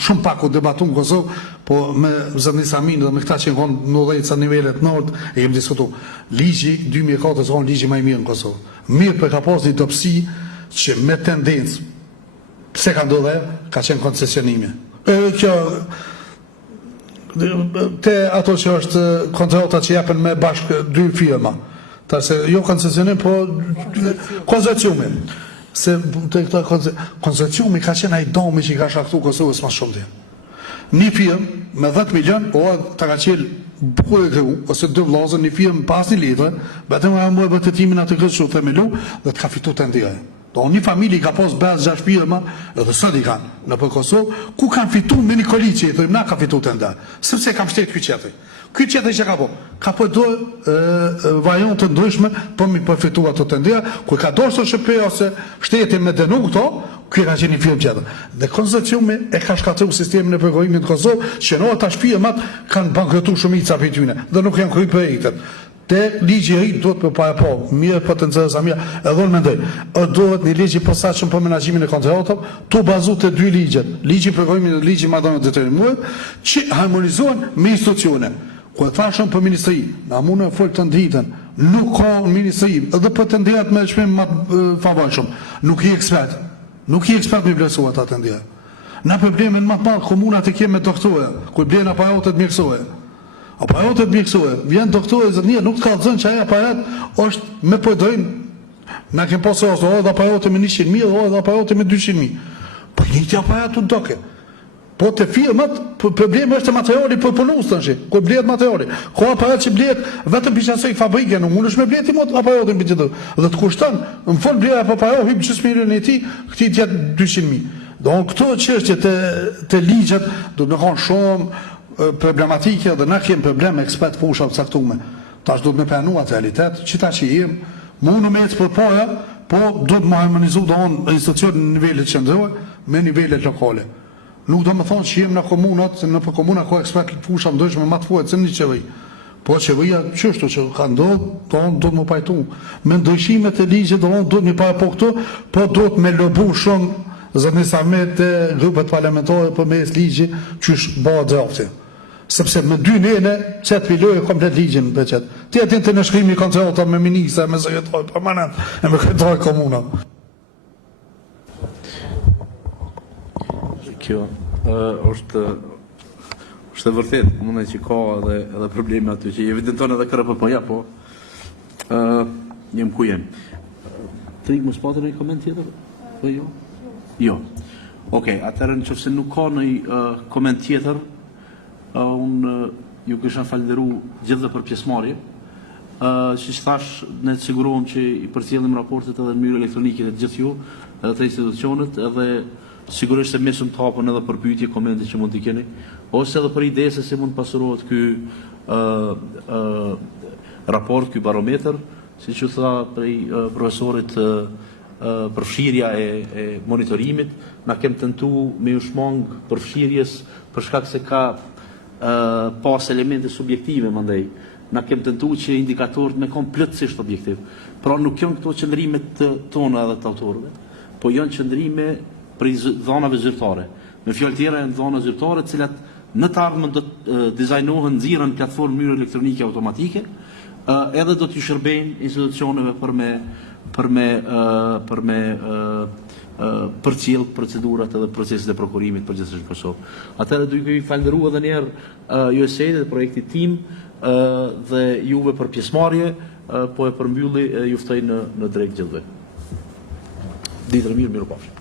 shumë pak u debatu në Kosovë, po me zëni Samin dhe me këta që konë në dhejtë sa nivellet nërët, e jem diskutu. Ligji 2004 konë ligji ma i mirë në Kosovë. Mirë për ka pas një dopsi që me tendencë, pse ka ndodhe, ka qenë koncesionime. Kjo, te ato që është kontrata që japen me bashkë 2 firma, ta se jo koncesionim, po koncesionime. Se të këta koncesionimi ka qenë a i domi që i ka shaktu Kosovës ma shumë të. Një firmë me 10 milion, o ta ka qelë bukur e këru, ose 2 vllazër, një firmë pas një litre, betëm e më e bërtetimin atë këtë që u themelu, dhe të ka fitu të ndire. Do një familje ka pos bes 6 firma, edhe sot i kanë në për Kosovë, ku kanë fitu me një koliqe, dhe na ka fitu të ndire. Sëpse kam shtetë këtë qetëri. Këtë qetëri që ka po do vajon të ndryshme, për mi përfitu ato të ndire, ku ka dorë së shëpe, ose shteti me denu këto, kjo ka qenë një firmë qetër. Dhe konsorciumi e ka shkatru sistemin e përgojimit në Kosovë, që në ata firmat kanë bankrotu shumica për tyne, dhe nuk janë kryt projektet. Te ligji i ri duhet për para po, mirë potenciale sa mirë, edhe unë mendoj, duhet një ligj i posaçëm për menaxhimin e kontratave, tu bazu të 2 ligjet, ligji i përgojimit dhe ligji i marrëdhënieve detyrimuar, që harmonizohen me institucione. Ku e thashëm për ministri, na mundë fol të ndritën, nuk ka ministri, edhe për të ndjerat me çmim më favorshëm, nuk i ekspert. Nuk i ekspert me vlerësuar ata të ndjerë. Na problemin më të madh komunat e kemë me doktorë, ku blen aparatet mjekësore. Aparatet mjekësore, vjen doktorë zënia, nuk ka zënë që ai aparat është me përdorim. Na kem pasur edhe aparatet me 100.000, edhe aparatet me 200.000. Po një aparat u doke. Po të firmat, problemi është materiali për punus të nëshi, ku blehet materiali. Ka aparat që blehet vetëm për qasoj fabrike, nuk mund është me blehet i mot aparatin për gjithë. Dhe të kushton, në fund blehet për aparat, hip 6.000.000 e ti, këti tjetë 200.000. Do në këto qështje të ligjet, do të me kanë shumë problematike, dhe na kemë problem ekspert fusha të caktume. Tash do të me penu atë realitet, qita që jem, mundu me ecë për poja, po do të më harmonizu do në institucion në nivellet qëndrore me nivellet lokale. Nuk do më thonë që jem në komunat, se në për komuna ka ekspert fusha ndryshme më të fuet, se një qeveri. Po qeveria qështu që ka ndodhë, do të më pajtu. Me ndryshimet e ligjet, do të më pajtu po këtu, po do të me lobu shumë zëni Samet e grupet parlamentare për mes ligji që është bëha drafti. Sepse me 2 nene, qëtë piloj e komplet ligjin për qëtë. Ti atin të në shkrimi kontrata me ministra, me sekretar permanent, e me kretar komunat. Kjo është e vërtet, mund e që ka edhe probleme aty që evidenton edhe KRPP-ja, po jem ku jem. Trik më spatër e koment tjetër? Po jo? Jo. Okej, atërë në qëfëse nuk ka në koment tjetër, unë ju kësha falenderu gjithë dhe për pjesëmarrje, që që thash, ne të sigurohem që i përcjellim raportet edhe në mënyrë elektronike të gjithë ju, edhe të institucionet, edhe sigurisht se mesëm të hapën edhe për pyetje, komente që mund t'i keni, ose edhe për ide se si mund pasurohet ky raport, ky barometër, si që tha prej profesorit përfshirja e monitorimit, na kem tentu me u shmang përfshirjes për shkak se ka pas elemente subjektive mandej. Na kem tentu që indikatorët me kompletësisht objektiv. Pra nuk janë këto qëndrimet tona edhe të autorëve, po janë qëndrime për dhonave zyrtare. Me fjalë tjera janë dhona zyrtare, të cilat në të ardhmen do të dizajnohen nxirren platformë mënyrë elektronike automatike, edhe do t'ju shërbejnë institucioneve për me përcjell procedurat edhe proceset e prokurimit përgjithsisht në Kosovë. Atëherë do ju falenderoj edhe një herë USAID dhe projektit tim dhe juve për pjesëmarrje, po e përmbylli ju ftoj në drejt gjithëve. Ditë e mirë, mirupafshim.